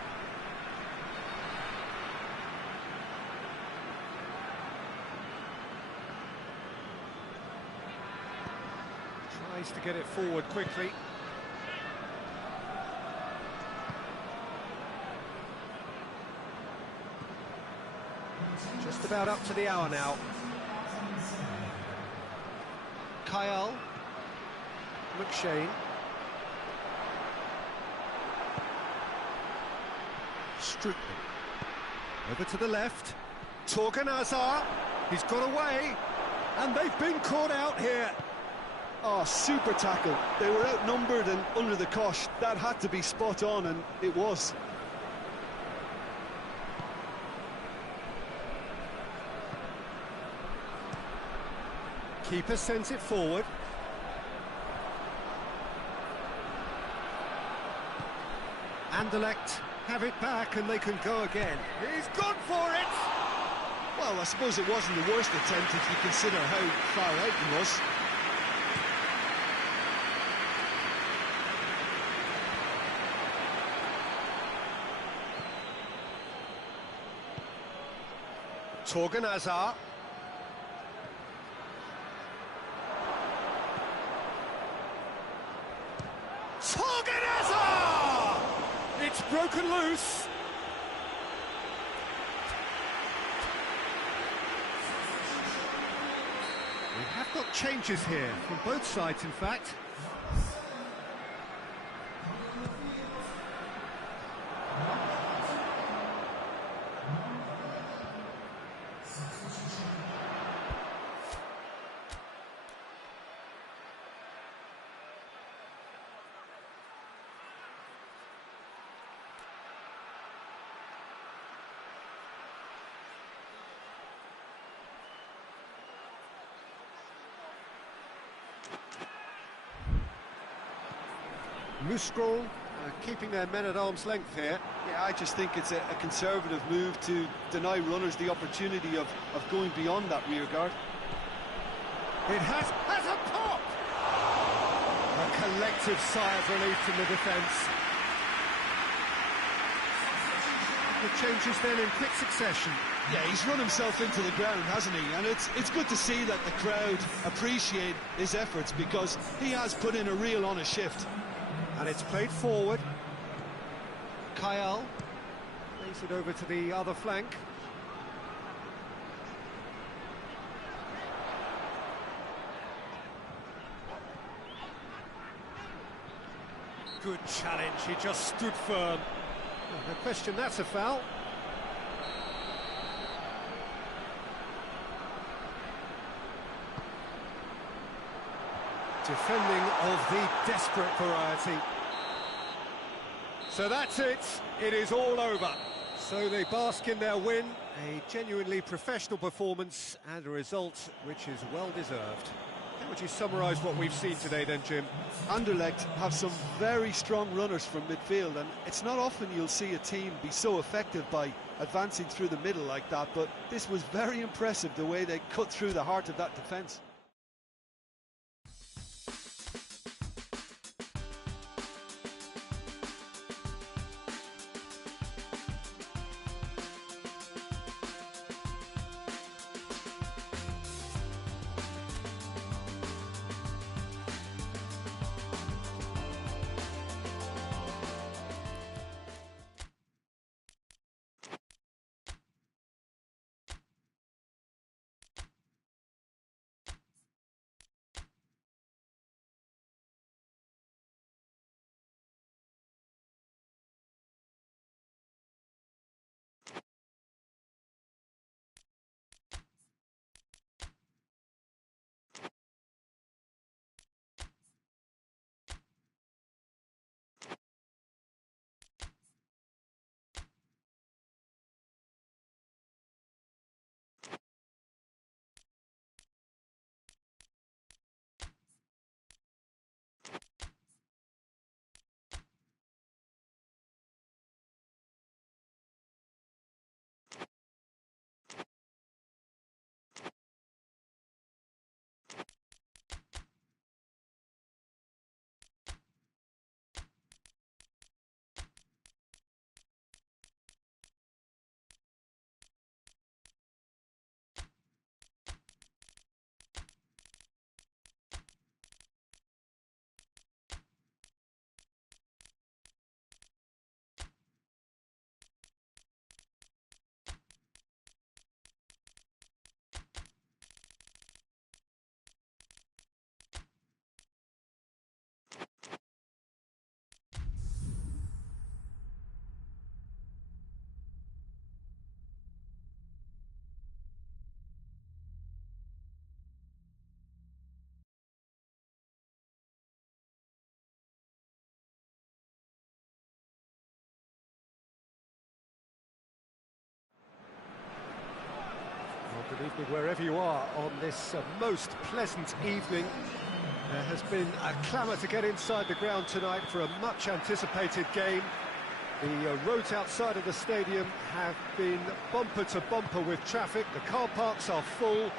Tries to get it forward quickly. Just about up to the hour now. Kyle. McShane. Strutman. Over to the left. Torgan Hazard. He's got away. And they've been caught out here. Oh, super tackle. They were outnumbered and under the cosh. That had to be spot on, and it was. Keeper sends it forward. Anderlecht have it back and they can go again. He's gone for it! Well, I suppose it wasn't the worst attempt if you consider how far out he was. Torgan Hazard. Torgan Hazard! It's broken loose. We have got changes here, from both sides in fact. Muscron keeping their men at arm's length here. Yeah, I just think it's a conservative move to deny runners the opportunity of going beyond that rear guard. It has a pop! A collective sigh of relief from the defence. The changes then in quick succession. Yeah, he's run himself into the ground, hasn't he? And it's good to see that the crowd appreciate his efforts, because he has put in a real honest shift. And it's played forward. Kyle plays it over to the other flank. Good challenge, he just stood firm. Oh, no question, that's a foul. Defending of the desperate variety. So that's it, it is all over. So they bask in their win, a genuinely professional performance and a result which is well deserved. How would you summarise what we've seen today then, Jim? Anderlecht have some very strong runners from midfield, and it's not often you'll see a team be so effective by advancing through the middle like that, but this was very impressive, the way they cut through the heart of that defence. Good evening wherever you are on this most pleasant evening. There has been a clamour to get inside the ground tonight for a much anticipated game. The roads outside of the stadium have been bumper to bumper with traffic. The car parks are full.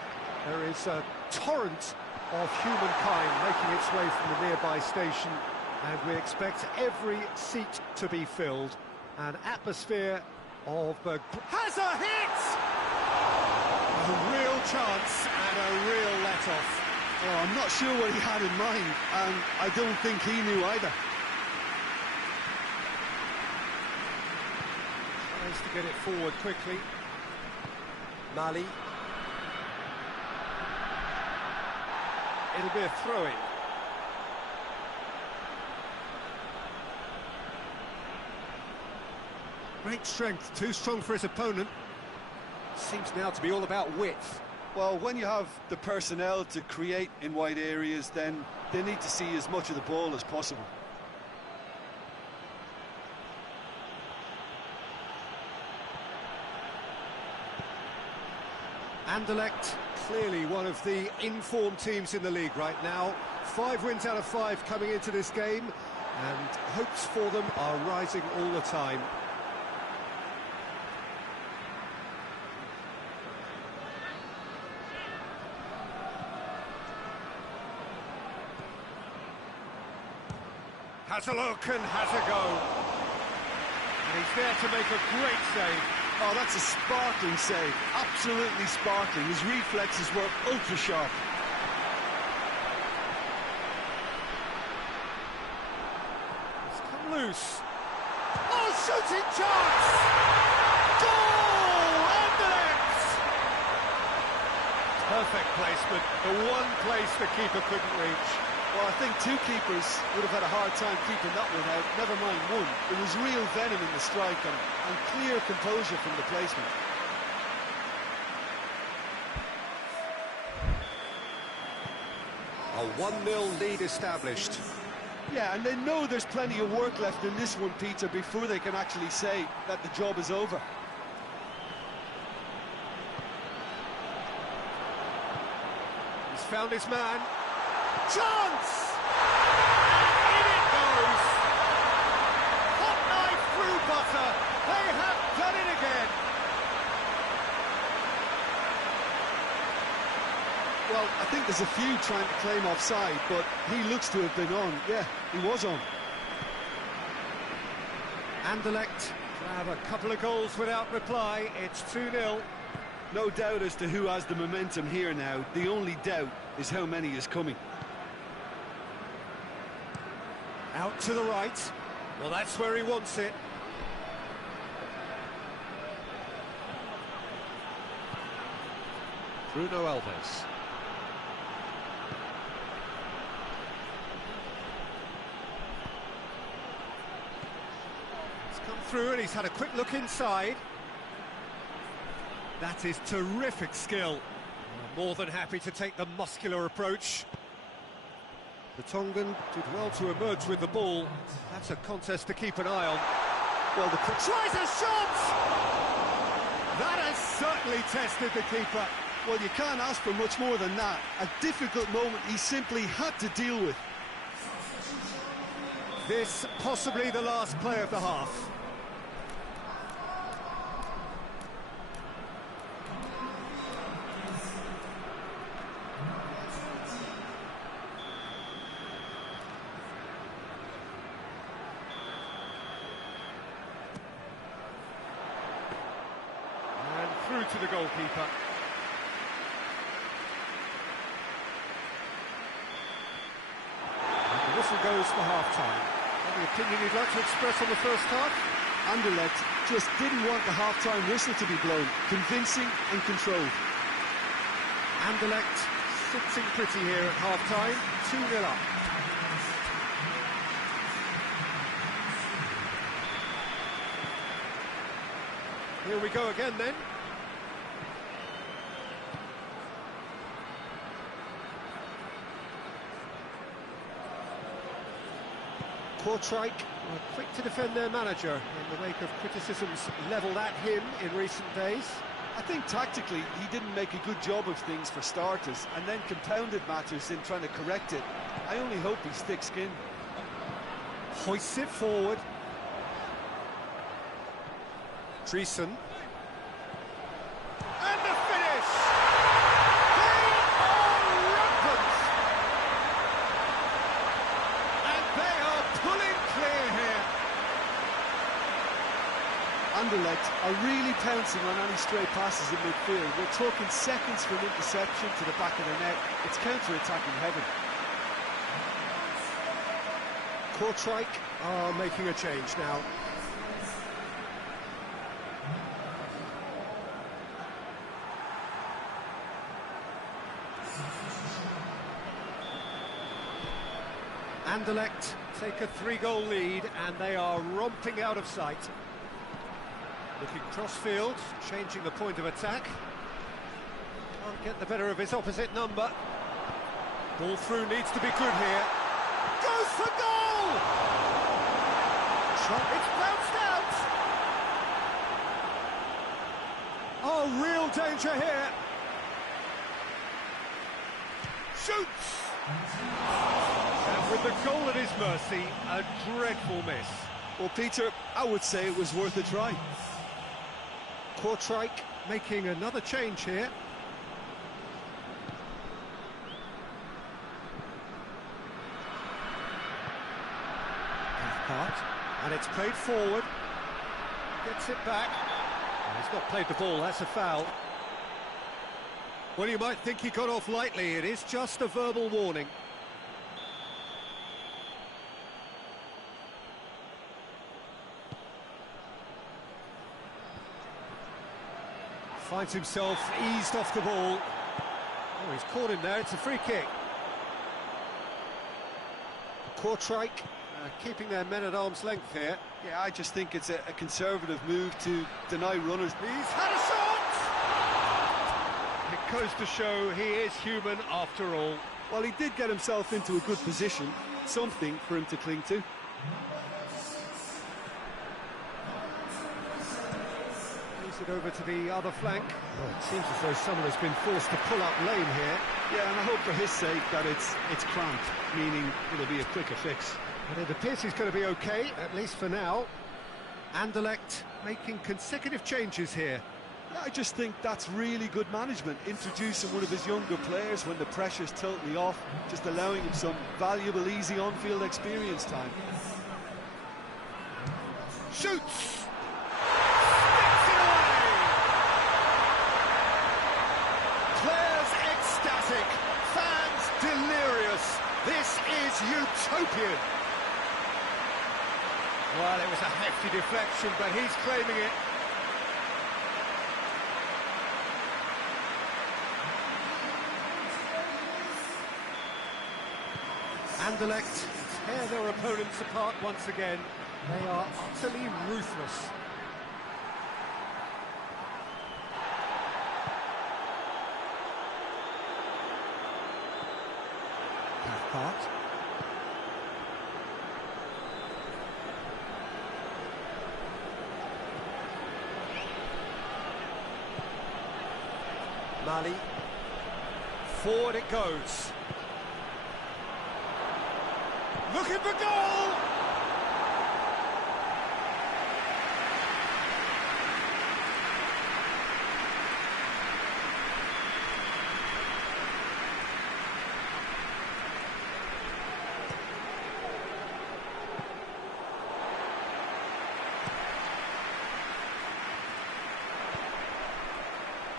There is a torrent of humankind making its way from the nearby station, and we expect every seat to be filled. An atmosphere of has a hit! A real chance and a real let-off. Oh, I'm not sure what he had in mind, and I don't think he knew either. Tries to get it forward quickly. Mali. It'll be a throw-in. Great strength, too strong for his opponent. Seems now to be all about width. Well, when you have the personnel to create in wide areas, then they need to see as much of the ball as possible. Anderlecht, clearly one of the informed teams in the league right now. 5 wins out of 5 coming into this game. And hopes for them are rising all the time. Has a look and has a go. And he's there to make a great save. Oh, that's a sparkling save. Absolutely sparkling. His reflexes were ultra-sharp. It's come loose. Oh, shooting chance! Goal! Anderlecht! Perfect placement. The one place the keeper couldn't reach. Well, I think two keepers would have had a hard time keeping that one out, never mind one. There was real venom in the strike and clear composure from the placement. A 1-0 lead established. Yeah, and they know there's plenty of work left in this one, Peter, before they can actually say that the job is over. He's found his man. Chance! And in it goes! Hot knife through butter. They have done it again. Well, I think there's a few trying to claim offside, but he looks to have been on. Yeah, he was on. Anderlecht have a couple of goals without reply. It's 2-0. No doubt as to who has the momentum here now. The only doubt is how many is coming. Out to the right. Well, that's where he wants it. Bruno Alves. He's come through and he's had a quick look inside. That is terrific skill. More than happy to take the muscular approach. The Tongan did well to emerge with the ball. That's a contest to keep an eye on. Well, the tries a shot! That has certainly tested the keeper. Well, you can't ask for much more than that. A difficult moment he simply had to deal with. This possibly the last play of the half. Through to the goalkeeper. And the whistle goes for half-time. Any opinion you'd like to express on the first half? Anderlecht just didn't want the half-time whistle to be blown. Convincing and controlled. Anderlecht sitting pretty here at half-time. 2-0 up. Here we go again then. Proleague are quick to defend their manager in the wake of criticisms levelled at him in recent days. I think tactically he didn't make a good job of things for starters, and then compounded matters in trying to correct it. I only hope he's thick-skinned. Hoists it forward. Treason. And the finish! They are rampant! And they are pulling clear here. Anderlecht are really pouncing on any stray passes in midfield. We're talking seconds from interception to the back of the net. It's counter-attacking heaven. Proleague are making a change now. Anderlecht take a 3-goal lead and they are romping out of sight. Looking cross-field, changing the point of attack. Can't get the better of his opposite number. Ball through needs to be good here. Goes for goal! It's bounced out! Oh, real danger here. Shoots! And With the goal at his mercy, a dreadful miss. Well, Peter, I would say it was worth a try. Kortrijk making another change here. Cathcart, and it's played forward. Gets it back. Oh, he's not played the ball, that's a foul. Well, you might think he got off lightly, it is just a verbal warning. Finds himself eased off the ball. Oh, he's caught him there, it's a free kick. Kortrijk keeping their men at arm's length here. Yeah, I just think it's a conservative move to deny runners. He's had a shot! It goes to show he is human after all. Well, he did get himself into a good position, something for him to cling to. It over to the other flank. Oh, it seems as though someone has been forced to pull up lane here. Yeah, and I hope for his sake that it's cramped, meaning it'll be a quicker fix. But it appears he's going to be okay, at least for now. Anderlecht making consecutive changes here. Yeah, I just think that's really good management, introducing one of his younger players when the pressure's totally off, just allowing him some valuable, easy on-field experience time. Shoots! Fans delirious. This is utopian. Well, it was a hefty deflection, but he's claiming it. Anderlecht tear their opponents apart once again. They are utterly ruthless. Cathcart. Mali. Forward it goes. Looking for goal!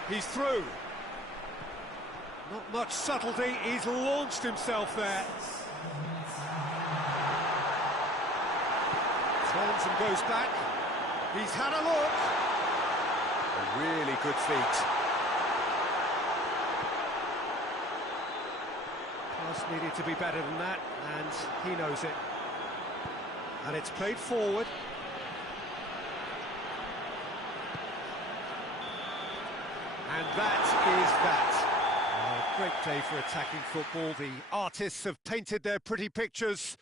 He's through. Not much subtlety, he's launched himself there. Turns and goes back. He's had a look. A really good feat. Pass needed to be better than that, and he knows it. And it's played forward. And that is that. A great day for attacking football. The artists have painted their pretty pictures.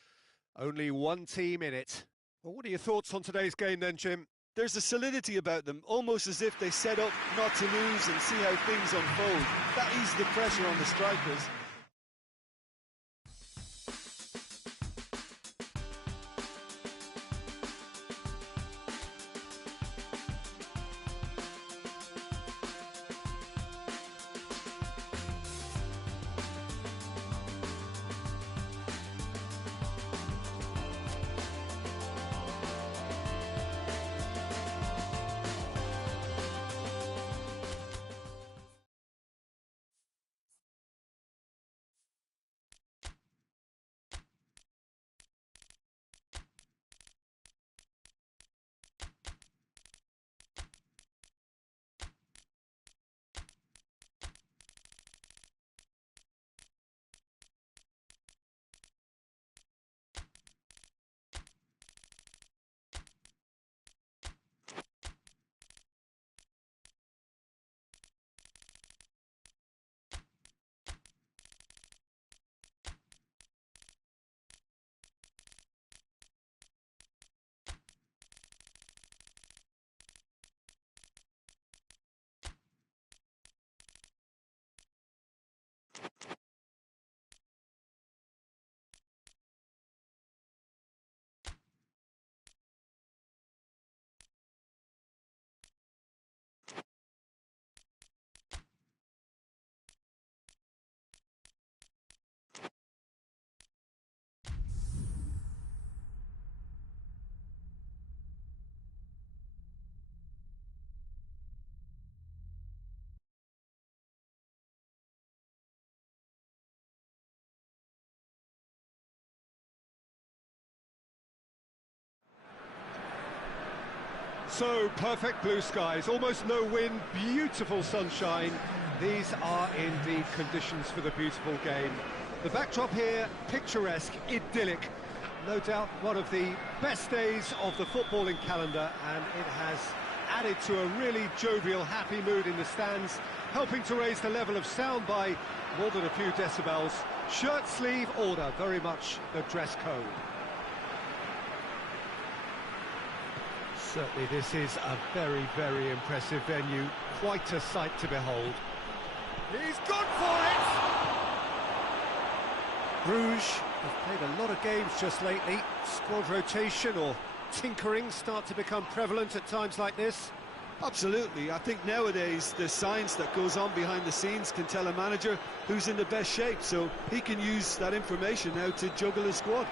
Only one team in it. Well, what are your thoughts on today's game then, Jim? There's a solidity about them, almost as if they set up not to lose and see how things unfold. That eases the pressure on the strikers. So, perfect blue skies, almost no wind, beautiful sunshine. These are indeed conditions for the beautiful game. The backdrop here, picturesque, idyllic. No doubt one of the best days of the footballing calendar, and it has added to a really jovial, happy mood in the stands, helping to raise the level of sound by more than a few decibels. Shirt sleeve order, very much the dress code. Certainly this is a very, very impressive venue, quite a sight to behold. He's gone for it! Bruges have played a lot of games just lately. Squad rotation or tinkering start to become prevalent at times like this. Absolutely. I think nowadays the science that goes on behind the scenes can tell a manager who's in the best shape, so he can use that information now to juggle his squad.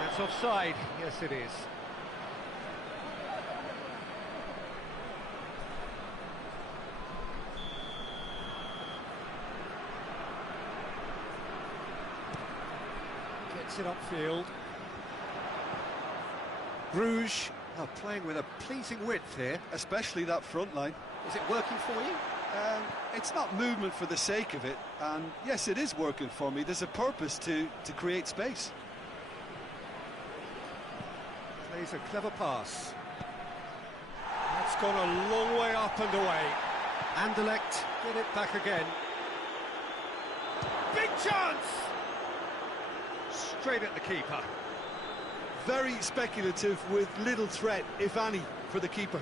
That's offside. Yes, it is. Gets it upfield. Bruges are playing with a pleasing width here. Especially that front line. Is it working for you? It's not movement for the sake of it, and yes, it is working for me. There's a purpose to create space. Plays a clever pass. That's gone a long way up and away. Anderlecht get it back again. Big chance! Straight at the keeper. Very speculative with little threat, if any, for the keeper.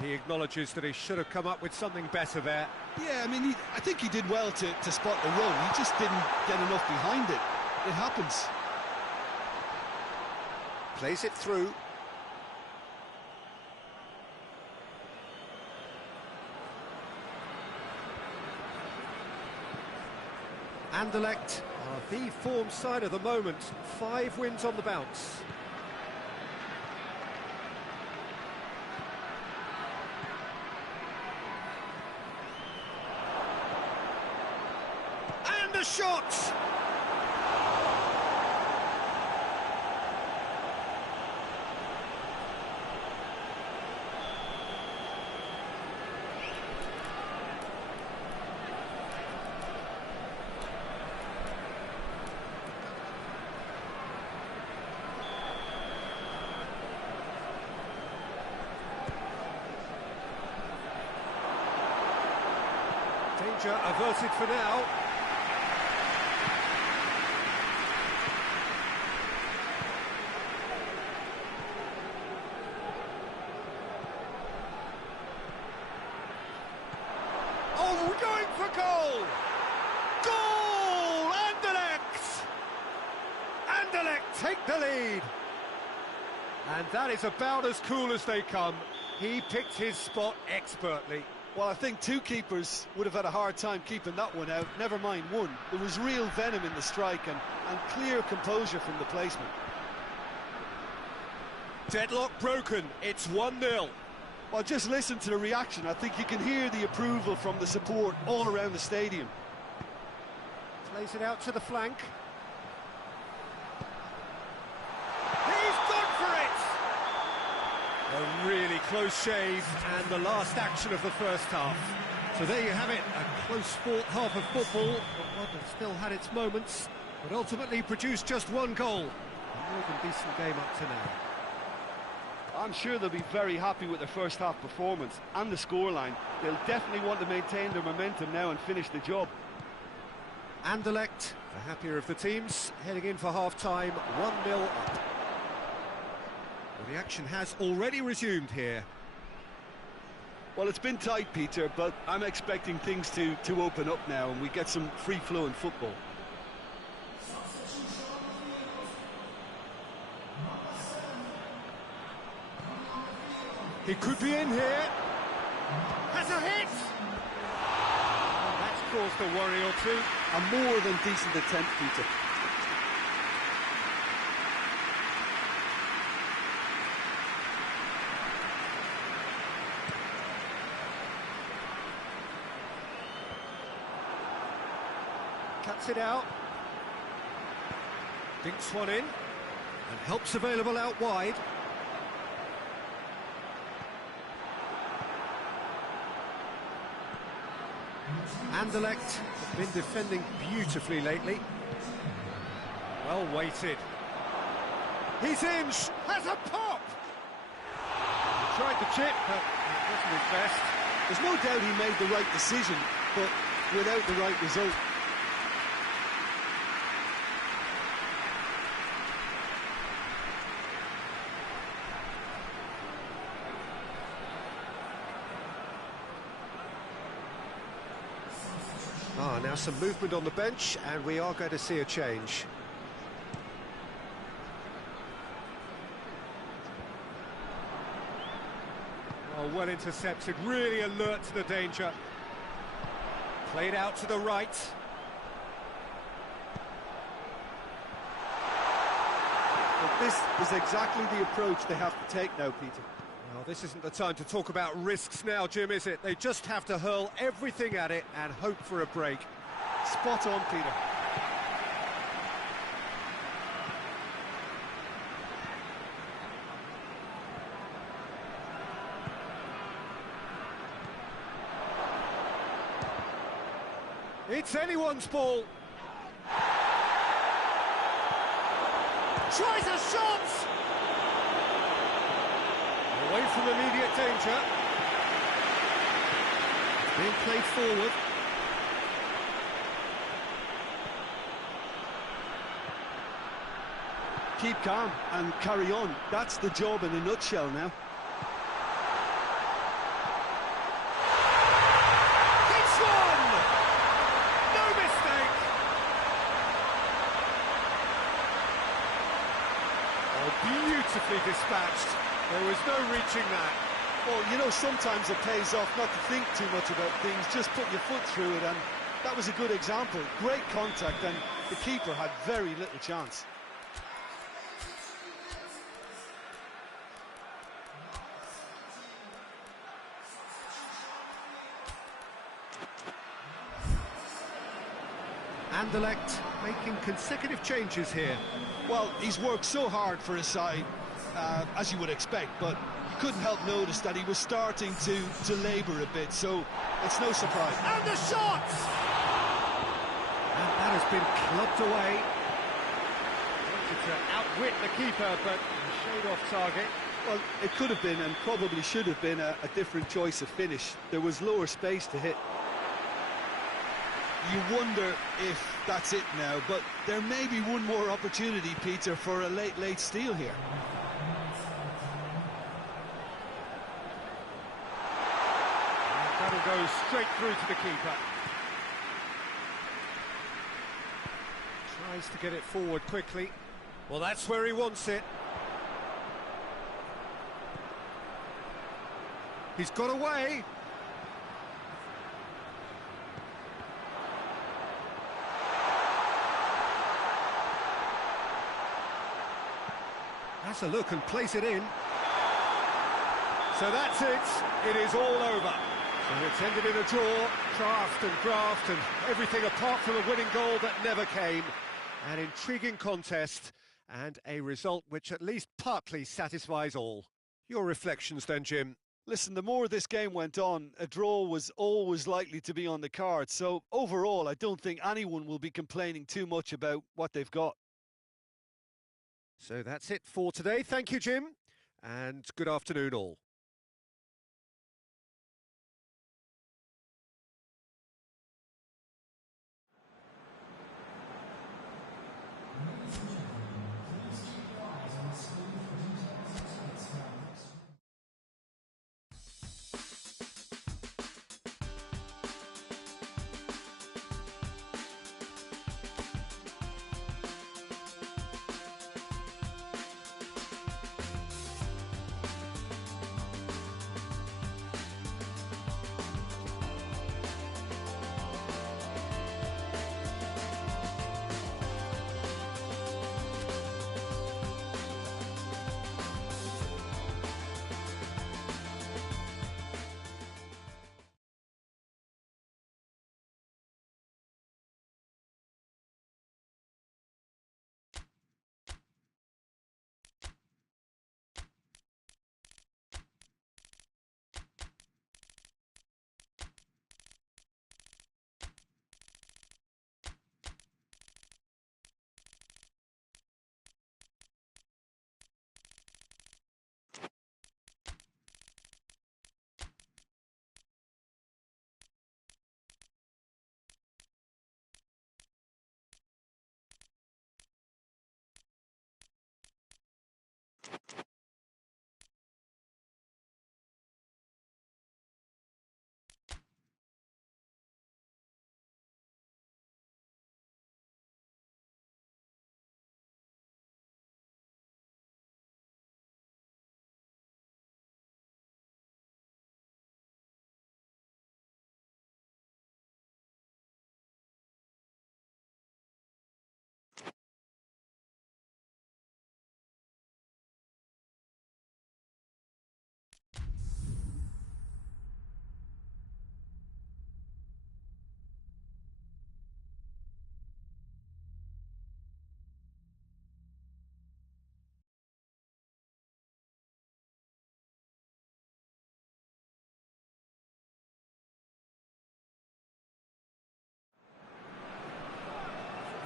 He acknowledges that he should have come up with something better there. Yeah, I mean, I think he did well to spot the run. He just didn't get enough behind it. It happens. Plays it through. Anderlecht are the form side of the moment. 5 wins on the bounce. And a shot! Danger averted for now. Oh, we're going for goal! Goal! Anderlecht! Anderlecht take the lead. And that is about as cool as they come. He picked his spot expertly. Well, I think 2 keepers would have had a hard time keeping that one out, never mind 1. There was real venom in the strike and clear composure from the placement. Deadlock broken, it's 1-0. Well, just listen to the reaction. I think you can hear the approval from the support all around the stadium. Plays it out to the flank. He's gone for it! A really close shave, and the last action of the first half. So there you have it, a close-fought half of football, but one that still had its moments, but ultimately produced just 1 goal. A more than decent game up to now. I'm sure they'll be very happy with their first half performance and the scoreline. They'll definitely want to maintain their momentum now and finish the job. Anderlecht, the happier of the teams, heading in for half-time, 1-0 up. Well, the action has already resumed here. Well, it's been tight, Peter, but I'm expecting things to open up now and we get some free-flowing football. He could be in here. Has a hit! That's caused a worry or two. A more than decent attempt, Peter. cuts it out. Dinks one in. And help's available out wide. Anderlecht have been defending beautifully lately. Well weighted. He's in, has a pop! Tried the chip, but it wasn't his best. There's no doubt he made the right decision, but without the right result. Now some movement on the bench, and we are going to see a change. Oh, well intercepted, really alert to the danger. Played out to the right. But this is exactly the approach they have to take now, Peter. Well, this isn't the time to talk about risks now, Jim, is it? They just have to hurl everything at it and hope for a break. Spot on, Peter. It's anyone's ball. Tries a shot! Away from immediate danger. Being played forward. Keep calm and carry on. That's the job in a nutshell now. Hits one! No mistake! Oh, beautifully dispatched. There was no reaching that. Well, you know, sometimes it pays off not to think too much about things, just put your foot through it, and that was a good example. Great contact, and the keeper had very little chance. Anderlecht making consecutive changes here. Well, he's worked so hard for his side, as you would expect, but you couldn't help notice that he was starting to labour a bit, so it's no surprise. And the shot! And that has been clubbed away. Wanted to outwit the keeper, but showed off target. Well, it could have been, and probably should have been, a different choice of finish. There was lower space to hit. You wonder if that's it now, but there may be one more opportunity, Peter, for a late steal here. That'll go straight through to the keeper. Tries to get it forward quickly. Well, that's where he wants it. He's got away. Has a look and place it in. So that's it. It is all over. So it's ended in a draw. Craft and everything apart from a winning goal that never came. An intriguing contest and a result which at least partly satisfies all. Your reflections then, Jim? Listen, the more this game went on, a draw was always likely to be on the card. So overall, I don't think anyone will be complaining too much about what they've got. So that's it for today. Thank you, Jim, and good afternoon all.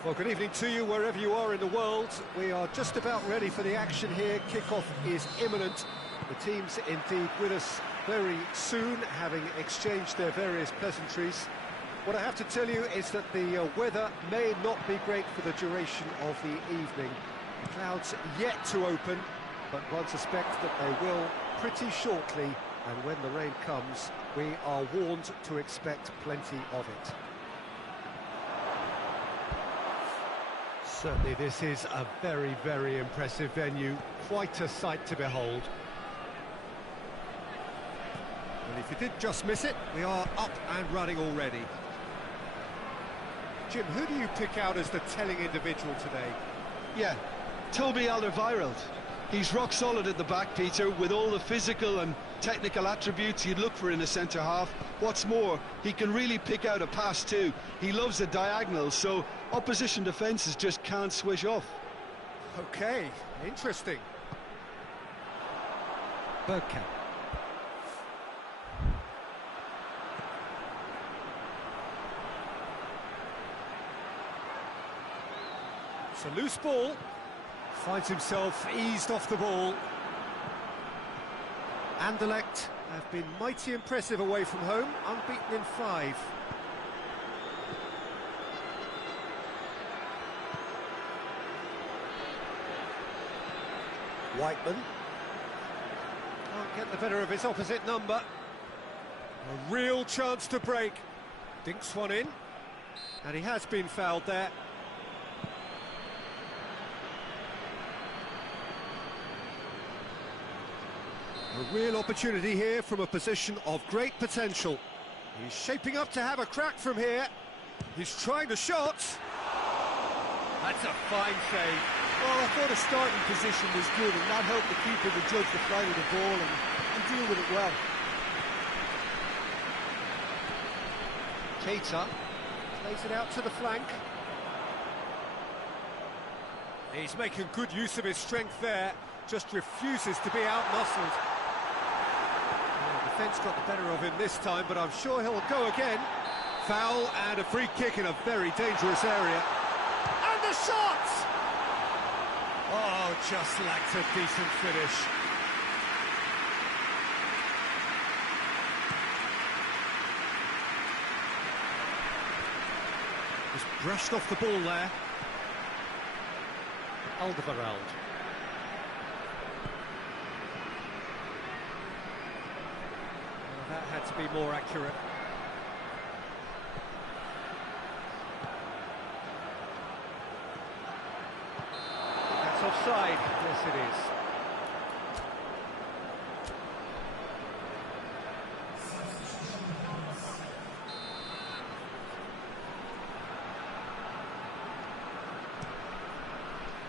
Well, good evening to you wherever you are in the world. We are just about ready for the action here. Kickoff is imminent. The team's indeed with us very soon, having exchanged their various pleasantries. What I have to tell you is that the weather may not be great for the duration of the evening. Clouds yet to open, but one suspects that they will pretty shortly, and when the rain comes, we are warned to expect plenty of it. Certainly this is a very, very impressive venue, quite a sight to behold. And if you did just miss it, we are up and running already. Jim, who do you pick out as the telling individual today? Yeah, Toby Alderweireld. He's rock solid at the back, Peter, with all the physical and technical attributes you'd look for in a centre-half. What's more, he can really pick out a pass too. He loves the diagonal, so opposition defences just can't swish off. Okay, interesting. Bergkamp. It's a loose ball. Finds himself eased off the ball. Anderlecht have been mighty impressive away from home, unbeaten in 5. Whiteman can't get the better of his opposite number. A real chance to break. Dinks one in, and he has been fouled there. A real opportunity here from a position of great potential. He's shaping up to have a crack from here. He's trying the shot. That's a fine save. Well, I thought the starting position was good, and that helped the keeper to judge the flight of the ball and deal with it well. Keita plays it out to the flank. He's making good use of his strength there, just refuses to be out-muscled. Defence got the better of him this time, but I'm sure he'll go again. Foul and a free kick in a very dangerous area. And the shot! Oh, just lacked a decent finish. Just brushed off the ball there. Alderweireld. That had to be more accurate. That's offside. Yes, it is.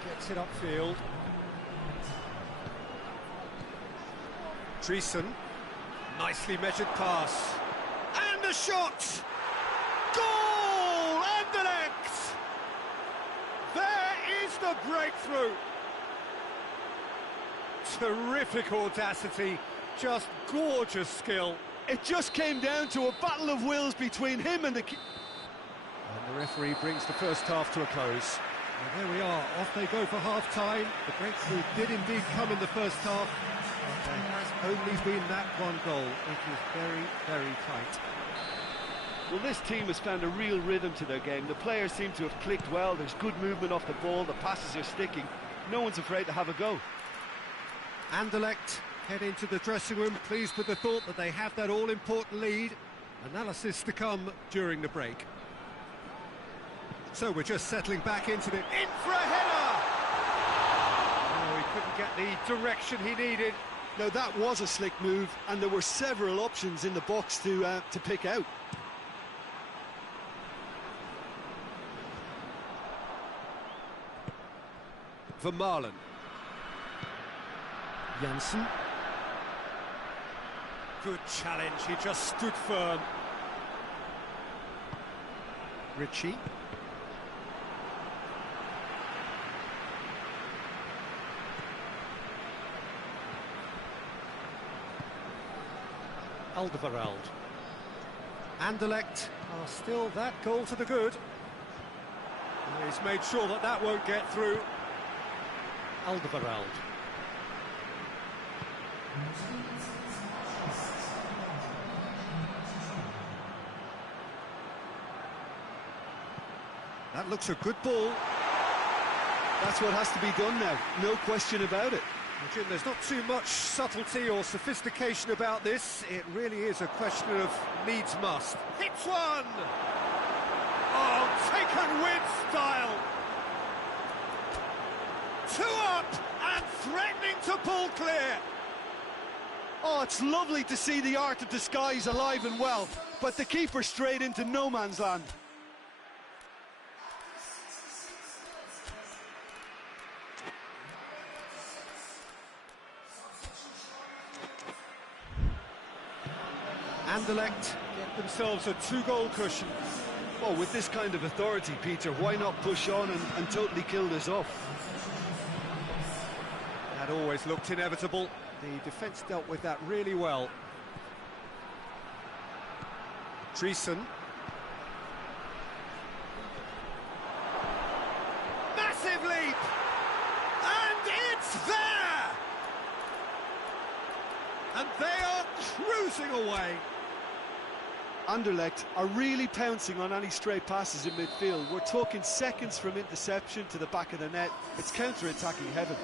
Gets it upfield. Treason. Nicely measured pass. And the shot! Goal! Anderlecht! There is the breakthrough. Terrific audacity, just gorgeous skill. It just came down to a battle of wills between him and the... And the referee brings the first half to a close. And there we are, off they go for half-time. The breakthrough did indeed come in the first half. But there has only been that one goal. It is very, very tight. Well, this team has found a real rhythm to their game. The players seem to have clicked well. There's good movement off the ball. The passes are sticking. No one's afraid to have a go. Anderlecht head into the dressing room, pleased with the thought that they have that all-important lead. Analysis to come during the break. So we're just settling back into the... In for a header! Oh, he couldn't get the direction he needed. Now, that was a slick move, and there were several options in the box to pick out. Vermaelen. Janssen. Good challenge, he just stood firm. Ritchie. Alderweireld. Anderlecht are still that goal to the good. He's made sure that that won't get through. Alderweireld. That looks a good ball. That's what has to be done now, no question about it. Well, Jim, there's not too much subtlety or sophistication about this. It really is a question of needs must. Hits one! Oh, taken with style! 2 up and threatening to pull clear. Oh, it's lovely to see the art of disguise alive and well, but the keeper straight into no man's land. Anderlecht get themselves a 2-goal cushion. Well, with this kind of authority, Peter, why not push on and totally kill this off? That always looked inevitable. The defence dealt with that really well. Treason. Massive leap! And it's there! And they are cruising away. Anderlecht are really pouncing on any stray passes in midfield. We're talking seconds from interception to the back of the net. It's counter-attacking heaven.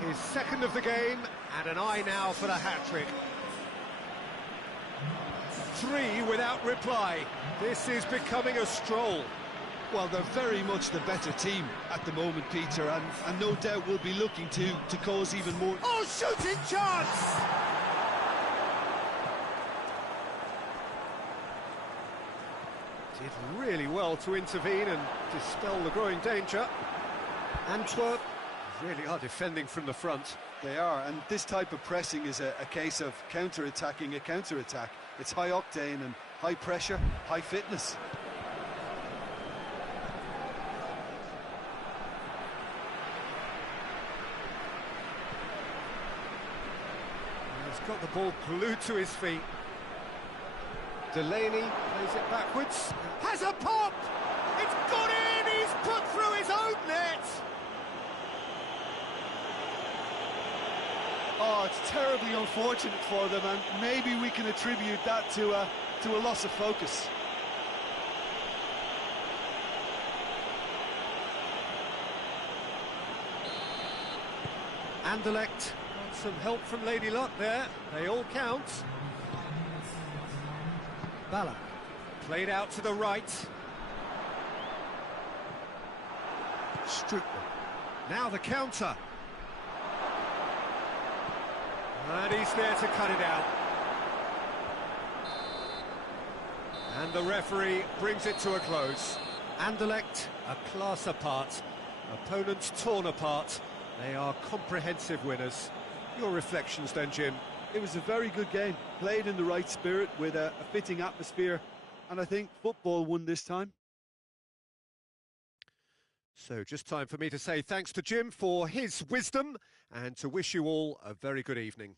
His second of the game, and an eye now for the hat-trick. 3 without reply. This is becoming a stroll. Well, they're very much the better team at the moment, Peter, and no doubt will be looking to cause even more... Oh, shooting chance! Did really well to intervene and dispel the growing danger. Antwerp really are defending from the front. They are, and this type of pressing is a case of counter-attacking a counter-attack. It's high octane and high pressure, high fitness. He's got the ball glued to his feet. Delaney plays it backwards. Has a pop! It's got in! He's put through his own net! Oh, it's terribly unfortunate for them, and maybe we can attribute that to a loss of focus. Anderlecht got some help from Lady Luck there. They all count. Bala played out to the right. Strickland. Now the counter. And he's there to cut it out. And the referee brings it to a close. Anderlecht, a class apart. Opponents torn apart. They are comprehensive winners. Your reflections then, Jim? It was a very good game, played in the right spirit with a fitting atmosphere, and I think football won this time. So just time for me to say thanks to Jim for his wisdom and to wish you all a very good evening.